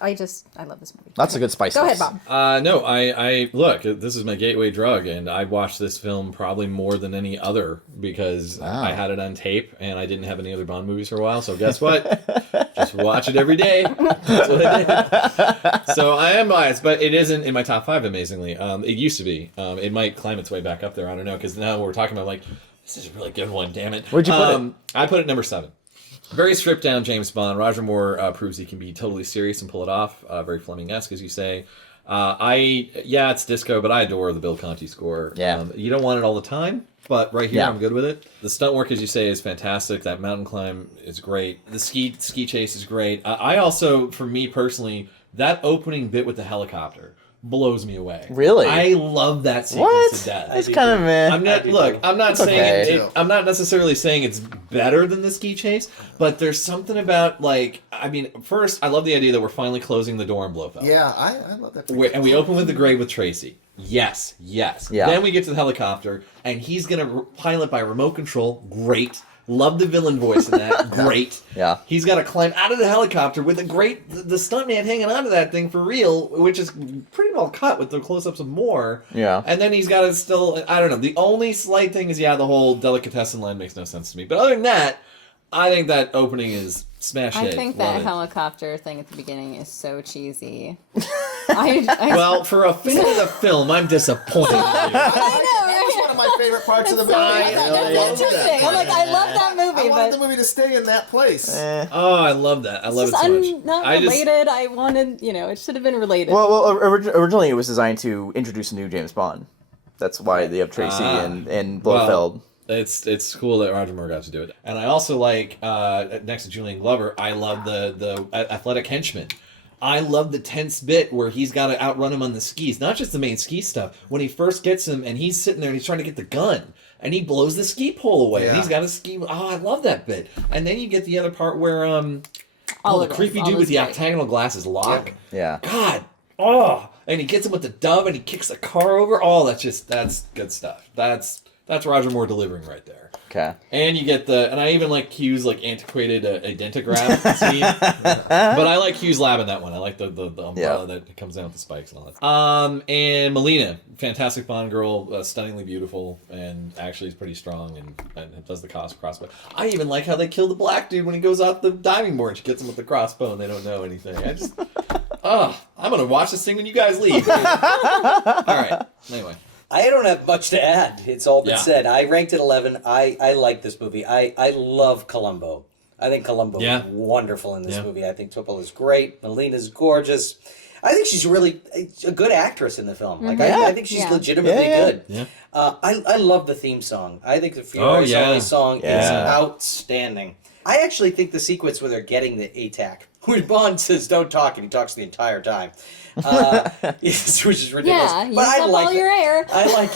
movie. Lots of good spice. Go ahead, Bob. No, I look. This is my gateway drug, and I watched this film probably more than any other because I had it on tape, and I didn't have any other Bond movies for a while. So guess what? Just watch it every day. That's what I did. So I am biased, but it isn't in my top 5. Amazingly, it used to be. It might climb its way back up there. I don't know, because now we're talking about like. This is a really good one, damn it. Where'd you put it? I put it number 7. Very stripped down James Bond. Roger Moore proves he can be totally serious and pull it off. Very Fleming-esque, as you say. It's disco, but I adore the Bill Conti score. Yeah. You don't want it all the time, but right here I'm good with it. The stunt work, as you say, is fantastic. That mountain climb is great. The ski chase is great. I also, for me personally, that opening bit with the helicopter. blows me away. Really? I love that sequence to death. It's kind of meh. I'm not saying okay. I'm not necessarily saying it's better than the ski chase, but there's something about first I love the idea that we're finally closing the door on Blofeld. Yeah, I love that. And we open with the grave with Tracy. Yes. Yeah. Then we get to the helicopter, and he's gonna pilot by remote control. Great. Love the villain voice in that. Great. Yeah. He's got to climb out of the helicopter with the stuntman hanging onto that thing for real, which is pretty well cut with the close-ups of Moore. Yeah. And then he's got to still, I don't know. The only slight thing is, the whole delicatessen line makes no sense to me. But other than that, I think that opening is smash hit. I think Love that it. helicopter thing at the beginning is so cheesy. Well, for a fan of the film, I'm disappointed. That's one of my favorite parts of the movie. That's interesting. I'm like, I love that movie, I wanted but the movie to stay in that place. Oh, I love that. I love it so much. Not related. I wanted, it should have been related. Well, originally it was designed to introduce a new James Bond. That's why they have Tracy and Blofeld. Well, it's cool that Roger Moore got to do it. And I also like, next to Julian Glover, I love the athletic henchman. I love the tense bit where he's got to outrun him on the skis. Not just the main ski stuff. When he first gets him and he's sitting there and he's trying to get the gun. And he blows the ski pole away. And he's got a ski. Oh, I love that bit. And then you get the other part where the creepy dude with the octagonal glasses, Locke. Yeah. God. Oh. And he gets him with the dove and he kicks the car over. Oh, that's good stuff. That's Roger Moore delivering right there. Okay. And you get and I even like Q's antiquated identigraph scene. But I like Q's lab in that one. I like the umbrella that comes down with the spikes and all that. And Melina, fantastic Bond girl, stunningly beautiful, and actually is pretty strong and does the crossbow. I even like how they kill the black dude when he goes out the diving board and she gets him with the crossbow and they don't know anything. I'm gonna watch this thing when you guys leave. All right. Anyway. I don't have much to add. It's all been said. I ranked it 11. I like this movie. I love Columbo. I think Columbo is wonderful in this movie. I think Topol is great. Melina's gorgeous. I think she's really a good actress in the film. Like I think she's legitimately good. Yeah. I love the theme song. I think the Furious Only song is outstanding. I actually think the sequence where they're getting the ATAC, where Bond says don't talk and he talks the entire time. Which is ridiculous. Yeah, but I like all your air. I like,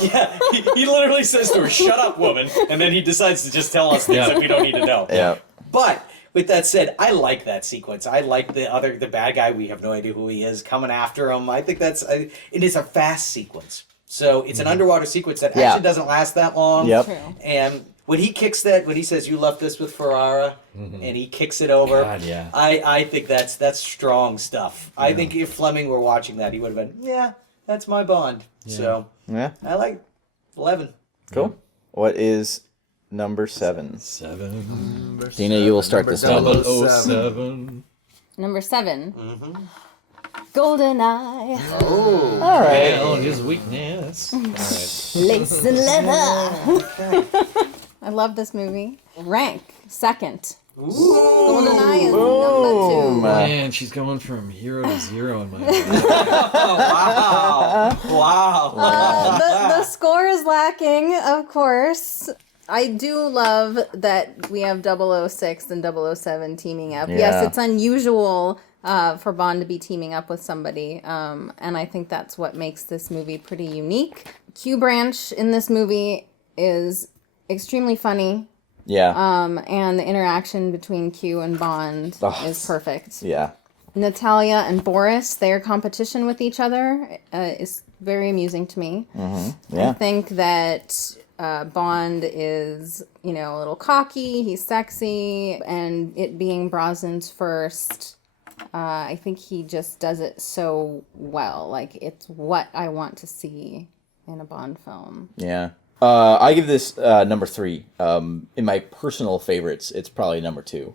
he literally says to her, "Shut up, woman," and then he decides to just tell us things that we don't need to know. Yeah. But with that said, I like that sequence. I like the bad guy. We have no idea who he is coming after him. I think it is a fast sequence. So it's an underwater sequence that actually doesn't last that long. Yep. True. And when he kicks when he says, "You left this with Ferrara," and he kicks it over, God, yeah. I think that's strong stuff. Yeah. I think if Fleming were watching that, he would have been, that's my Bond. Yeah. So I like 11. Cool. Yeah. What is number 7? 7. Dina, you will start this one. 007. Number 7. Mm-hmm. GoldenEye. Oh. All right. Well, his weakness. All right. Lace and leather. I love this movie. Rank 2nd. Ooh. GoldenEye is number 2. Man, she's going from hero to zero in my head. Wow. The score is lacking, of course. I do love that we have 006 and 007 teaming up. Yeah. Yes, it's unusual for Bond to be teaming up with somebody, and I think that's what makes this movie pretty unique. Q Branch in this movie is extremely funny. Yeah. And the interaction between Q and Bond is perfect. Yeah. Natalia and Boris, their competition with each other is very amusing to me. Mm-hmm. Yeah. I think that Bond is, a little cocky, he's sexy, and it being Brosnan's first, I think he just does it so well. Like, it's what I want to see in a Bond film. Yeah. I give this number 3. In my personal favorites, it's probably number 2.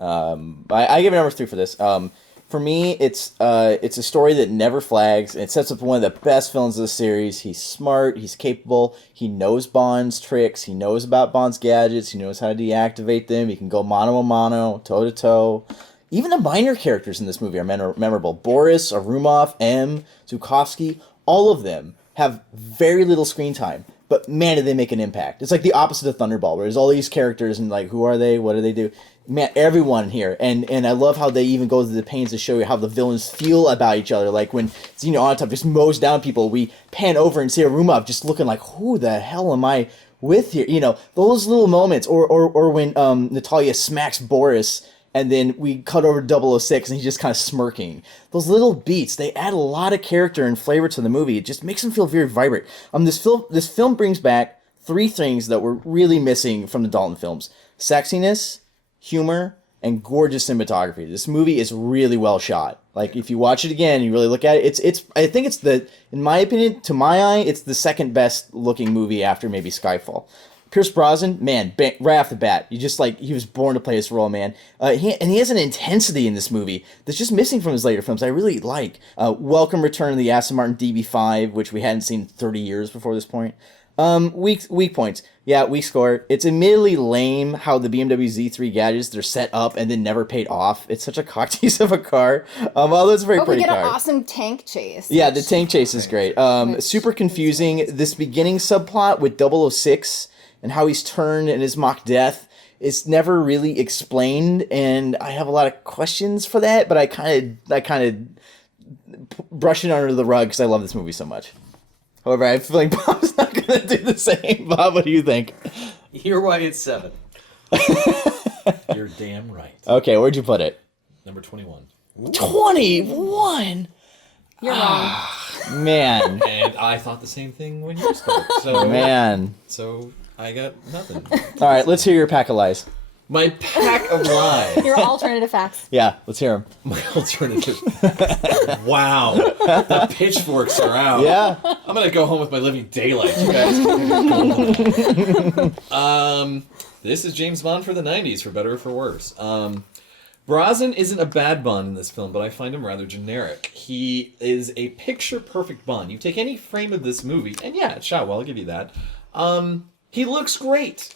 I give it number 3 for this. For me, it's a story that never flags. It sets up one of the best villains of the series. He's smart. He's capable. He knows Bond's tricks. He knows about Bond's gadgets. He knows how to deactivate them. He can go mano a mano, toe to toe. Even the minor characters in this movie are memorable. Boris, Arumov, M, Zukovsky, all of them have very little screen time. but man, did they make an impact. It's like the opposite of Thunderball, where there's all these characters and like, who are they? What do they do? Man, everyone here. And I love how they even go to the pains to show you how the villains feel about each other. Like when Onatop just mows down people, we pan over and see Arumov just looking like, who the hell am I with here? Those little moments. Or when Natalia smacks Boris, and then we cut over to 006 and he's just kind of smirking. Those little beats, they add a lot of character and flavor to the movie. It just makes them feel very vibrant. This film brings back 3 things that were really missing from the Dalton films. Sexiness, humor, and gorgeous cinematography. This movie is really well shot. Like, if you watch it again, you really look at it, I think it's in my opinion, to my eye, it's the second best looking movie after maybe Skyfall. Pierce Brosnan, man, right off the bat, he was born to play this role, man. He has an intensity in this movie that's just missing from his later films. I really like. Welcome return of the Aston Martin DB5, which we hadn't seen in 30 years before this point. Weak points. Yeah, weak score. It's admittedly lame how the BMW Z3 gadgets, they're set up and then never paid off. It's such a cocktease of a car. Although it's a very pretty car. But we get an awesome tank chase. Yeah, the tank chase is great. Super confusing. This beginning subplot with 006 and how he's turned and his mock death, it's never really explained, and I have a lot of questions for that, but I kind of brush it under the rug because I love this movie so much. However, I have a feeling Bob's not going to do the same. Bob, what do you think? You're why it's 7. You're damn right. Okay, where'd you put it? Number 21. Ooh. 21? You're wrong. Man. And I thought the same thing when you spoke. So, man. So I got nothing. All right, let's hear your pack of lies. My pack of lies. Your alternative facts. Yeah, let's hear them. My alternative. Wow. The pitchforks are out. Yeah. I'm going to go home with my living daylight, you guys. This is James Bond for the 90s, for better or for worse. Brosnan isn't a bad Bond in this film, but I find him rather generic. He is a picture-perfect Bond. You take any frame of this movie, and yeah, it's shot well, I'll give you that. He looks great.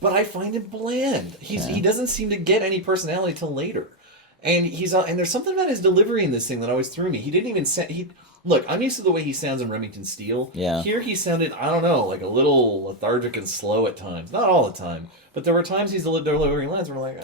But I find him bland. He doesn't seem to get any personality till later, and there's something about his delivery in this thing that always threw me. He didn't even look. I'm used to the way he sounds in Remington Steele. Yeah. Here he sounded, I don't know, like a little lethargic and slow at times. Not all the time, but there were times he's delivering lines where we're like,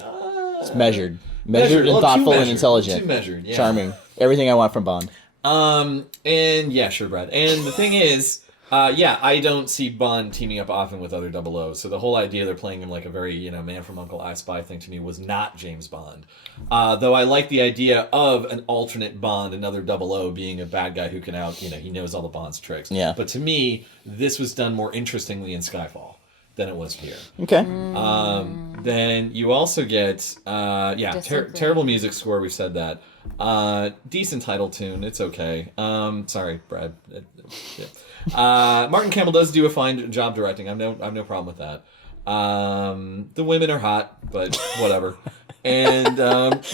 it's measured and thoughtful and intelligent, too measured, yeah. Charming. Everything I want from Bond. And yeah, sure, Brad. And the thing is. I don't see Bond teaming up often with other 00s, so the whole idea they're playing him like a very, Man from U.N.C.L.E. I Spy thing to me was not James Bond. Though I like the idea of an alternate Bond, another 00 being a bad guy who can he knows all the Bond's tricks. Yeah. But to me, this was done more interestingly in Skyfall than it was here. Okay. Then you also get, terrible music score, we've said that. Decent title tune, it's okay. Sorry, Brad. Yeah. Martin Campbell does do a fine job directing. I've no problem with that. The women are hot, but whatever. And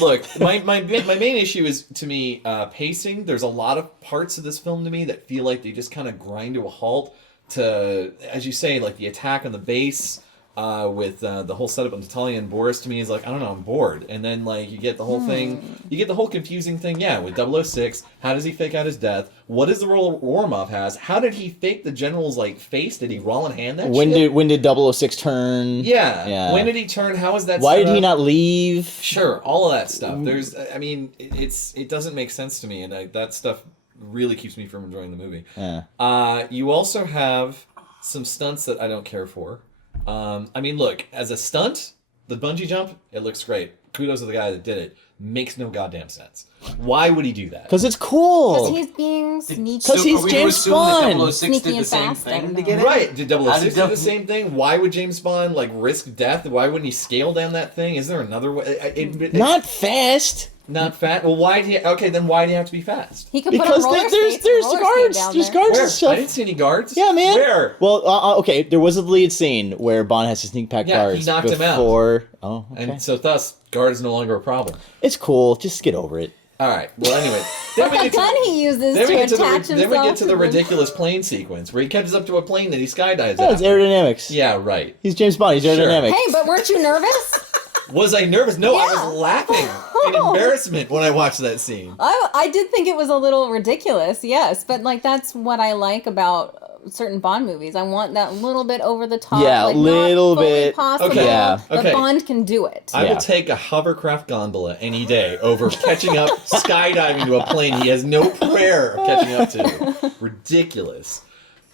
look, my main issue is, to me, pacing. There's a lot of parts of this film to me that feel like they just kind of grind to a halt. To, as you say, like the attack on the base. With the whole setup of Natalia and Boris, to me, is like, I don't know, I'm bored. And then, like, you get the whole thing, you get the whole confusing thing, with 006, how does he fake out his death? What is the role Warmoff has? How did he fake the general's, like, face? Did he roll and hand that shit? When did 006 turn? Yeah. When did he turn? How is that Why did he not leave? Sure, all of that stuff. It doesn't make sense to me, and that stuff really keeps me from enjoying the movie. Yeah. You also have some stunts that I don't care for. Look, as a stunt, the bungee jump, it looks great. Kudos to the guy that did it. Makes no goddamn sense. Why would he do that? Because it's cool. Because he's being sneaky. Because he's James Bond. Sneaky and fast. To get right. Did 006 do the same thing? Why would James Bond, risk death? Why wouldn't he scale down that thing? Is there another way? Not fast. Not fast? Well, why do you have to be fast? He could put on roller skates. There's guards. There's guards Where? and stuff. I didn't see any guards. Yeah, man. Where? Well, okay, there was a lead scene where Bond has to sneak past guards. He knocked him out. Oh, okay. And so thus, guard is no longer a problem. It's cool. Just get over it. All right. Well, anyway. The gun he uses to attach himself. Then we get to the ridiculous plane sequence where he catches up to a plane that he skydives It's aerodynamics. Yeah, right. He's James Bond. He's aerodynamic. Hey, but weren't you nervous? Was I nervous? No, Yeah. I was laughing in embarrassment when I watched that scene. I did think it was a little ridiculous, yes, but that's what I like about certain Bond movies. I want that little bit over the top. Yeah, like, little not fully bit. possible, Okay. Yeah. but Okay. Bond can do it. I Yeah. will take a hovercraft gondola any day over catching up, skydiving to a plane he has no prayer of catching up to. Ridiculous.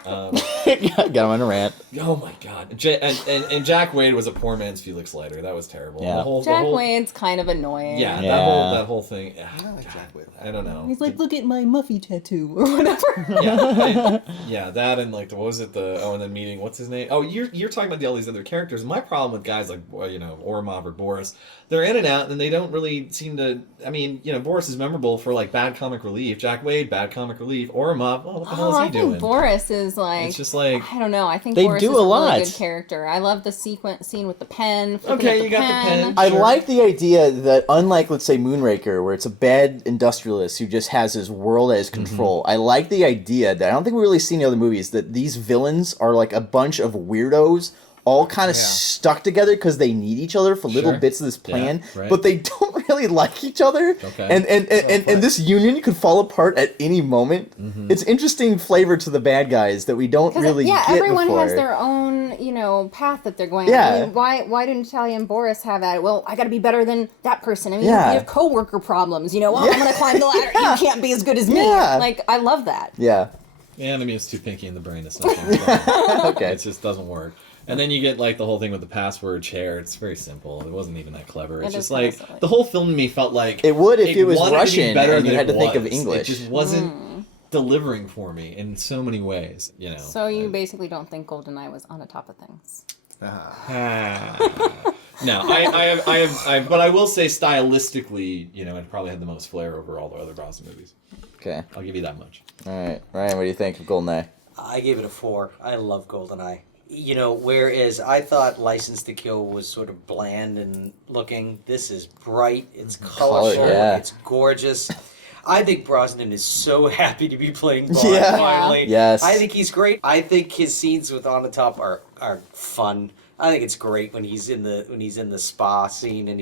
Got him on a rant. Oh my god. And Jack Wade was a poor man's Felix Leiter. That was terrible. Yeah. Jack Wade's kind of annoying. Yeah, Yeah. that whole thing. I like Jack Wade. I don't know. He's like, look at my Muffy tattoo or whatever. Yeah, that and like what was it? And then meeting what's his name? Oh, you're talking about all these other characters. My problem with guys like Ormov or Boris, they're in and out and they don't really seem to. I mean, Boris is memorable for like bad comic relief. Jack Wade, bad comic relief. Ormov, what the hell is he I doing? think Boris is like. It's just like I don't know. I think They Boris do is a a lot. really good character. I love the scene with the pen. Okay, up you got the pen. I Sure. like the idea that, unlike, let's say, Moonraker, where it's a bad industrialist who just has his world at his control, I like the idea that I don't think we really see in the other movies that these villains are like a bunch of weirdos all kind of stuck together because they need each other for little Sure. bits of this plan, Yeah, right. but they don't really like each other. Okay. And this union could fall apart at any moment. It's interesting flavor to the bad guys that we don't really get everyone before. has their own, path that they're going. Yeah. I mean, why didn't Talia and Boris have that? Well, I got to be better than that person. I mean, Yeah. you have coworker problems. I'm going to climb the ladder. You can't be as good as me. Yeah. Like, I love that. Yeah. Yeah, I mean, it's too pinky in the brain. It's not going to Okay. It just doesn't work. And then you get like the whole thing with the password share. It's very simple. It wasn't even that clever. It's It just is kinda like silly. the whole film to me felt like It would if it was wanted to be Russian better and you than had it to think of was. English. It just wasn't delivering for me in so many ways. So you basically don't think GoldenEye was on the top of things. No, but I will say stylistically, it probably had the most flair over all the other Brosnan movies. Okay. I'll give you that much. All right. Ryan, what do you think of GoldenEye? I gave it a 4. I love GoldenEye. Whereas I thought License to Kill was sort of bland and looking, this is bright, it's colorful, yeah. it's gorgeous. I think Brosnan is so happy to be playing Bond Yeah. finally. Yes. I think he's great. I think his scenes with On the Top are fun. I think it's great when he's in the spa scene and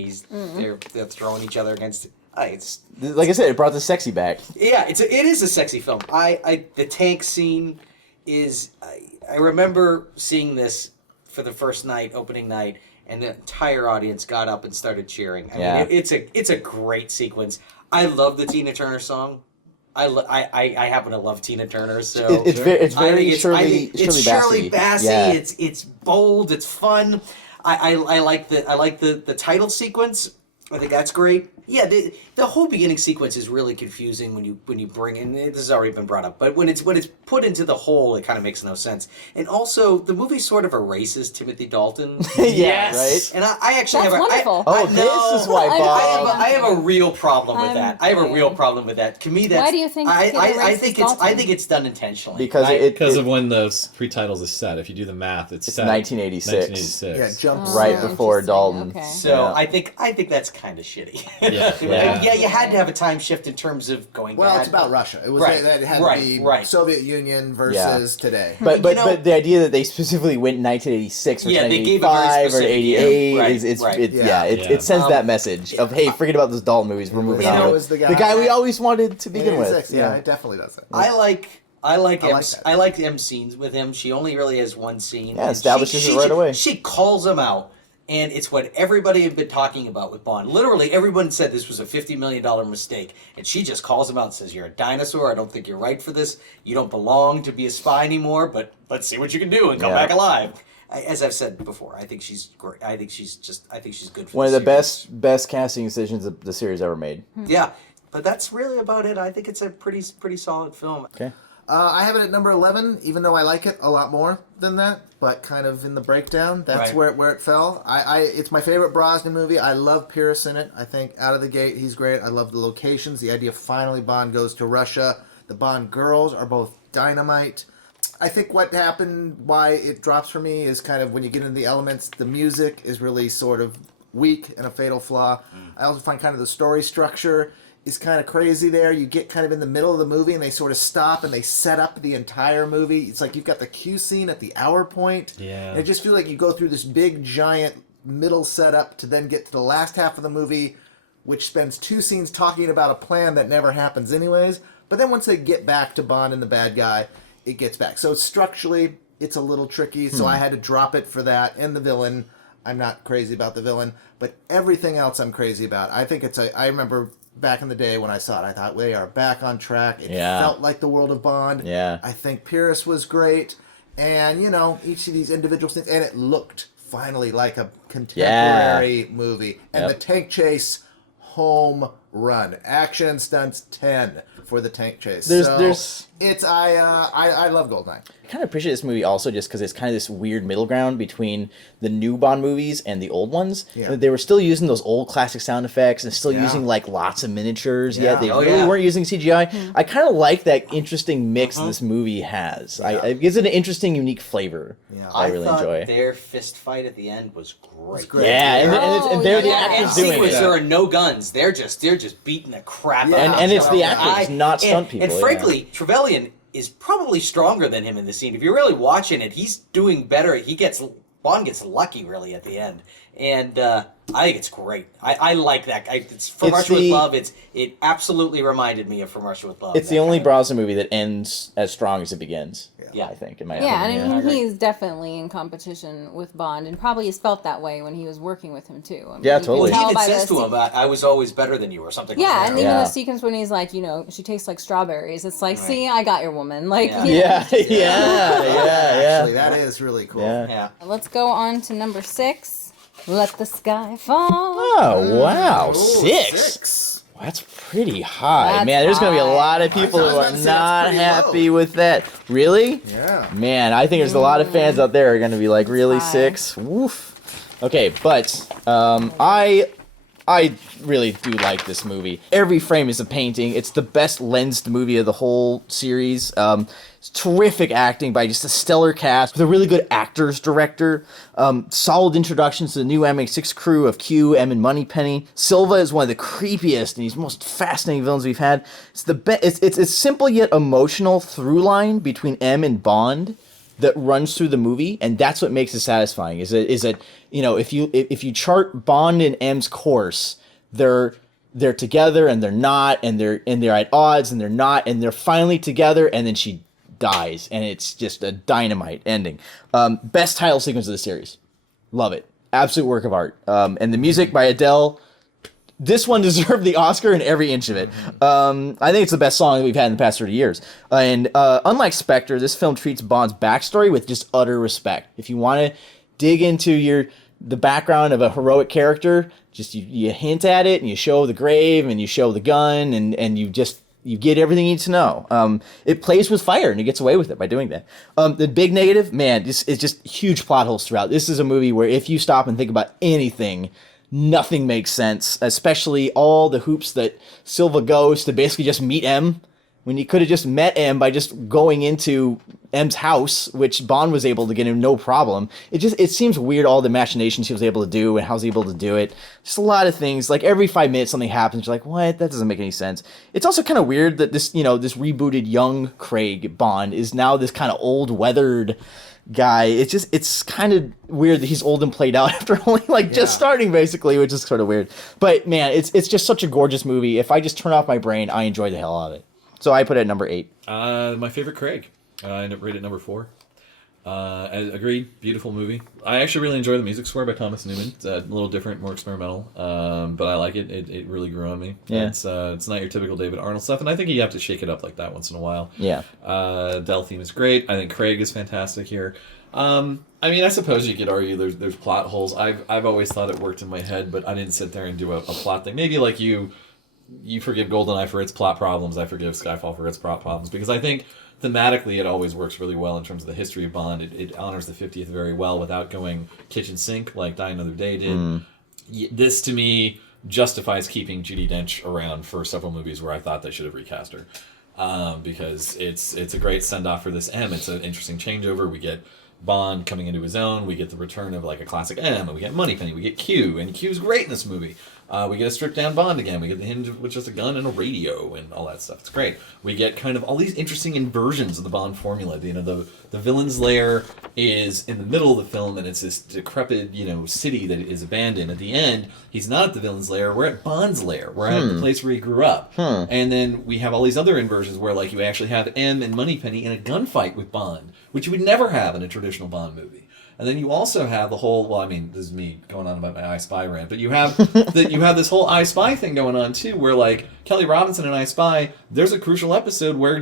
they're throwing each other against. It's Like I said, it brought the sexy back. yeah, it is a sexy film. The tank scene is. I remember seeing this for the first night, opening night, and the entire audience got up and started cheering. I mean, it's a great sequence. I love the Tina Turner song. I happen to love Tina Turner, so It's very Shirley Shirley Bassey. Yeah. It's bold. It's fun. I like the title sequence. I think that's great. Yeah, the whole beginning sequence is really confusing when you bring in. This has already been brought up, but when it's put into the whole, it kind of makes no sense. And also, the movie sort of erases Timothy Dalton. Yeah, right? And I actually That's have wonderful. This is why Bob... I have a real problem with that. I have a real problem with that. To me, that's. Why do you think it I erases think Dalton? it's done intentionally. Because of when those pre-titles is set. If you do the math, it's set 1986. 1986. Yeah, jumps right before interesting. Dalton. Okay. So Yeah. I think that's kind of shitty. Yeah. You had to have a time shift in terms of going Well, back. it's about Russia. It was Right, that it had right, to be right. Soviet Union versus today. But You know- but the idea that they specifically went in 1986 or Yeah, they gave a very 1985 or specific 88 year. Right, is right. it sends that message of hey, forget about those Dalton movies. We're moving You on. know, to it was the the guy- guy we always wanted to begin with. 86, yeah, it definitely does it. I like that. I like M scenes with him. She only really has one scene. Yeah, and establishes it right away. She calls him out, and it's what everybody had been talking about with Bond. Literally, everyone said this was a $50 million mistake, and she just calls him out and says, "You're a dinosaur. I don't think you're right for this. You don't belong to be a spy anymore. But let's see what you can do and come Yeah. back alive." As I've said before, I think she's great. I think she's good for One of the series. best casting decisions the series ever made. Yeah, but that's really about it. I think it's a pretty solid film. Okay. I have it at number 11, even though I like it a lot more than that. But kind of in the breakdown, that's Right. where it fell. It's my favorite Brosnan movie. I love Pierce in it. I think out of the gate he's great. I love the locations. The idea finally Bond goes to Russia. The Bond girls are both dynamite. I think what happened, why it drops for me, is kind of when you get into the elements, the music is really sort of weak and a fatal flaw. I also find kind of the story structure is kind of crazy there. You get kind of in the middle of the movie and they sort of stop and they set up the entire movie. It's like you've got the Q scene at the hour point. Yeah. And it just feels like you go through this big, giant middle setup to then get to the last half of the movie, which spends 2 scenes talking about a plan that never happens anyways. But then once they get back to Bond and the bad guy, it gets back. So structurally, it's a little tricky, so I had to drop it for that. And the villain, I'm not crazy about the villain, but everything else I'm crazy about. I think I remember back in the day when I saw it, I thought, we are back on track. It felt like the world of Bond. Yeah. I think Pierce was great. And, each of these individual things, and it looked finally like a contemporary movie. And the tank chase, home run. Action stunts 10 for the tank chase. I love GoldenEye. I kind of appreciate this movie also just because it's kind of this weird middle ground between the new Bond movies and the old ones. Yeah. They were still using those old classic sound effects and still using like lots of miniatures. Yeah, they really weren't using CGI. I kind of like that interesting mix this movie has. It gives it an interesting, unique flavor. Yeah. I really enjoy. Their fist fight at the end was great. Yeah, and they're the actors doing it. There are no guns. They're just beating the crap out. And it's the actors, not stunt people. And frankly, Trevelyan is probably stronger than him in the scene. If you're really watching it, he's doing better. Bond gets lucky really at the end, and I think it's great. I like that. It's From Russia with Love. It absolutely reminded me of From Russia with Love. It's the only Brosnan movie that ends as strong as it begins. Yeah, I think in my opinion. And I mean he's definitely in competition with Bond, and probably has felt that way when he was working with him too. I mean, totally. He even says to him, "I was always better than you," or something. Yeah, like that. and even the sequence when he's like, she tastes like strawberries. It's like, see, I got your woman. Like, yeah. Actually, that is really cool. Yeah. Let's go on to number 6. Let the sky fall. Oh wow, 6. That's pretty high. Man, there's going to be a lot of people who are not happy with that. Really? Yeah. Man, I think there's a lot of fans out there who are going to be like, really, 6? Woof. Okay, but I really do like this movie. Every frame is a painting. It's the best lensed movie of the whole series. It's terrific acting by just a stellar cast with a really good actors director. Solid introductions to the new MI6 crew of Q, M, and Moneypenny. Silva is one of the creepiest and he's most fascinating villains we've had. It's it's a simple yet emotional through line between M and Bond that runs through the movie, and that's what makes it satisfying. Is that if you chart Bond and M's course, they're together and they're not, and they're at odds and they're not, and they're finally together, and then she dies, and it's just a dynamite ending. Best title sequence of the series. Love it. Absolute work of art. And the music by Adele. This one deserved the Oscar in every inch of it. I think it's the best song that we've had in the past 30 years. And unlike Spectre, this film treats Bond's backstory with just utter respect. If you want to dig into the background of a heroic character, just you hint at it, and you show the grave, and you show the gun, and you get everything you need to know. It plays with fire, and it gets away with it by doing that. The big negative, man, it's just huge plot holes throughout. This is a movie where if you stop and think about anything, nothing makes sense, especially all the hoops that Silva goes to basically just meet M, when you could have just met M by just going into M's house, which Bond was able to get him no problem. It seems weird, all the machinations he was able to do and how he's able to do it. Just a lot of things. Like every 5 minutes something happens, you're like, what? That doesn't make any sense. It's also kind of weird that this rebooted young Craig Bond is now this kind of old, weathered guy. It's kind of weird that he's old and played out after only just starting, basically, which is sort of weird. But man, it's just such a gorgeous movie. If I just turn off my brain, I enjoy the hell out of it. So I put it at number 8. My favorite Craig. I ended up rating it number 4. I agreed. Beautiful movie. I actually really enjoy the music score by Thomas Newman. It's a little different, more experimental, but I like it. It really grew on me. Yeah. It's not your typical David Arnold stuff, and I think you have to shake it up like that once in a while. Yeah. Dell theme is great. I think Craig is fantastic here. I mean, I suppose you could argue there's plot holes. I've always thought it worked in my head, but I didn't sit there and do a plot thing. Maybe like you forgive GoldenEye for its plot problems. I forgive SkyFall for its plot problems, because I think thematically it always works really well in terms of the history of Bond. It honors the 50th very well without going kitchen sink like Die Another Day did. This, to me, justifies keeping Judi Dench around for several movies where I thought they should have recast her. Because it's a great send-off for this M. It's an interesting changeover. We get Bond coming into his own. We get the return of like a classic M, and we get Moneypenny, we get Q, and Q's great in this movie. We get a stripped down Bond again. We get him with just a gun and a radio and all that stuff. It's great. We get kind of all these interesting inversions of the Bond formula. You know, the villain's lair is in the middle of the film, and it's this decrepit, city that is abandoned. At the end, he's not at the villain's lair. We're at Bond's lair. We're at the place where he grew up. And then we have all these other inversions where, like, you actually have M and Moneypenny in a gunfight with Bond, which you would never have in a traditional Bond movie. And then you also have the whole, well, I mean, this is me going on about my I Spy rant, but you have you have this whole I Spy thing going on too, where like Kelly Robinson in I Spy, there's a crucial episode where,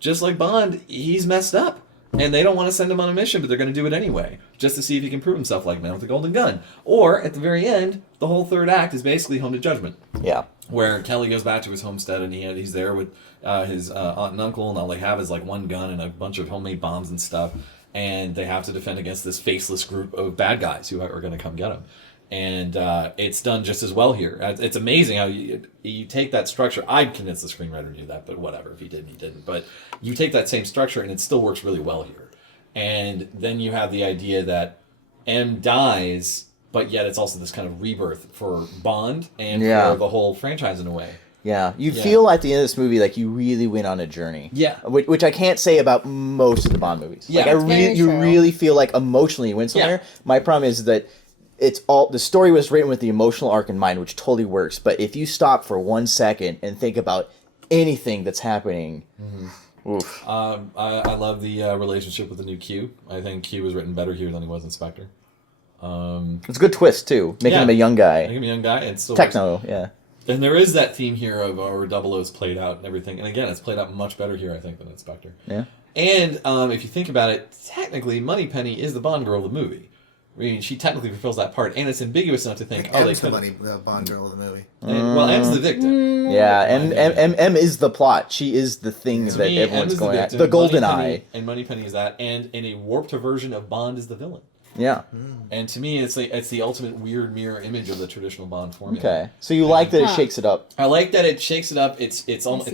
just like Bond, he's messed up. And they don't want to send him on a mission, but they're going to do it anyway, just to see if he can prove himself like Man with the Golden Gun. Or, at the very end, the whole third act is basically Home to Judgment. Yeah. Where Kelly goes back to his homestead, and he's there with his aunt and uncle, and all they have is like one gun and a bunch of homemade bombs and stuff. And they have to defend against this faceless group of bad guys who are going to come get them. And it's done just as well here. It's amazing how you take that structure. I'm convinced the screenwriter knew that, but whatever. If he didn't, he didn't. But you take that same structure, and it still works really well here. And then you have the idea that M dies, but yet it's also this kind of rebirth for Bond and for the whole franchise in a way. Yeah, you feel at the end of this movie like you really went on a journey. Yeah, which I can't say about most of the Bond movies. Yeah, like you really feel like emotionally you went somewhere. Yeah. My problem is that the story was written with the emotional arc in mind, which totally works. But if you stop for 1 second and think about anything that's happening, oof. I love the relationship with the new Q. I think Q was written better here than he was in Spectre. It's a good twist too, making him a young guy. Making him a young guy, and still techno, works. And there is that theme here of our 00's played out and everything. And again, it's played out much better here, I think, than in Spectre. Yeah. And if you think about it, technically, Moneypenny is the Bond girl of the movie. I mean, she technically fulfills that part, and it's ambiguous enough to think, M's the Bond girl of the movie. Well, M's the victim. Yeah, and M is the plot. She is the thing that everyone's going at. The GoldenEye. And Moneypenny is that, and in a warped version of Bond is the villain. Yeah. And to me, it's the ultimate weird mirror image of the traditional Bond formula. Okay. So you like that it shakes it up. I like that it shakes it up. It's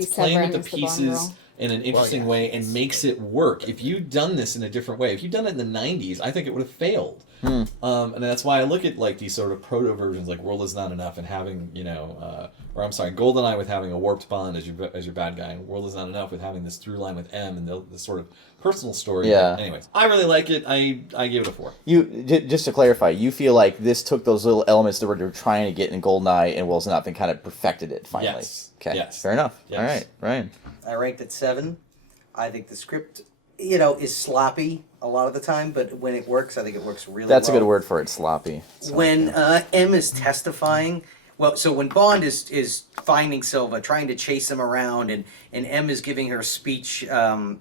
playing with the pieces in an interesting way and makes it work. If you'd done this in a different way, if you'd done it in the 90s, I think it would have failed. And that's why I look at like these sort of proto versions like World Is Not Enough and having, GoldenEye with having a warped Bond as your bad guy, and World Is Not Enough with having this through line with M and the sort of personal story. Yeah. Anyways, I really like it. I give it a 4. Just to clarify, you feel like this took those little elements that we're trying to get in GoldenEye and World Is Not Enough and kind of perfected it finally. Yes. Okay. Yes. Fair enough. Yes. All right, Ryan. I ranked it 7. I think the script, is sloppy a lot of the time, but when it works, I think it works really well. That's a good word for it, sloppy. When M is testifying, so when Bond is finding Silva, trying to chase him around, and M is giving her speech from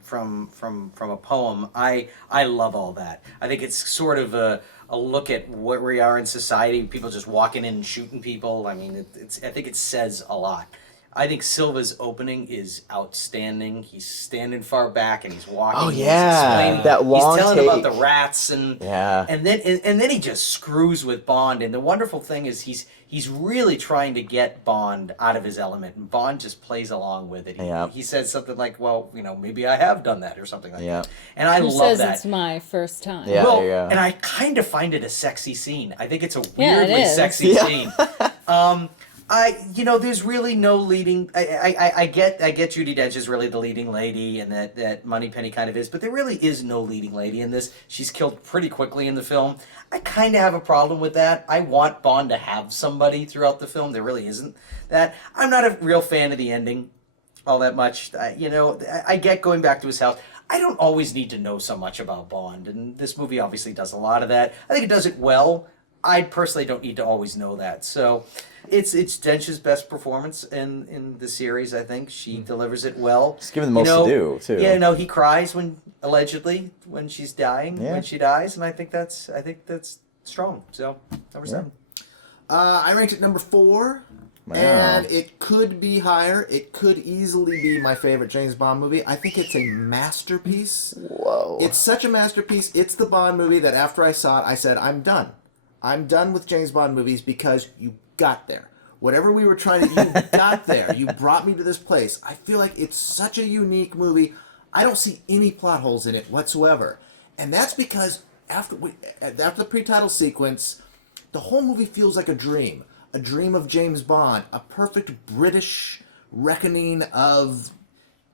a poem, I love all that. I think it's sort of a look at where we are in society, people just walking in and shooting people. I mean, I think it says a lot. I think Silva's opening is outstanding. He's standing far back and he's walking. Oh yeah, he's that long He's telling take. about the rats and then he just screws with Bond. And the wonderful thing is he's really trying to get Bond out of his element, and Bond just plays along with it. He says something like, "Well, maybe I have done that," or something like that. And I love that. It's my first time. Yeah, well, yeah. and I kind of find it a sexy scene. I think it's a weirdly sexy scene. There's really no leading. I get Judi Dench is really the leading lady, and that Moneypenny kind of is, but there really is no leading lady in this. She's killed pretty quickly in the film. I kind of have a problem with that. I want Bond to have somebody throughout the film. There really isn't that. I'm not a real fan of the ending all that much. I get going back to his house. I don't always need to know so much about Bond, and this movie obviously does a lot of that. I think it does it well. I personally don't need to always know that. So it's Dench's best performance in the series, I think. She delivers it well. Just given the most to do, too. Yeah, he cries allegedly when she's dying, when she dies, and I think that's strong. So, number 7. I ranked it number 4. Wow. And it could be higher. It could easily be my favorite James Bond movie. I think it's a masterpiece. Whoa. It's such a masterpiece. It's the Bond movie that after I saw it, I said, I'm done. I'm done with James Bond movies because you got there. Whatever we were trying to, you got there. You brought me to this place. I feel like it's such a unique movie. I don't see any plot holes in it whatsoever. And that's because after the pre-title sequence, the whole movie feels like a dream of James Bond, a perfect British reckoning of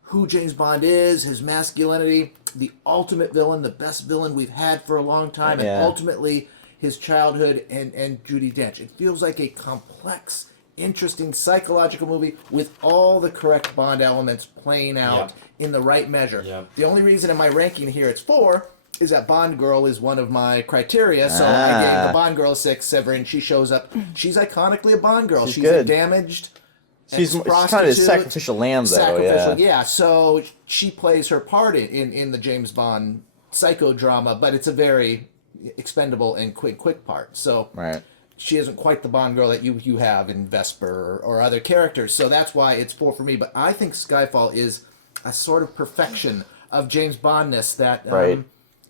who James Bond is, his masculinity, the ultimate villain, the best villain we've had for a long time, and ultimately his childhood and Judi Dench. It feels like a complex, interesting psychological movie with all the correct Bond elements playing out in the right measure. Yep. The only reason in my ranking here it's 4 is that Bond Girl is one of my criteria, so I gave the Bond Girl 6. Severin, she shows up. She's iconically a Bond Girl. She's a damaged She's kind of a sacrificial lamb, though. Yeah. So she plays her part in the James Bond psychodrama, but it's a very expendable and quick part. So she isn't quite the Bond Girl that you have in Vesper or other characters. So that's why it's 4 for me. But I think Skyfall is a sort of perfection of James Bondness that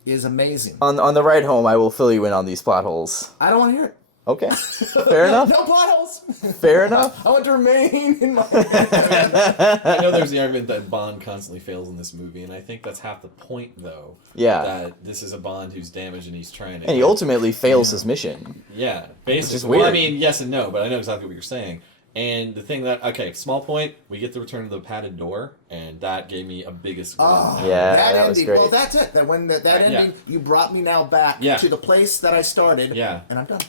is amazing. On the ride home, I will fill you in on these plot holes. I don't want to hear it. Okay, fair enough. No plot holes. Fair enough. I want to remain in my... I know there's the argument that Bond constantly fails in this movie, and I think that's half the point, though. Yeah. That this is a Bond who's damaged and he's trying to... And he ultimately fails his mission. Yeah, basically. Which is weird. Well, I mean, yes and no, but I know exactly what you're saying. And the thing that... Okay, small point, we get the return of the padded door, and that gave me a biggest... that was great. Well, that's it. That when that ending, you brought me now back to the place that I started, and I'm done.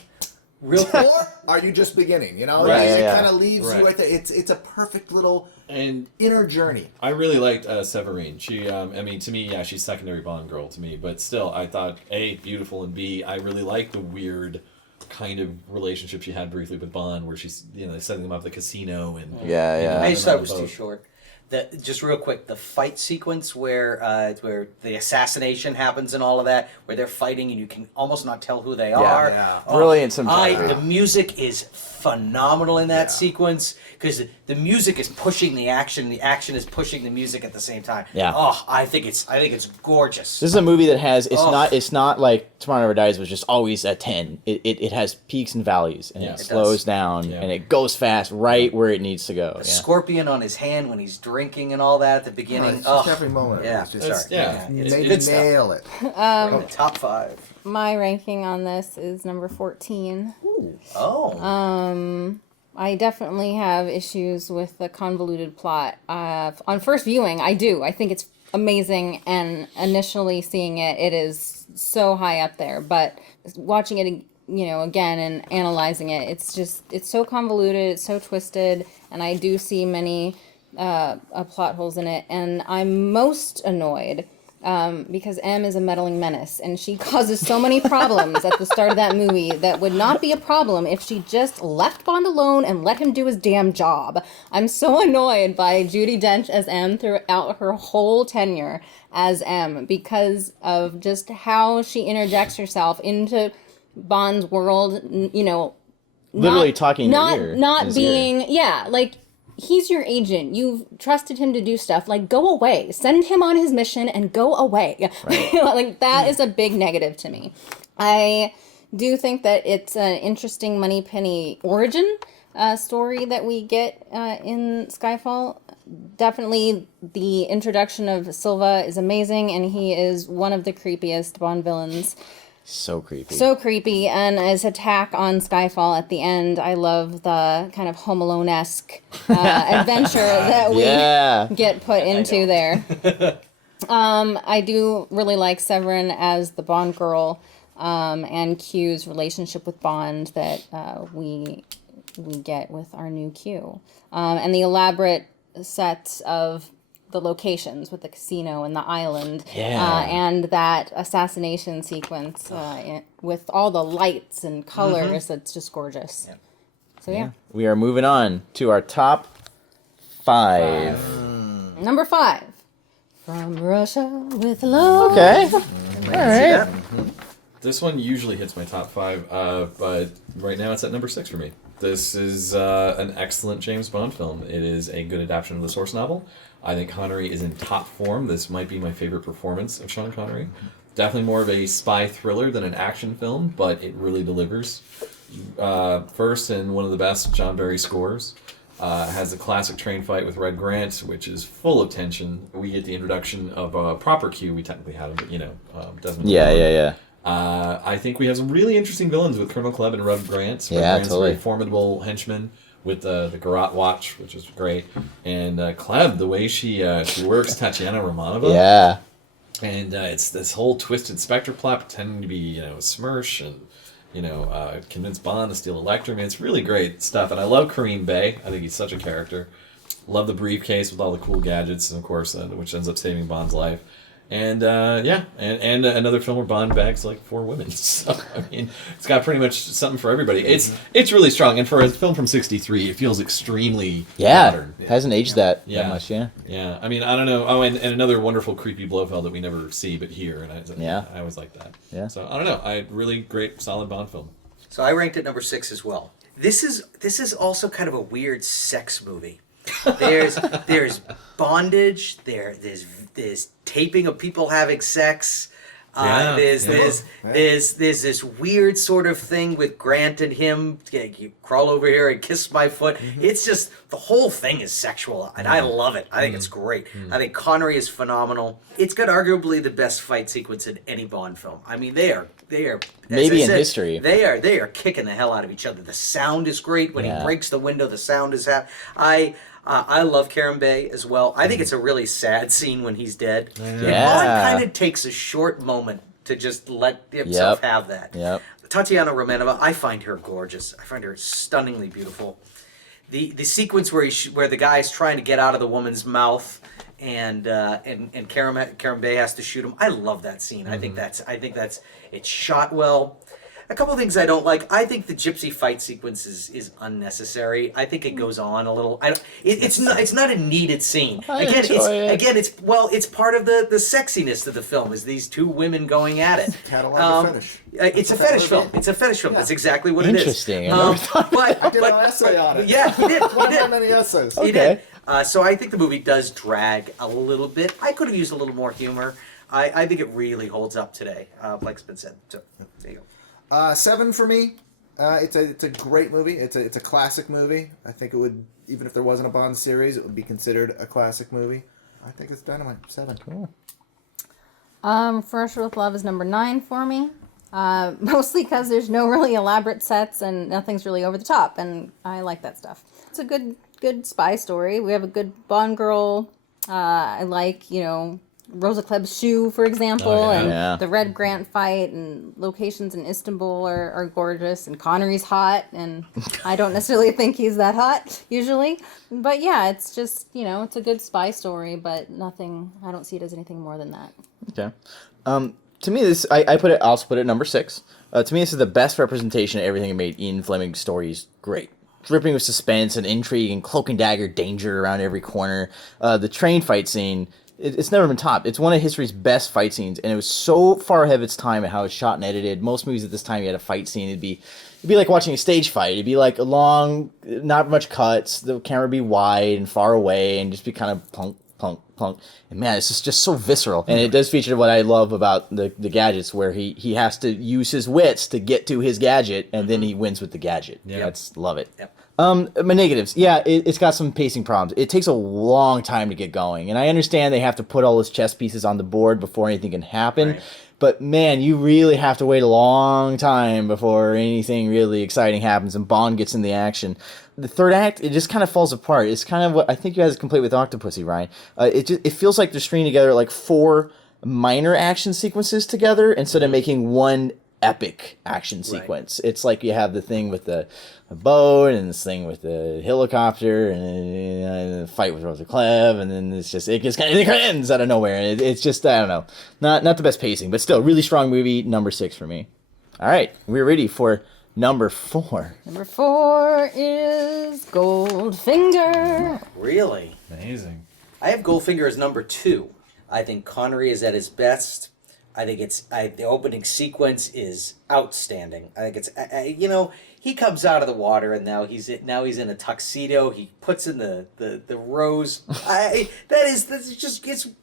Or are you just beginning? You know, it kind of leaves you right there. It's a perfect little inner journey. I really liked Severine. She, I mean, to me, she's secondary Bond girl to me, but still, I thought A, beautiful, and B, I really liked the weird kind of relationship she had briefly with Bond, where she's setting them up at the casino and I just thought it was too short. Just real quick, the fight sequence where the assassination happens and all of that, where they're fighting and you can almost not tell who they are. Yeah. Brilliant sometimes. The music is phenomenal in that sequence because the music is pushing the action is pushing the music at the same time. Yeah. Oh, I think it's gorgeous. This is a movie that has it's not like Tomorrow Never Dies was just always at 10. It has peaks and valleys and it slows down and it goes fast right where it needs to go. The scorpion on his hand when he's drinking and all that at the beginning. Just every moment. You nail it. Top 5. My ranking on this is number 14. Ooh. Oh. I definitely have issues with the convoluted plot. On first viewing, I do. I think it's amazing, and initially seeing it, it is so high up there. But watching it, again and analyzing it, it's so convoluted, it's so twisted, and I do see many plot holes in it. And I'm most annoyed because M is a meddling menace, and she causes so many problems at the start of that movie that would not be a problem if she just left Bond alone and let him do his damn job. I'm so annoyed by Judi Dench as M throughout her whole tenure as M because of just how she interjects herself into Bond's world, literally talking in your ear. Not being, he's your agent. You've trusted him to do stuff. Like, go away. Send him on his mission and go away. Right. That is a big negative to me. I do think that it's an interesting Moneypenny origin story that we get in Skyfall. Definitely the introduction of Silva is amazing, and he is one of the creepiest Bond villains. So creepy. So creepy, and his attack on Skyfall at the end, I love the kind of Home Alone-esque adventure that we get put into there. I do really like Severin as the Bond girl, and Q's relationship with Bond that we get with our new Q. And the elaborate sets of the locations with the casino and the island and that assassination sequence with all the lights and colors. That's just gorgeous. So we are moving on to our top 5. Number 5, From Russia with Love. Okay. All right. This one usually hits my top 5, but right now it's at number 6 for me. This is an excellent James Bond film. It is a good adaptation of the source novel. I think Connery is in top form. This might be my favorite performance of Sean Connery. Definitely more of a spy thriller than an action film, but it really delivers. First, and one of the best John Barry scores. Has a classic train fight with Red Grant, which is full of tension. We get the introduction of a proper Q. We technically had him, but Desmond. Yeah. I think we have some really interesting villains with Colonel Klebb and Red Grant. Red Grant's a very formidable henchman with the Garrote watch, which is great. And Klebb, the way she works Tatiana Romanova. Yeah. And it's this whole twisted Spectre plot, pretending to be, Smersh and, convince Bond to steal Electra. I mean, it's really great stuff. And I love Kareem Bey. I think he's such a character. Love the briefcase with all the cool gadgets, and of course, which ends up saving Bond's life. And and another film where Bond bags like 4 women. So I mean, it's got pretty much something for everybody. It's really strong, and for a film from '63, it feels extremely modern. It hasn't aged that much. Yeah. I mean, I don't know. Oh, and another wonderful creepy Blofeld that we never see but hear, and I always like that. Yeah. So I don't know. Really great, solid Bond film. So I ranked it number 6 as well. This is also kind of a weird sex movie. There's bondage. There's taping of people having sex. There's this weird sort of thing with Grant and him. You crawl over here and kiss my foot. It's just the whole thing is sexual, and I love it. I think it's great. I think Connery is phenomenal. It's got arguably the best fight sequence in any Bond film. I mean, they are maybe in history. They are kicking the hell out of each other. The sound is great when he breaks the window. The sound is I love Karim Bey as well. I think it's a really sad scene when he's dead. Yeah. And Bond kind of takes a short moment to just let himself have that. Yep. Tatiana Romanova, I find her gorgeous. I find her stunningly beautiful. The sequence where the guy's trying to get out of the woman's mouth and Karim Bey has to shoot him. I love that scene. I think that's it's shot well. A couple things I don't like. I think the gypsy fight sequence is unnecessary. I think it goes on a little. It's not a needed scene. It's part of the sexiness of the film is these 2 women going at it. Catalog fetish. It's a fetish film. It's a fetish film. Yeah. That's exactly what it is. Interesting. I did an essay on it. Yeah, he did. One of my many essays. He did. So I think the movie does drag a little bit. I could have used a little more humor. I think it really holds up today, like it's been said. So there you go. 7 for me. It's a great movie. It's a classic movie. I think it would, even if there wasn't a Bond series, it would be considered a classic movie. I think it's dynamite. 7. Cool. First with Love is number 9 for me. Mostly because there's no really elaborate sets and nothing's really over the top, and I like that stuff. It's a good spy story. We have a good Bond girl. I like, Rosa Klebb's shoe, for example, and the Red Grant fight, and locations in Istanbul are gorgeous, and Connery's hot, and I don't necessarily think he's that hot, usually. But yeah, it's just, it's a good spy story, but nothing, I don't see it as anything more than that. Okay. To me, this, I also put it at number 6. To me, this is the best representation of everything that made Ian Fleming's stories great. Dripping with suspense and intrigue and cloak and dagger danger around every corner. The train fight scene, it's never been topped. It's one of history's best fight scenes, and it was so far ahead of its time at how it's shot and edited. Most movies at this time, you had a fight scene, it'd be like watching a stage fight. It'd be like a long, not much cuts, the camera would be wide and far away, and just be kind of plunk, plunk, plunk. And man, it's just so visceral. And it does feature what I love about the gadgets, where he has to use his wits to get to his gadget, and then he wins with the gadget. Yeah. Love it. Yep. My negatives. Yeah, it's got some pacing problems. It takes a long time to get going. And I understand they have to put all those chess pieces on the board before anything can happen. Right. But man, you really have to wait a long time before anything really exciting happens and Bond gets in the action. The third act, it just kind of falls apart. It's kind of what I think you guys complete with Octopussy, Ryan. It feels like they're stringing together like 4 minor action sequences together instead of making one epic action sequence. Right. It's like you have the thing with the boat and this thing with the helicopter and the fight with Rosa Klebb, and then it just kind of ends out of nowhere. It's just, I don't know, not the best pacing, but still really strong movie. Number 6 for me. All right, we're ready for number 4. Number 4 is Goldfinger. Really? Amazing. I have Goldfinger as number 2. I think Connery is at his best. I think the opening sequence is outstanding. I think it's he comes out of the water and now he's in a tuxedo. He puts in the rose. It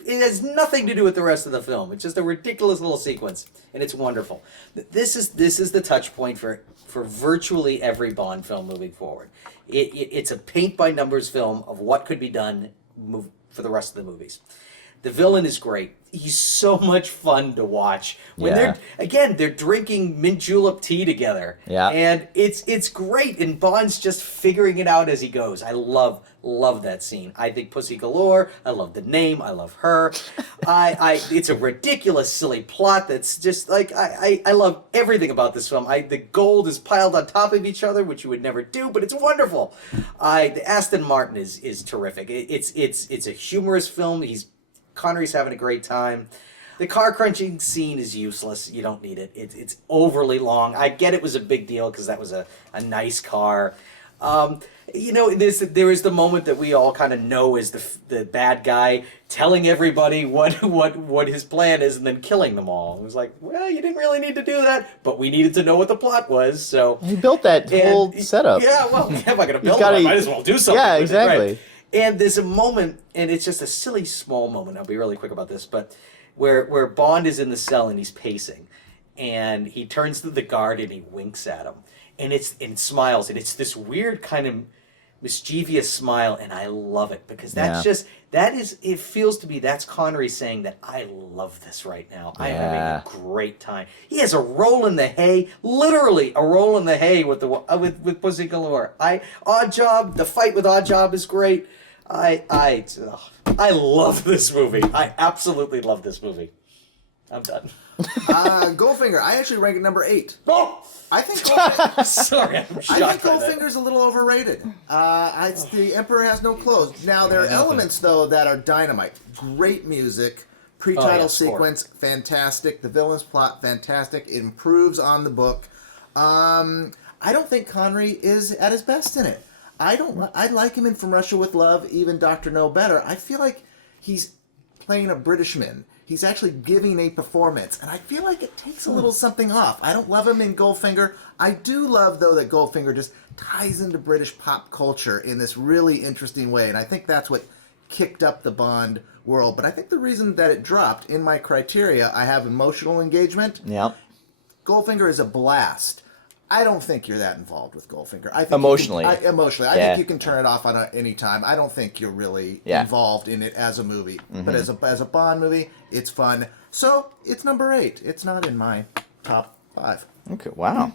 has nothing to do with the rest of the film. It's just a ridiculous little sequence, and it's wonderful. This is the touch point for virtually every Bond film moving forward. It's a paint by numbers film of what could be done for the rest of the movies. The villain is great. He's so much fun to watch. When they're drinking mint julep tea together. Yeah. And it's great. And Bond's just figuring it out as he goes. I love that scene. I think Pussy Galore. I love the name. I love her. It's a ridiculous, silly plot that's just like I love everything about this film. The gold is piled on top of each other, which you would never do, but it's wonderful. The Aston Martin is terrific. It's a humorous film. Connery's having a great time. The car crunching scene is useless. You don't need it. It's overly long. I get it was a big deal because that was a nice car. There is the moment that we all kind of know is the bad guy telling everybody what his plan is and then killing them all. It was like, well, you didn't really need to do that, but we needed to know what the plot was. So he built that whole setup. Yeah, well, if I'm going to build it, I might as well do something. Yeah, exactly. Right? And there's a moment, and it's just a silly small moment. I'll be really quick about this, but where Bond is in the cell and he's pacing, and he turns to the guard and he winks at him, and smiles, and it's this weird kind of mischievous smile, and I love it because it feels to me that's Connery saying that I love this right now. I'm having a great time. He has a roll in the hay, literally a roll in the hay with Pussy Galore. Odd Job, the fight with Odd Job is great. I love this movie. I absolutely love this movie. I'm done. Goldfinger. I actually rank it number 8. Oh! I think Goldfinger, Sorry, I'm shocked. I think Goldfinger's a little overrated. The Emperor Has No Clothes. Now there are elements though that are dynamite. Great music, pre-title sequence, fantastic. The villain's plot, fantastic. It improves on the book. I don't think Connery is at his best in it. I like him in From Russia with Love, even Dr. No better. I feel like he's playing a Britishman. He's actually giving a performance, and I feel like it takes a little something off. I don't love him in Goldfinger. I do love, though, that Goldfinger just ties into British pop culture in this really interesting way, and I think that's what kicked up the Bond world. But I think the reason that it dropped, in my criteria, I have emotional engagement. Yeah. Goldfinger is a blast. I don't think you're that involved with Goldfinger. I think emotionally. I think you can turn it off on any time. I don't think you're really involved in it as a movie. Mm-hmm. But as a Bond movie, it's fun. So it's number 8. It's not in my top 5. Okay. Wow.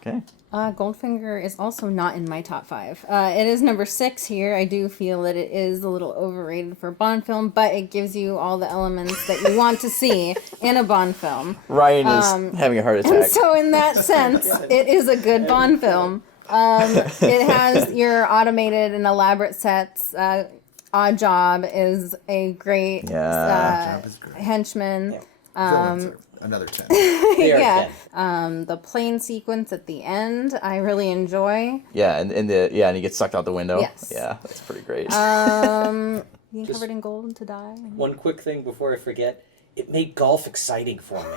Okay. Goldfinger is also not in my top 5. It is number 6 here. I do feel that it is a little overrated for a Bond film, but it gives you all the elements that you want to see in a Bond film. Ryan is having a heart attack. And so in that sense, it is a good Bond film. It has your automated and elaborate sets. Odd Job is a great henchman. Another 10. The plane sequence at the end, I really enjoy. Yeah, and he gets sucked out the window. Yes. Yeah, that's pretty great. Being covered in gold to die. One quick thing before I forget. It made golf exciting for me.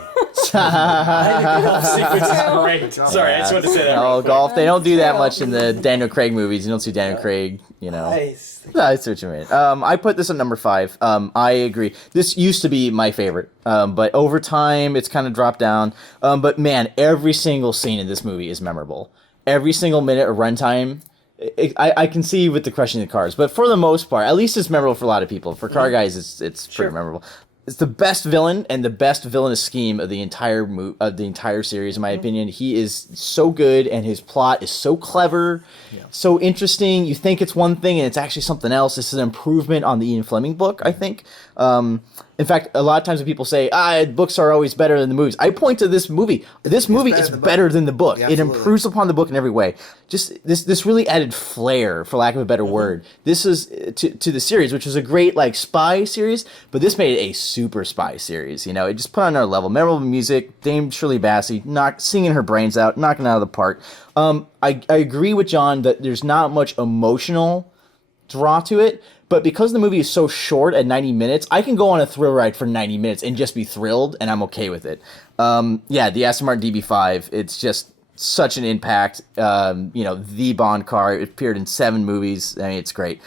I think the golf sequence is great. Sorry, I just wanted to say that. Oh, golf. They don't do that much in the Daniel Craig movies. You don't see Daniel Craig, I see what you mean. I put this at number 5. I agree. This used to be my favorite, but over time, it's kind of dropped down. But man, every single scene in this movie is memorable. Every single minute of runtime. I can see with the crushing the cars, but for the most part, at least it's memorable for a lot of people. For car guys, it's pretty memorable. It's the best villain and the best villainous scheme of the entire series, in my opinion. He is so good, and his plot is so clever, so interesting. You think it's one thing, and it's actually something else. This is an improvement on the Ian Fleming book, I think. In fact, a lot of times when people say, books are always better than the movies, I point to this movie. This movie is better than the book. Yeah, it improves upon the book in every way. Just this really added flair, for lack of a better word. This is to the series, which was a great spy series, but this made it a super spy series. It just put on another level. Memorable music, Dame Shirley Bassey singing her brains out, knocking it out of the park. I agree with John that there's not much emotional draw to it. But because the movie is so short at 90 minutes, I can go on a thrill ride for 90 minutes and just be thrilled, and I'm okay with it. The Aston Martin DB5, it's just such an impact. The Bond car. It appeared in 7 movies. I mean, it's great.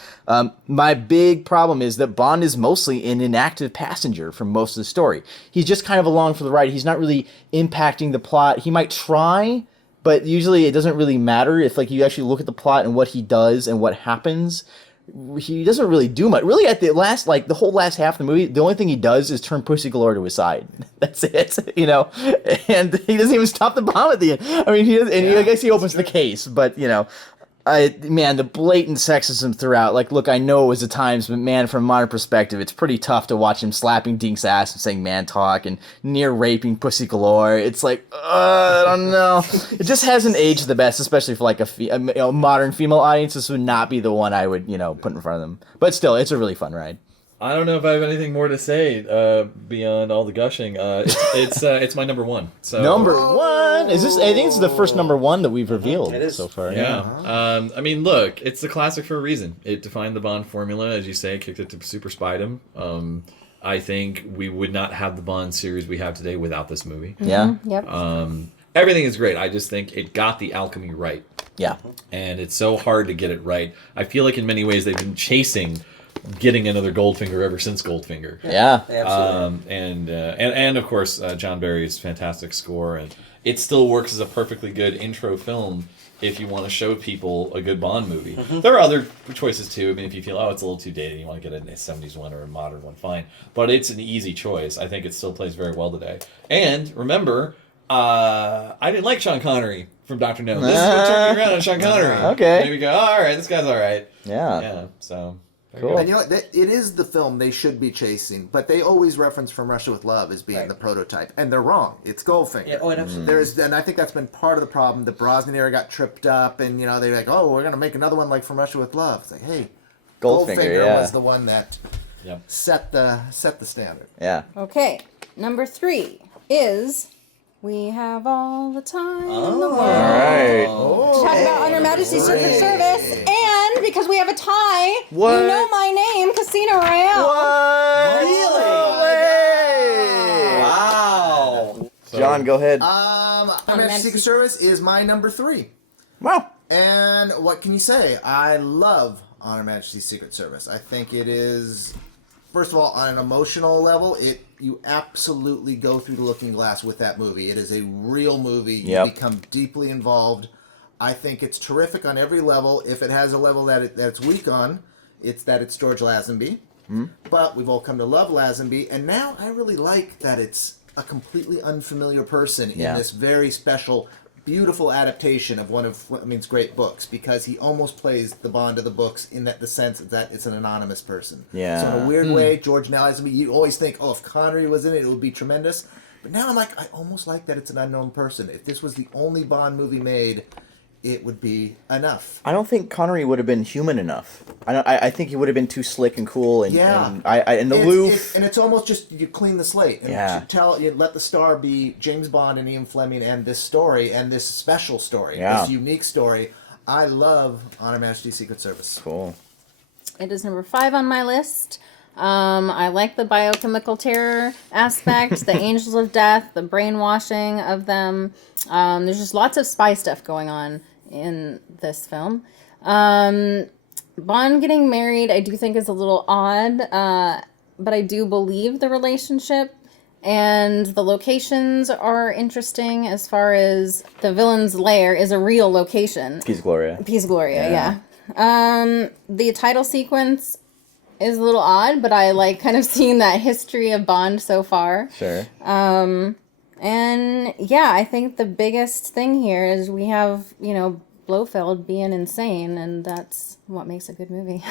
My big problem is that Bond is mostly an inactive passenger for most of the story. He's just kind of along for the ride. He's not really impacting the plot. He might try, but usually it doesn't really matter if you actually look at the plot and what he does and what happens. He doesn't really do much. Really, at the last, the whole last half of the movie, the only thing he does is turn Pussy Galore to his side. That's it, And he doesn't even stop the bomb at the end. I mean, I guess he opens the case, but, the blatant sexism throughout. Look, I know it was at times, but man, from a modern perspective, it's pretty tough to watch him slapping Dink's ass and saying man talk and near raping Pussy Galore. It's I don't know. It just hasn't aged the best, especially for a modern female audience. This would not be the one I would, put in front of them. But still, it's a really fun ride. I don't know if I have anything more to say beyond all the gushing. It's my number 1. So number 1 is this? I think it's the first number 1 that we've revealed so far. Yeah. I mean, look, it's the classic for a reason. It defined the Bond formula, as you say, kicked it to super spydom. I think we would not have the Bond series we have today without this movie. Yeah. Yep. Everything is great. I just think it got the alchemy right. Yeah. And it's so hard to get it right. I feel like in many ways they've been chasing getting another Goldfinger ever since Goldfinger. Yeah, absolutely. And of course John Barry's fantastic score, and it still works as a perfectly good intro film if you want to show people a good Bond movie. There are other choices too. I mean, if you feel it's a little too dated, you want to get a 70s one or a modern one, fine. But it's an easy choice. I think it still plays very well today. And remember, I didn't like Sean Connery from Dr. No. This is what turned me around on Sean Connery. Okay. Maybe go, all right, this guy's all right. Yeah. So. Cool. And it is the film they should be chasing, but they always reference From Russia with Love as being the prototype, and they're wrong. It's Goldfinger. Yeah, absolutely. And I think that's been part of the problem. The Brosnan era got tripped up, and they're like, oh, we're gonna make another one like From Russia with Love. It's like, hey, Goldfinger was the one that set the standard. Yeah. Okay, number 3 is We Have All the Time in the World. All right. To talk about Under Majesty's Secret Service, and because we have a tie, What? You Know My Name, Casino Royale. What? Really? No way! Wow. John, go ahead. Under Majesty's Secret Service is my number 3. Wow. And what can you say? I love Honor Majesty's Secret Service. I think it is, first of all, on an emotional level, you absolutely go through the looking glass with that movie. It is a real movie. You become deeply involved. I think it's terrific on every level. If it has a level that it's weak on, it's that it's George Lazenby. But we've all come to love Lazenby, and now I really like that it's a completely unfamiliar person in this very special, beautiful adaptation of one of Fleming's great books, because he almost plays the Bond of the books in the sense that it's an anonymous person. Yeah. So in a weird way, George Lazenby, you always think, if Connery was in it, it would be tremendous. But now I'm like, I almost like that it's an unknown person. If this was the only Bond movie made, it would be enough. I don't think Connery would have been human enough. I think he would have been too slick and cool and aloof. And it's almost just you clean the slate and you let the star be James Bond and Ian Fleming and this story and this special story, this unique story. I love Honor Majesty's Secret Service. Cool. It is number 5 on my list. I like the biochemical terror aspect, the angels of death, the brainwashing of them. There's just lots of spy stuff going on in this film. Bond getting married, I do think is a little odd, but I do believe the relationship. And the locations are interesting as far as the villain's lair is a real location. Piz Gloria. Piz Gloria, yeah. The title sequence is a little odd, but I like kind of seeing that history of Bond so far. Sure. And yeah, I think the biggest thing here is we have, Blofeld being insane, and that's what makes a good movie.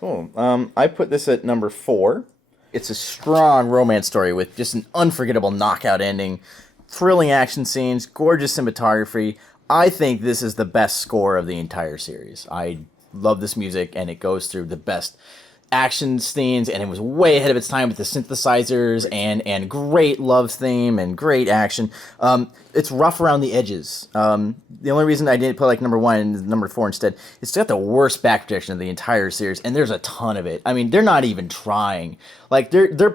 Cool. I put this at number 4. It's a strong romance story with just an unforgettable knockout ending, thrilling action scenes, gorgeous cinematography. I think this is the best score of the entire series. I love this music, and it goes through the best action scenes, and it was way ahead of its time with the synthesizers and great love theme and great action. It's rough around the edges. the only reason I didn't put like number 1 and number 4 instead, it's got the worst back protection of the entire series, and there's a ton of it. I mean, they're not even trying. Like they're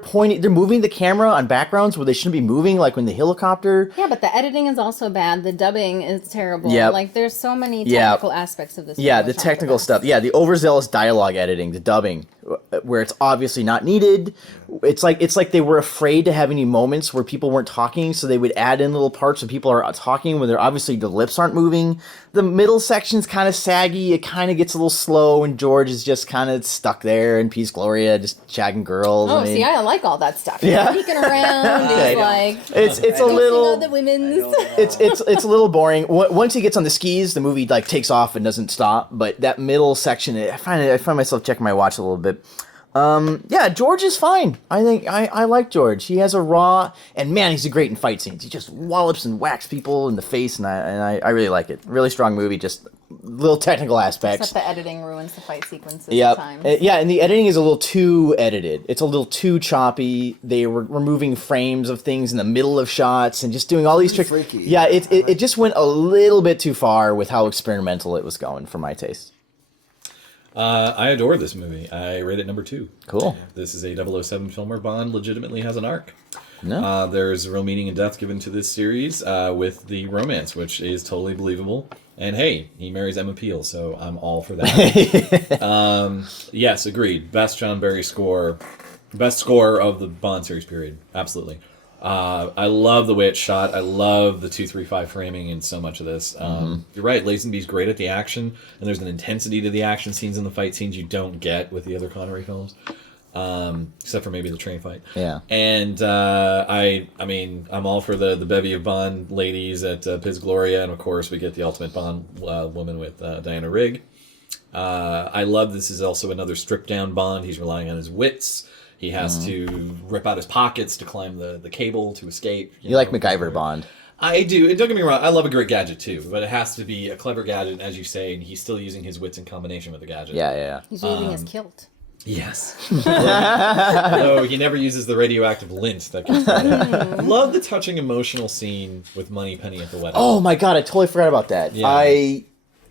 moving the camera on backgrounds where they shouldn't be moving, like when the helicopter. Yeah, but the editing is also bad. The dubbing is terrible. Yep. Like there's so many technical aspects of this. Yeah, the technical stuff. Yeah, the overzealous dialogue editing, the dubbing, where it's obviously not needed. It's like they were afraid to have any moments where people weren't talking, so they would add in little parts where people are talking when they're obviously the lips aren't moving. The middle section's kind of saggy. It kind of gets a little slow, and George is just kind of stuck there, and Peace Gloria just shagging girls. Oh, see, I like all that stuff. Yeah. He's peeking around. Okay. He's like, it's a little. the women's. It's a little boring. Once he gets on the skis, the movie like takes off and doesn't stop. But that middle section, I find myself checking my watch a little bit. Yeah, George is fine. I think I like George. He has a raw, and man, he's great in fight scenes. He just wallops and whacks people in the face, and I really like it. Really strong movie, just little technical aspects. Except the editing ruins the fight sequences Yep. at times. Yeah, and the editing is a little too edited. It's a little too choppy. They were removing frames of things in the middle of shots and just doing all these tricks. Freaky. Yeah, it just went a little bit too far with how experimental it was going for my taste. I adore this movie. I rate it number 2. Cool. This is a 007 film where Bond legitimately has an arc. No. There's real meaning and depth given to this series with the romance, which is totally believable. And hey, he marries Emma Peel, so I'm all for that. Yes, agreed. Best John Barry score. Best score of the Bond series, period. Absolutely. I love the way it's shot. I love the 2-3-5 framing in so much of this. You're right, Lazenby's great at the action, and there's an intensity to the action scenes and the fight scenes you don't get with the other Connery films, except for maybe the train fight. Yeah. And I mean, I'm all for the bevy of Bond ladies at Piz Gloria, and of course we get the ultimate Bond woman with Diana Rigg. I love this is also another stripped down Bond. He's relying on his wits. He has to rip out his pockets to climb the cable to escape. You like MacGyver Bond. I do. Don't get me wrong. I love a great gadget too, but it has to be a clever gadget, as you say, and he's still using his wits in combination with the gadget. Yeah. He's using his kilt. Yes. No, he never uses the radioactive lint that gets Love the touching emotional scene with Moneypenny at the wedding. Oh my god, I totally forgot about that. Yeah. I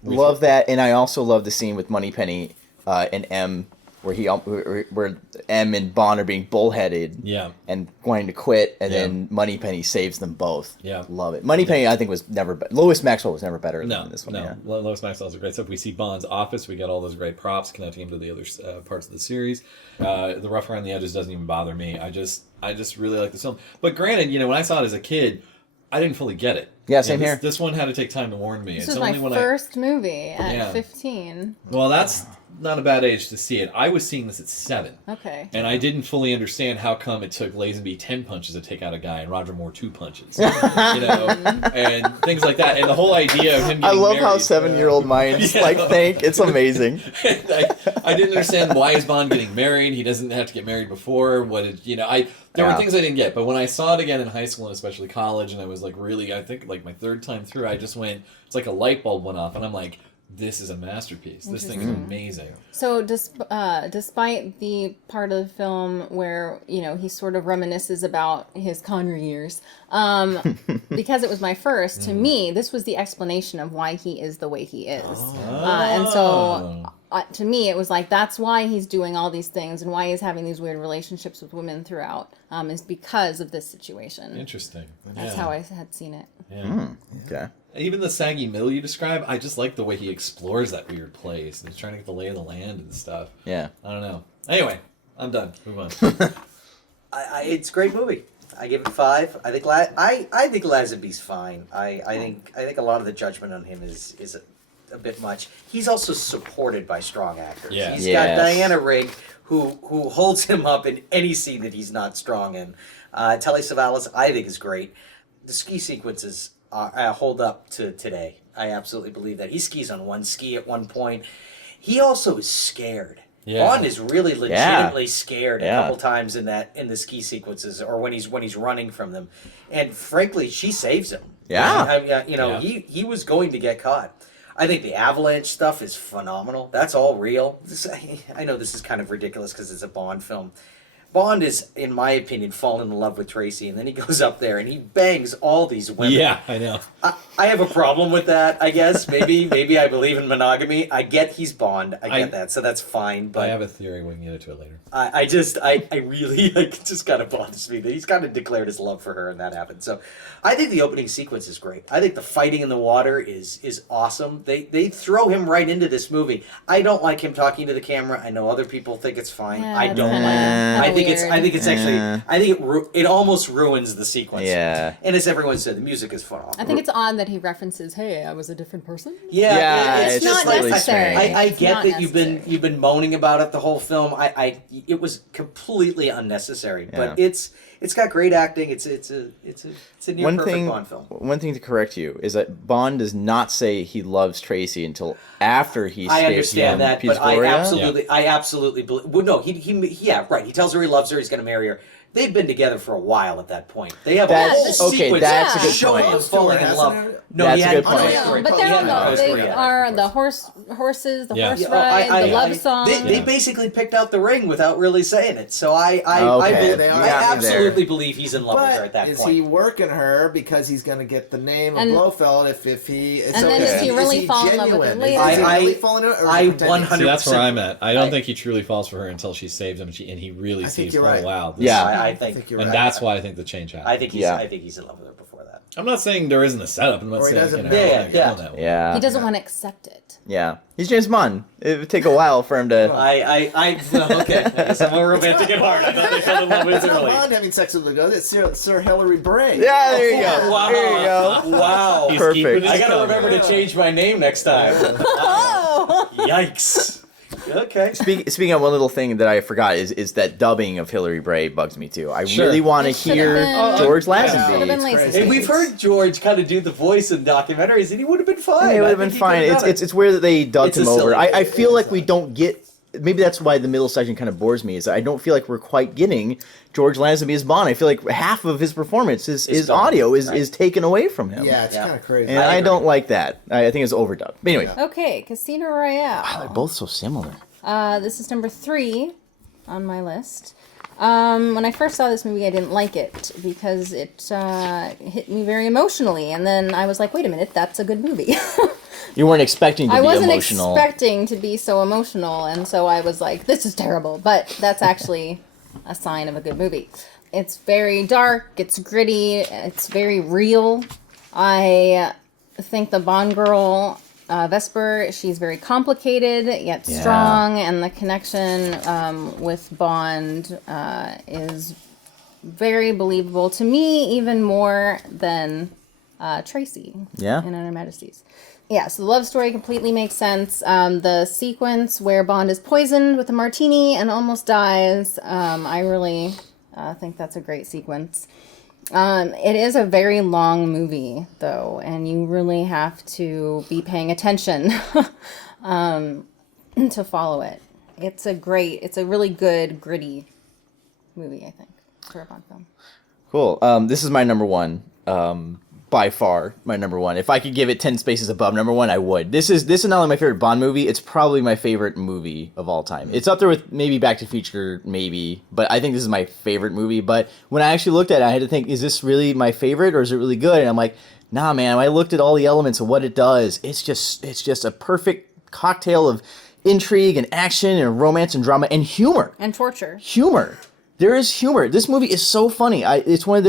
love that, and I also love the scene with Moneypenny and M, where M and Bond are being bullheaded, and wanting to quit, and then Moneypenny saves them both. Yeah, love it. Moneypenny, I think, was never. Lois Maxwell was never better than this one. No, Yeah. Lois Maxwell's a great stuff. We see Bond's office. We get all those great props connecting him to the other parts of the series. The rough around the edges doesn't even bother me. I just really like this film. But granted, when I saw it as a kid, I didn't fully get it. Yeah, same here. This one had to take time to warn me. This was my first movie at 15. Well, that's not a bad age to see it. I was seeing this at 7. Okay. And I didn't fully understand how come it took Lazenby 10 punches to take out a guy and Roger Moore 2 punches. And things like that. And the whole idea of him getting I love married, how 7-year-old minds think. It's amazing. I didn't understand why is Bond getting married. He doesn't have to get married before. There were things I didn't get. But when I saw it again in high school and especially college, and I was like really, I think like my 3rd time through, I just went, it's like a light bulb went off. And I'm like, this is a masterpiece. This thing is amazing. So, despite the part of the film where he sort of reminisces about his Connery years, because it was my first, to me, this was the explanation of why he is the way he is, and so. To me, it was like that's why he's doing all these things and why he's having these weird relationships with women throughout is because of this situation. Interesting. That's how I had seen it. Yeah. Okay. Even the saggy middle you describe, I just like the way he explores that weird place and he's trying to get the lay of the land and stuff. Yeah. I don't know. Anyway, I'm done. Move on. It's a great movie. I give it 5. I think I think Lazenby's fine. I think a lot of the judgment on him is a bit much. He's also supported by strong actors. Yeah. He's got Diana Rigg who holds him up in any scene that he's not strong in. Telly Savalas I think is great. The ski sequences hold up to today. I absolutely believe that. He skis on one ski at one point. He also is scared. Yeah. Bond is really legitimately scared a couple times in the ski sequences or when he's running from them. And frankly, she saves him. Yeah. He was going to get caught. I think the avalanche stuff is phenomenal. That's all real. I know this is kind of ridiculous because it's a Bond film. Bond is, in my opinion, fallen in love with Tracy, and then he goes up there and he bangs all these women. Yeah, I know. I have a problem with that, I guess. Maybe I believe in monogamy. I get he's Bond. I get that, so that's fine. But I have a theory. We can get into it later. I really, it just kind of bothers me that he's kind of declared his love for her and that happened. So I think the opening sequence is great. I think the fighting in the water is awesome. They throw him right into this movie. I don't like him talking to the camera. I know other people think it's fine. Yeah, I don't like it. I think it's actually, I think it almost ruins the sequence. Yeah. And as everyone said, the music is phenomenal. I think it's odd that he references, "Hey, I was a different person." Yeah, it's just not like, necessary. I It's get not that necessary. you've been moaning about it the whole film. It was completely unnecessary, but it's got great acting. It's a near perfect Bond film. One thing to correct you is that Bond does not say he loves Tracy until after he escapes. I understand that, but Gloria. I absolutely believe. Well, no, yeah, right. He tells her he loves her. He's going to marry her. They've been together for a while at that point. They have a whole sequence that's a good showing point. them falling in love. No, That's he a had good no point. story. But He they're had on no the, story they yet. are the horses, the Yeah. horse Yeah, ride, the love song. They basically picked out the ring without really saying it. So I They are absolutely believe he's in love with her at But that is point. he working her because he's going to get the name of And- Blofeld if he... And then does he really fall in love with her genuine? later? Is he I- really falling in love, or is I he pretending? 100% See, that's where I'm at. I don't I- think he truly falls for her until she saves him, and he really I think sees, you're oh right. wow, this- Yeah. I I think think you're and right. that's why I think the change happened. I think he's in love with her before that. I'm not saying there isn't a setup. I'm not Or he saying doesn't you know, know. it's Yeah, not yeah. going that way. Yeah. He doesn't want to accept it. Yeah. He's James Bond. It would take a while for him to. Well, okay. I guess I'm more romantic at heart. I thought they fell in love with It's not early. Bond having sex with the girl. It's Sir Hilary Bray. Yeah, there you go. Wow. There you go. Wow. He's Perfect. keeping his I gotta cover. remember to change my name next time. Yikes. Okay. Speaking of one little thing that I forgot is that dubbing of Hilary Bray bugs me too. I Sure. really want to It should've hear been- George Should have been Lazenby. Lacey. crazy. And we've heard George kind of do the voice in documentaries, and he would have been fine. It would I have been think he fine. could've done It's weird that they dubbed It's a him over. silly- I feel like we don't get. Maybe that's why the middle section kind of bores me. Is that I don't feel like we're quite getting George Lazenby as Bond. I feel like half of his performance, his gone, audio, is right. taken away from him. Yeah, it's Yeah. kind of crazy. And I I agree. don't like that. I think it's overdubbed. But anyway, Okay, Casino Royale. they're both so similar. This is number 3 on my list. When I first saw this movie, I didn't like it because it hit me very emotionally. And then I was like, wait a minute, that's a good movie. You weren't expecting to I be wasn't emotional. expecting to be so emotional. And so I was like, this is terrible. But that's actually a sign of a good movie. It's very dark, it's gritty, it's very real. I think the Bond girl... Vesper, she's very complicated yet Yeah. strong, and the connection with Bond is very believable to me, even more than Tracy Yeah. in Her Majesty's. Yeah, so the love story completely makes sense. The sequence where Bond is poisoned with a martini and almost dies, I really think that's a great sequence. It is a very long movie, though, and you really have to be paying attention to follow it. It's a really good, gritty movie, I think, for a Bond film. Cool. This is my number one. By far, my number one. If I could give it 10 spaces above number one, I would. This is not only my favorite Bond movie, it's probably my favorite movie of all time. It's up there with maybe Back to the Future, maybe, but I think this is my favorite movie. But when I actually looked at it, I had to think, is this really my favorite or is it really good? And I'm like, nah, man, when I looked at all the elements of what it does, it's just a perfect cocktail of intrigue and action and romance and drama and humor. And torture. Humor. There is humor. This movie is so funny. It's one of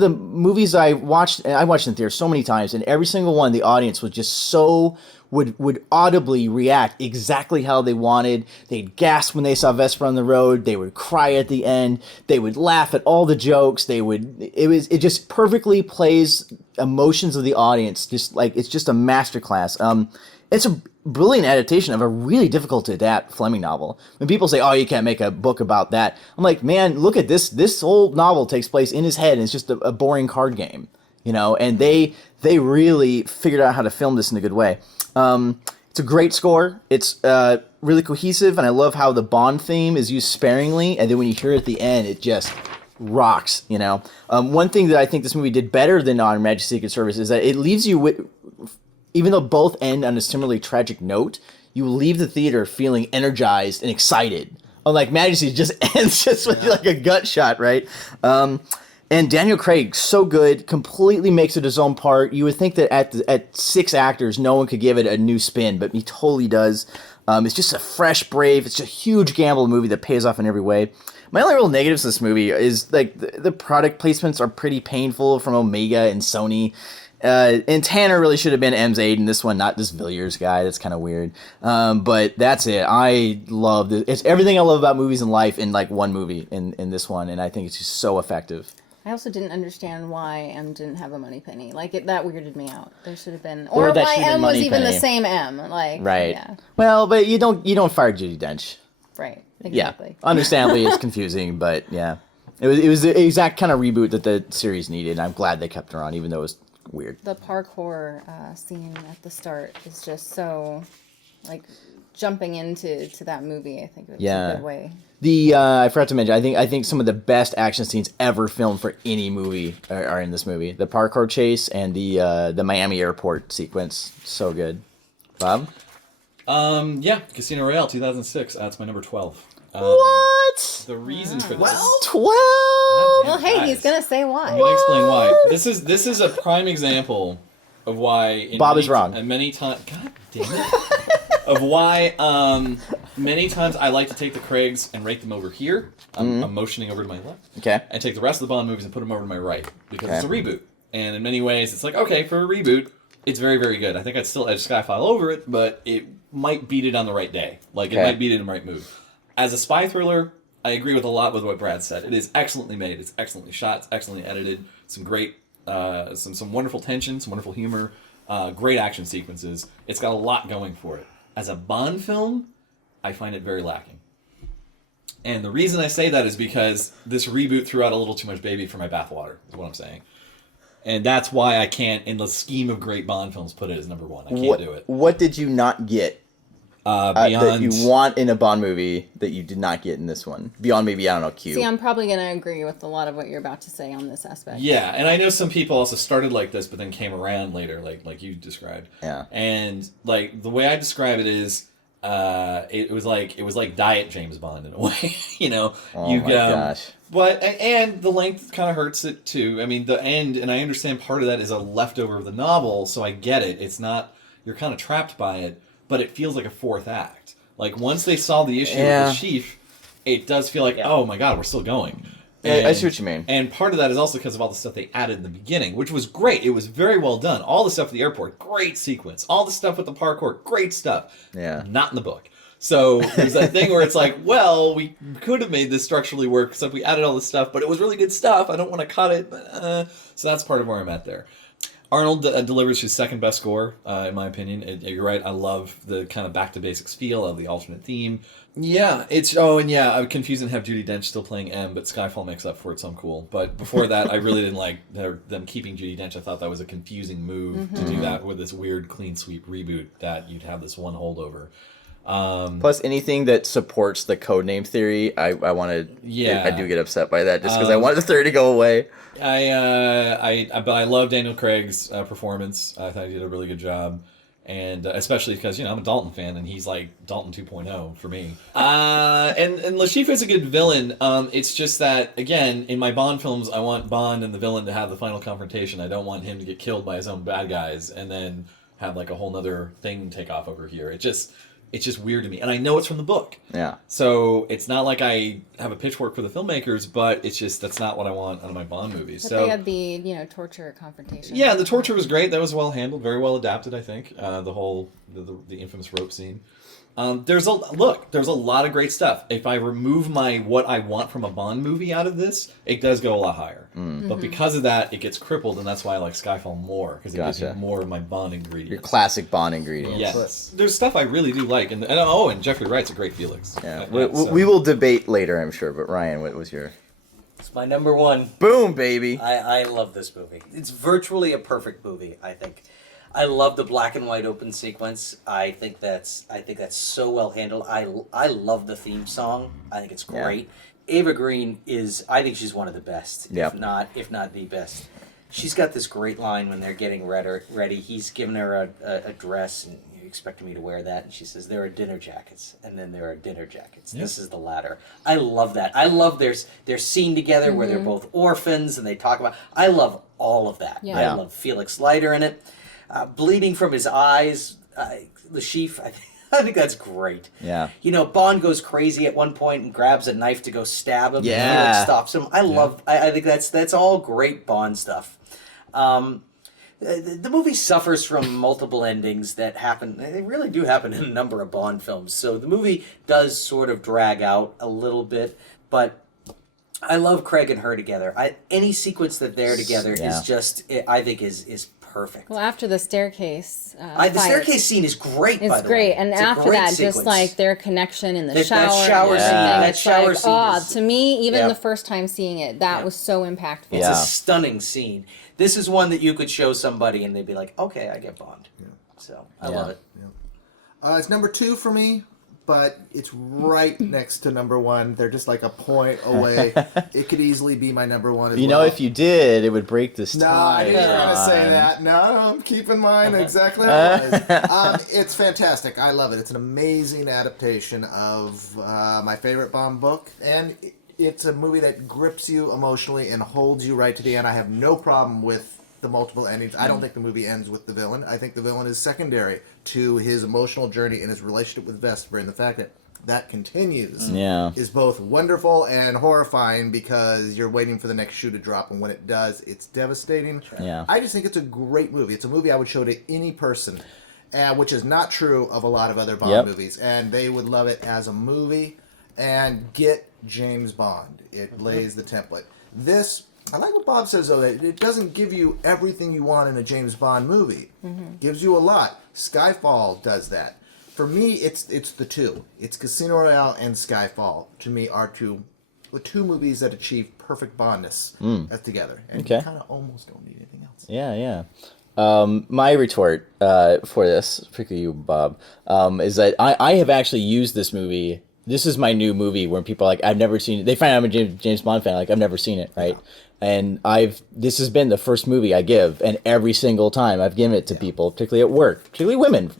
the movies I watched. And I watched in theater so many times, and every single one, the audience was just so would audibly react exactly how they wanted. They'd gasp when they saw Vesper on the road. They would cry at the end. They would laugh at all the jokes. It just perfectly plays emotions of the audience. Just like it's just a masterclass. It's a brilliant adaptation of a really difficult to adapt Fleming novel. When people say, oh, you can't make a book about that, I'm like, man, look at this. This whole novel takes place in his head, and it's just a boring card game, you know, and they really figured out how to film this in a good way. It's a great score. It's really cohesive, and I love how the Bond theme is used sparingly, and then when you hear it at the end, it just rocks, you know. One thing that I think this movie did better than On Her Majesty's Secret Service is that it leaves you with... Even though both end on a similarly tragic note, you leave the theater feeling energized and excited Unlike Majesty, just ends just with like a gut shot, right? And Daniel Craig, so good, completely makes it his own part. You would think that at 6 actors, no one could give it a new spin, but he totally does. It's just a fresh, brave, it's a huge gamble movie that pays off in every way. My only real negatives in this movie is like the product placements are pretty painful from Omega and Sony. And Tanner really should have been M's aide in this one, not this Villiers guy. That's kind of weird. But that's it. I love it. It's everything I love about movies and life in like one movie in this one, and I think it's just so effective. I also didn't understand why M didn't have a money penny. Like that weirded me out. There should have been, or why M was even the same M. Like right. Yeah. Well, but you don't fire Judi Dench. Right. Exactly. Yeah. Understandably, it's confusing, but yeah, it was the exact kind of reboot that the series needed. And I'm glad they kept her on, even though it was weird. The parkour scene at the start is just so like jumping into that movie. I think it's a good way. I forgot to mention. I think some of the best action scenes ever filmed for any movie are in this movie. The parkour chase and the Miami airport sequence, so good. Bob? Casino Royale 2006. That's my number 12. What? The reason for this. 12? Well, hey, he's gonna say why. I'm gonna explain why. This is a prime example of why Bob is wrong. And many times, God damn it, of why many times I like to take the Craigs and rate them over here. I'm motioning over to my left. Okay. And take the rest of the Bond movies and put them over to my right because it's a reboot. And in many ways, it's like okay for a reboot, it's very very good. I think I'd still edge SkyFall over it, but it might beat it on the right day. Like it might beat it in the right mood. As a spy thriller, I agree with a lot with what Brad said. It is excellently made. It's excellently shot. It's excellently edited. Some great, some wonderful tension, some wonderful humor, great action sequences. It's got a lot going for it. As a Bond film, I find it very lacking. And the reason I say that is because this reboot threw out a little too much baby for my bathwater, is what I'm saying. And that's why I can't, in the scheme of great Bond films, put it as number 1. I can't do it. What did you not get? That you want in a Bond movie that you did not get in this one? Beyond maybe, I don't know, Q. See, I'm probably going to agree with a lot of what you're about to say on this aspect. Yeah, and I know some people also started like this, but then came around later, like you described. Yeah. And like the way I describe it is, it was like Diet James Bond in a way, you know. Oh my gosh. But and the length kind of hurts it too. I mean, the end, and I understand part of that is a leftover of the novel, so I get it. It's not, you're kind of trapped by it. But it feels like a 4th act. Like, once they solve the issue with the chief, it does feel like, oh my god, we're still going. And, I see what you mean. And part of that is also because of all the stuff they added in the beginning, which was great. It was very well done. All the stuff at the airport, great sequence. All the stuff with the parkour, great stuff. Yeah. Not in the book. So there's that thing where it's like, well, we could have made this structurally work, except we added all this stuff, but it was really good stuff. I don't want to cut it. But, so that's part of where I'm at there. Arnold delivers his second best score, in my opinion. You're right. I love the kind of back to basics feel of the alternate theme. Yeah, I'm confused and have Judi Dench still playing M, but Skyfall makes up for it, so I'm cool. But before that, I really didn't like them keeping Judi Dench. I thought that was a confusing move to do that with this weird clean sweep reboot that you'd have this one holdover. Plus, anything that supports the codename theory, I want to. Yeah, I do get upset by that just because I want the theory to go away. But I love Daniel Craig's performance. I thought he did a really good job, and especially because I'm a Dalton fan, and he's like Dalton 2.0 for me. And Le Chiffre is a good villain. It's just that again, in my Bond films, I want Bond and the villain to have the final confrontation. I don't want him to get killed by his own bad guys and then have like a whole nother thing take off over here. It's just weird to me. And I know it's from the book. Yeah. So it's not like I have a pitchfork for the filmmakers, but it's just, that's not what I want out of my Bond movies. But so they had the, torture confrontation. Yeah, the torture was great. That was well handled, very well adapted, I think. The infamous rope scene. There's a lot of great stuff. If I remove what I want from a Bond movie out of this, it does go a lot higher. But because of that, it gets crippled, and that's why I like Skyfall more, because it gives me more of my Bond ingredients. Your classic Bond ingredients. Yes. There's stuff I really do like, and Jeffrey Wright's a great Felix. Yeah. We will debate later, I'm sure, but Ryan, what was your... It's my number 1. Boom, baby! I love this movie. It's virtually a perfect movie, I think. I love the black and white open sequence. I think that's so well handled. I love the theme song. I think it's great. Yeah. Ava Green I think she's one of the best, if not the best. She's got this great line when they're getting ready. He's giving her a dress, and expecting me to wear that?" And she says, "There are dinner jackets, and then there are dinner jackets. This is the latter." I love that. I love their scene together where they're both orphans and they talk about. I love all of that. Yeah. I love Felix Leiter in it, bleeding from his eyes. The sheaf. I think that's great. Yeah. You know, Bond goes crazy at one point and grabs a knife to go stab him. Yeah. And Felix stops him. I think that's all great Bond stuff. The movie suffers from multiple endings that happen. They really do happen in a number of Bond films. So the movie does sort of drag out a little bit, but I love Craig and her together. Any sequence that they're together is just, I think, is perfect. Well, after the staircase, the staircase scene is great. It's by the great, way. and It's a after great that, sequence. just like their connection in the That shower, shower scene, that it's shower scene Oh, is- to me, even Yeah. the first time seeing it, that was so impactful. It's a stunning scene. This is one that you could show somebody and they'd be like, "Okay, I get Bond." So I love it. It's number 2 for me, but it's right next to number 1. They're just like a point away. It could easily be my number 1 as You well. know, if you did, it would break this tie. No, I didn't try to say that. No, I'm keeping mine exactly how it is. It's fantastic. I love it. It's an amazing adaptation of my favorite Bond book, and it's a movie that grips you emotionally and holds you right to the end. I have no problem with the multiple endings. I don't think the movie ends with the villain. I think the villain is secondary to his emotional journey and his relationship with Vesper, and the fact that that continues is both wonderful and horrifying because you're waiting for the next shoe to drop, and when it does, it's devastating. Yeah. I just think it's a great movie. It's a movie I would show to any person, which is not true of a lot of other Bond movies, and they would love it as a movie. And get James Bond. It lays the template. This, I like what Bob says, though, that it doesn't give you everything you want in a James Bond movie. It gives you a lot. Skyfall does that. For me, it's the two. It's Casino Royale and Skyfall. To me, are two movies that achieve perfect Bondness together. And you kind of almost don't need anything else. Yeah. My retort for this, particularly you, Bob, is that I have actually used this movie. This is my new movie where people are like, I've never seen it. They find out I'm a James Bond fan, like, I've never seen it, right? And this has been the first movie I give, and every single time I've given it to people, particularly at work, particularly women,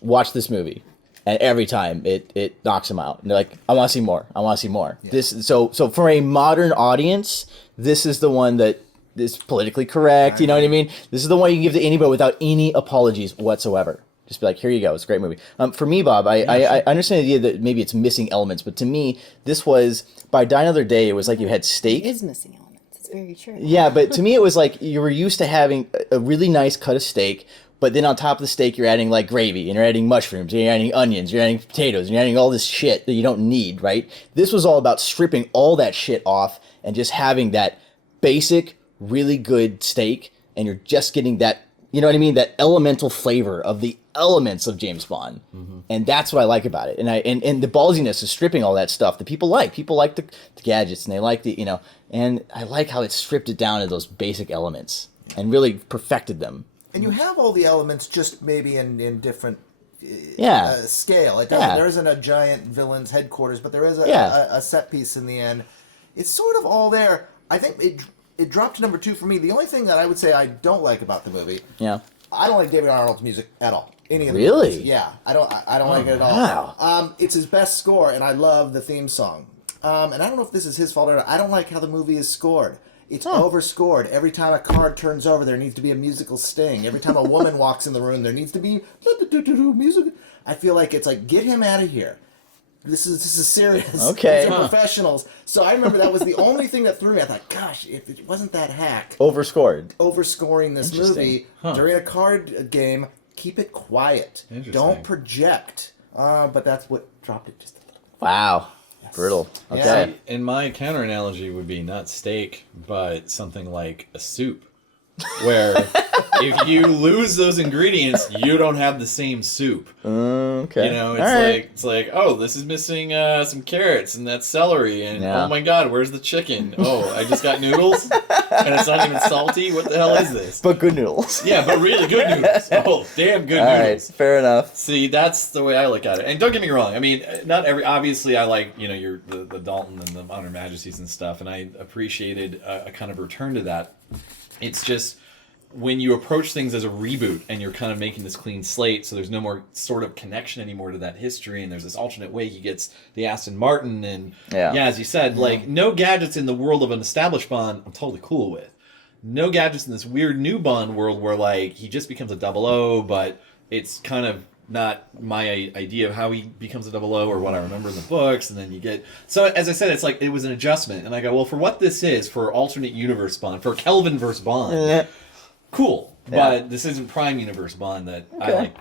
watch this movie. And every time it knocks them out. And they're like, I want to see more. I want to see more. Yeah. So for a modern audience, this is the one that is politically correct. You know what I mean? This is the one you can give to anybody without any apologies whatsoever. Just be like, here you go. It's a great movie. For me, Bob, I understand the idea that maybe it's missing elements, but to me, this was, by Die Another Day, it was like you had steak. It is missing elements. It's very true. Yeah, but to me, it was like you were used to having a really nice cut of steak, but then on top of the steak, you're adding like gravy, and you're adding mushrooms, and you're adding onions, you're adding potatoes, and you're adding all this shit that you don't need, right? This was all about stripping all that shit off and just having that basic, really good steak, and you're just getting that, you know what I mean? That elemental flavor of the elements of James Bond. Mm-hmm. And that's what I like about it. And the ballsiness is stripping all that stuff that people like. People like the gadgets, and they like and I like how it stripped it down to those basic elements and really perfected them. And you have all the elements, just maybe in different scale. There isn't a giant villain's headquarters, but there is a set piece in the end. It's sort of all there. I think it dropped to number 2 for me. The only thing that I would say I don't like about the movie, I don't like David Arnold's music at all. Any of the really? movies. Yeah, I don't like it at all. Wow. It's his best score, and I love the theme song. And I don't know if this is his fault or not. I don't like how the movie is scored. It's overscored. Every time a card turns over, there needs to be a musical sting. Every time a woman walks in the room, there needs to be music. I feel like it's like, get him out of here. This is serious. Okay. These are professionals. So I remember that was the only thing that threw me. I thought, gosh, if it wasn't that hack. Overscoring this movie during a card game, keep it quiet. Don't project. But that's what dropped it just a little bit. Wow. Yes. Brutal. Okay. Yeah. And my counter analogy would be not steak, but something like a soup. Where if you lose those ingredients, you don't have the same soup. Okay. It's like, oh, this is missing some carrots and that's celery, and oh my god, where's the chicken? Oh, I just got noodles, and it's not even salty. What the hell is this? But good noodles. Yeah, but really good noodles. Oh, damn good noodles. All right, fair enough. See, that's the way I look at it. And don't get me wrong. I mean, obviously I like, the Dalton and the Modern Majesties and stuff, and I appreciated a kind of return to that. It's just, when you approach things as a reboot and you're kind of making this clean slate, so there's no more sort of connection anymore to that history, and there's this alternate way he gets the Aston Martin, and as you said, like no gadgets in the world of an established Bond, I'm totally cool with. No gadgets in this weird new Bond world where like he just becomes a 00, but it's kind of not my idea of how he becomes a 00 or what I remember in the books, and then you get... So, as I said, it's like, it was an adjustment, and I go, well, for what this is, for alternate universe Bond, for Kelvin versus Bond, cool, but this isn't Prime Universe Bond that I like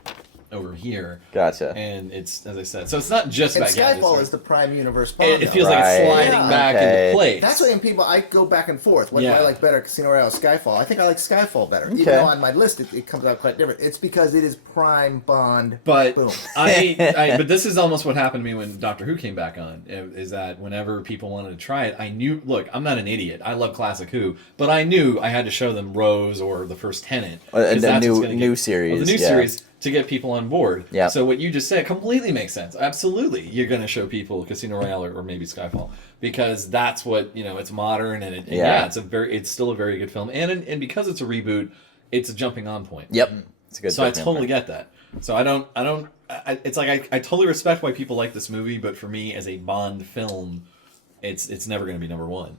over here. Gotcha. And it's, as I said, so it's not just about gadgets. Skyfall is the Prime Universe Bond. It feels like it's sliding back into place. That's why I go back and forth. What do I like better, Casino Royale or Skyfall? I think I like Skyfall better. Even though on my list it comes out quite different. It's because it is Prime Bond. But boom. but this is almost what happened to me when Doctor Who came back on. Is that whenever people wanted to try it, I knew. Look, I'm not an idiot. I love classic Who, but I knew I had to show them Rose or the first Tenant. The new series. The new series. To get people on board. Yeah. So what you just said completely makes sense. Absolutely. You're going to show people Casino Royale or maybe Skyfall because that's what, it's modern and it's still a very good film. And because it's a reboot, it's a jumping on point. Yep. It's a good So I totally get that. So it's like I totally respect why people like this movie, but for me as a Bond film, it's never going to be number one.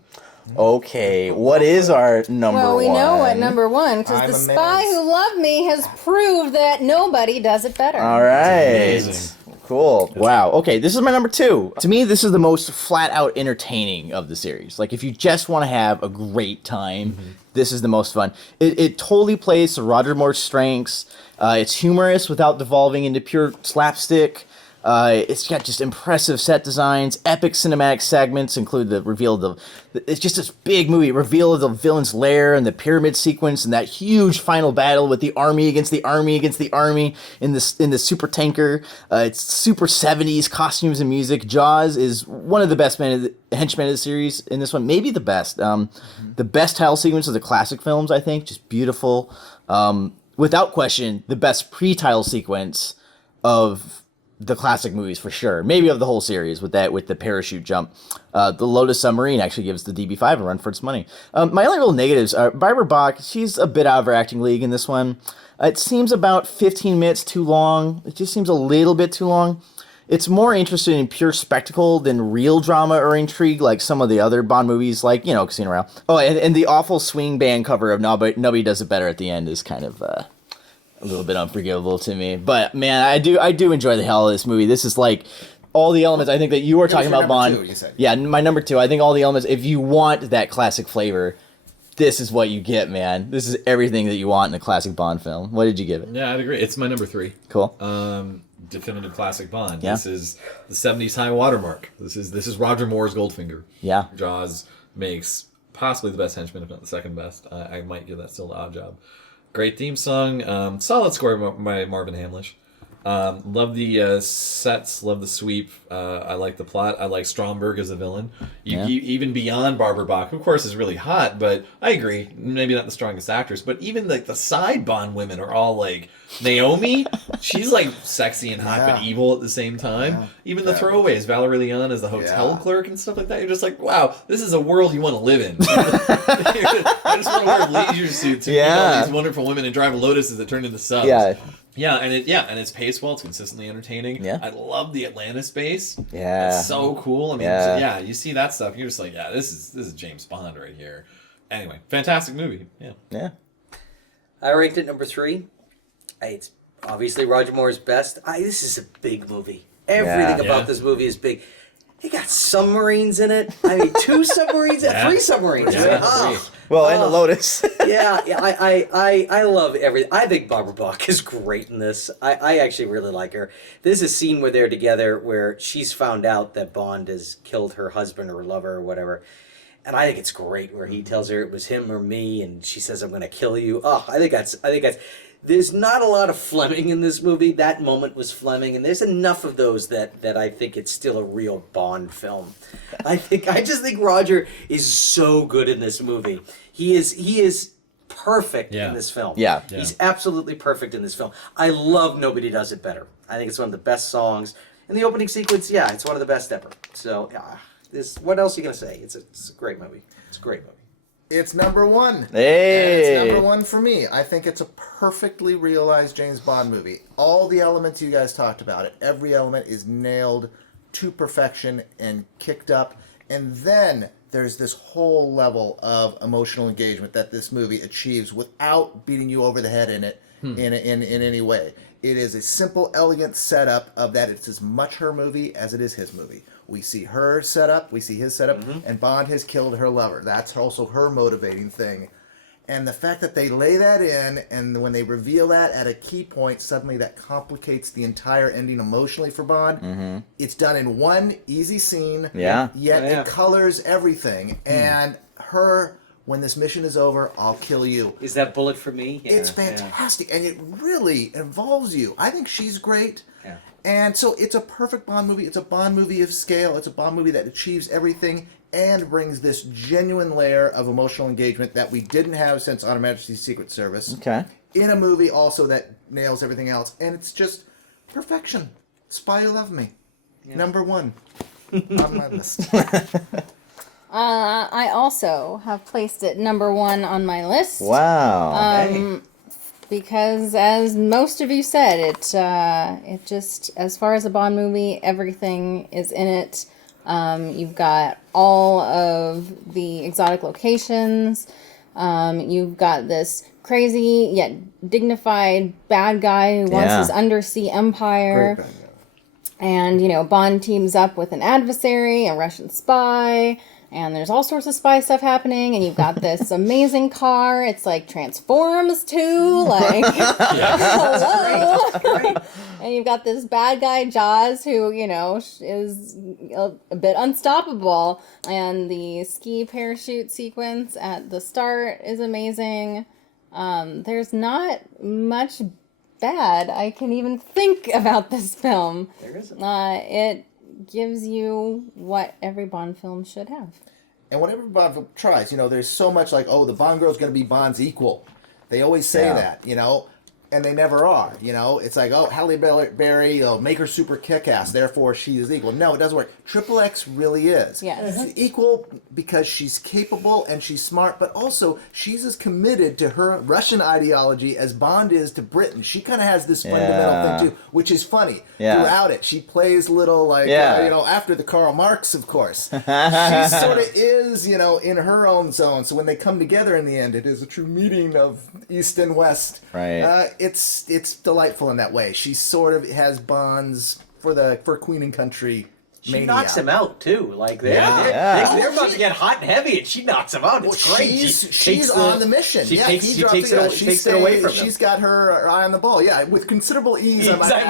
Okay, what is our number one? Well, we know what number one, because The Spy Who Loved Me has proved that nobody does it better. All right. Cool. Wow. Okay, this is my number 2. To me, this is the most flat-out entertaining of the series. Like, if you just want to have a great time, this is the most fun. It totally plays to Roger Moore's strengths. It's humorous without devolving into pure slapstick. It's got just impressive set designs, epic cinematic segments, include the reveal of it's just this big movie, reveal of the villain's lair and the pyramid sequence and that huge final battle with the army against the army against the army in the super tanker. It's super 70s costumes and music. Jaws is one of the best henchmen of the series in this one, maybe the best. The best title sequence of the classic films, I think, just beautiful. Without question, the best pre-title sequence of the classic movies for sure, maybe of the whole series with the parachute jump. The Lotus Submarine actually gives the DB5 a run for its money. My only real negatives are Barbara Bach. She's a bit out of her acting league in this one. It seems about 15 minutes too long. It just seems a little bit too long. It's more interested in pure spectacle than real drama or intrigue, like some of the other Bond movies, like, Casino Royale. Oh, and the awful swing band cover of Nobody Does It Better at the end is kind of a little bit unforgivable to me. But man, I do enjoy the hell of this movie. This is like all the elements I think that you were talking about, Bond. 2, you said. Yeah, my number 2. I think all the elements, if you want that classic flavor, this is what you get, man. This is everything that you want in a classic Bond film. What did you give it? Yeah, I'd agree. It's my number 3. Cool. Definitive classic Bond. Yeah. This is the 70s high watermark. This is Roger Moore's Goldfinger. Yeah. Jaws makes possibly the best henchman, if not the second best. I might give that still to Oddjob. Great theme song. Solid score by Marvin Hamlish. Love the sets. Love the sweep. I like the plot. I like Stromberg as a villain. You even beyond Barbara Bach, who of course is really hot, but I agree, maybe not the strongest actress, but even like the side Bond women are all like Naomi. She's like sexy and hot, but evil at the same time. Yeah. Even the throwaways, Valerie Leon as the hotel clerk and stuff like that. You're just like, wow, this is a world you want to live in. I just want to wear leisure suits and meet all these wonderful women and drive Lotuses that turn into subs. Yeah, and it's paced well. It's consistently entertaining. Yeah. I love the Atlantis base. Yeah. It's so cool. I mean, you see that stuff, you're just like, yeah, this is James Bond right here. Anyway, fantastic movie. Yeah. Yeah. I ranked it number 3. It's obviously Roger Moore's best. This is a big movie. Everything about this movie is big. It got submarines in it. I mean, 2 submarines, 3 submarines. Yeah. And the Lotus. I love everything. I think Barbara Bach is great in this. I actually really like her. There's a scene where they're together where she's found out that Bond has killed her husband or lover or whatever. And I think it's great where he tells her it was him or me, and she says, I'm going to kill you. I think that's... There's not a lot of Fleming in this movie. That moment was Fleming, and there's enough of those that I think it's still a real Bond film. I just think Roger is so good in this movie. He is perfect in this film. Yeah. He's absolutely perfect in this film. I love Nobody Does It Better. I think it's one of the best songs. And the opening sequence, it's one of the best ever. So, what else are you going to say? It's a great movie. It's a great movie. It's number 1. Hey. And it's number 1 for me. I think it's a perfectly realized James Bond movie. All the elements you guys talked about, every element is nailed to perfection and kicked up. And then there's this whole level of emotional engagement that this movie achieves without beating you over the head in it in any way. It is a simple, elegant setup of that. It's as much her movie as it is his movie. We see her setup, we see his setup, and Bond has killed her lover. That's also her motivating thing. And the fact that they lay that in, and when they reveal that at a key point, suddenly that complicates the entire ending emotionally for Bond. It's done in one easy scene, yet it colors everything. And her, when this mission is over, I'll kill you. Is that bullet for me? Yeah, it's fantastic, and it really involves you. I think she's great. Yeah. And so it's a perfect Bond movie. It's a Bond movie of scale. It's a Bond movie that achieves everything and brings this genuine layer of emotional engagement that we didn't have since On Her Majesty's Secret Service. Okay. In a movie also that nails everything else. And it's just perfection. Spy Who Loved Me. Yeah. Number 1 on my list. I also have placed it number 1 on my list. Wow. Because as most of you said, it just, as far as a Bond movie, everything is in it. You've got all of the exotic locations. You've got this crazy yet dignified bad guy who wants his undersea empire. Great bad guy. And, Bond teams up with an adversary, a Russian spy. And there's all sorts of spy stuff happening, and you've got this amazing car. It's like Transforms too, like hello. Great. And you've got this bad guy Jaws, who is a bit unstoppable. And the ski parachute sequence at the start is amazing. There's not much bad I can even think about this film. There isn't. It gives you what every Bond film should have. And whatever Bond film tries, there's so much like, the Bond girl's going to be Bond's equal. They always say that, and they never are, It's like, Halle Berry, make her super kick-ass, therefore she is equal. No, it doesn't work. Triple X really is. Yes. She's equal because she's capable and she's smart, but also she's as committed to her Russian ideology as Bond is to Britain. She kind of has this fundamental thing too, which is funny. Throughout it, she plays little after the Karl Marx, of course. She sort of is, in her own zone. So when they come together in the end, it is a true meeting of East and West. Right. It's delightful in that way. She sort of has Bonds for Queen and Country. She knocks him out too. Like they're about to get hot and heavy, and she knocks him out. It's great. She's on the mission. She takes it away from him. She's got her eye on the ball. Yeah, with considerable ease. It's that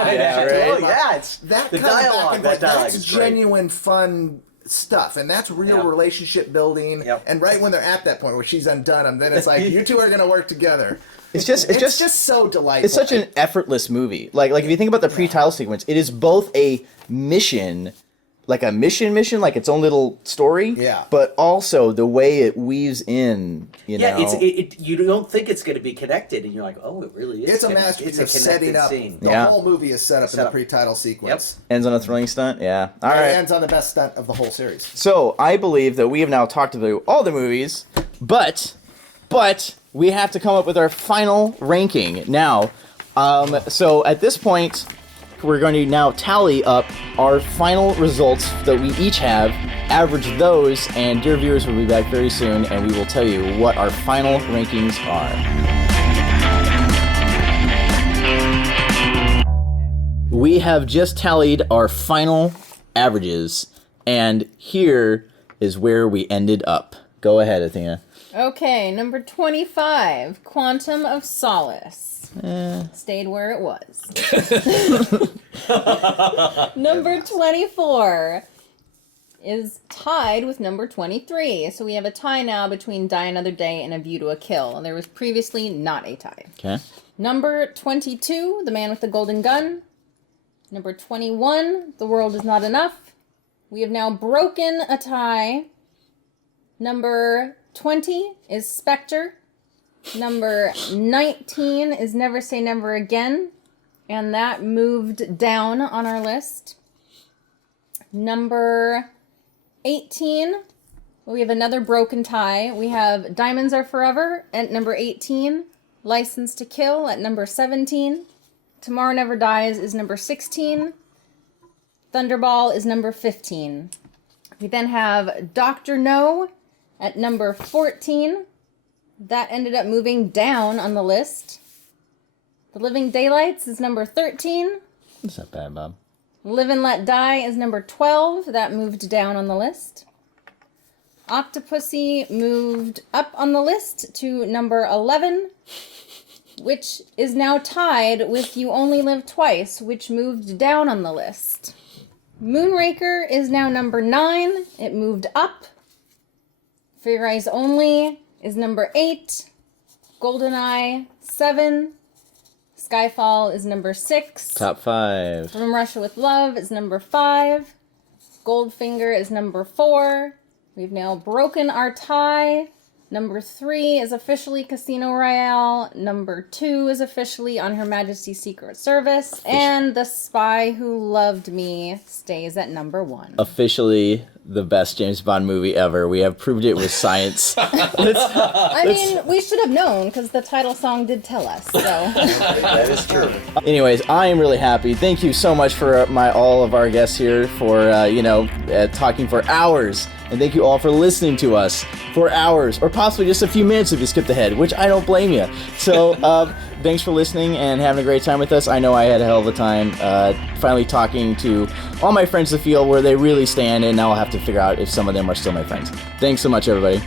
the kind dialogue. of That dialogue that's is genuine fun stuff, and that's real relationship building. Yep. And right when they're at that point where she's undone him, then it's like you two are going to work together. It's just so delightful. It's such an effortless movie. Like if you think about the pre-title sequence, it is both a mission, like a mission, like its own little story. Yeah. But also the way it weaves in, you know. It's you don't think it's going to be connected, and you're like, oh, it really is. It's a masterpiece of setting up. Scene. The whole movie is set up in the pre-title sequence. Ends on a thrilling stunt. Yeah. All right. It ends on the best stunt of the whole series. So I believe that we have now talked about all the movies, but we have to come up with our final ranking now. So at this point, we're going to now tally up our final results that we each have, average those, and dear viewers, we'll be back very soon, and we will tell you what our final rankings are. We have just tallied our final averages, and here is where we ended up. Go ahead, Athena. Okay, number 25, Quantum of Solace. Stayed where it was. Number 24 is tied with number 23. So we have a tie now between Die Another Day and A View to a Kill. There was previously not a tie. Okay. Number 22, The Man with the Golden Gun. Number 21, The World Is Not Enough. We have now broken a tie. Number 20 is Spectre. Number 19 is Never Say Never Again. And that moved down on our list. Number 18 Well, we have another broken tie. We have Diamonds Are Forever at number 18. License to Kill at number 17. Tomorrow Never Dies is number 16. Thunderball is number 15. We then have Dr. No at number 14. That ended up moving down on the list. The Living Daylights is number 13. That's not bad, Bob. Live and Let Die is number 12. That moved down on the list. Octopussy moved up on the list to number 11, which is now tied with You Only Live Twice, which moved down on the list. Moonraker is now number 9. It moved up. For Your Eyes Only is number 8. GoldenEye, 7. SkyFall is number 6. Top 5. From Russia with Love is number 5. Goldfinger is number 4. We've now broken our tie. Number 3 is officially Casino Royale. Number 2 is officially On Her Majesty's Secret Service. And The Spy Who Loved Me stays at number 1. Officially the best James Bond movie ever. We have proved it with science. I mean, we should have known because the title song did tell us. So. That is true. Anyways, I am really happy. Thank you so much for all of our guests here for talking for hours. And thank you all for listening to us for hours, or possibly just a few minutes if you skipped ahead, which I don't blame you. So thanks for listening and having a great time with us. I know I had a hell of a time finally talking to all my friends to feel where they really stand, and now I'll have to figure out if some of them are still my friends. Thanks so much, everybody.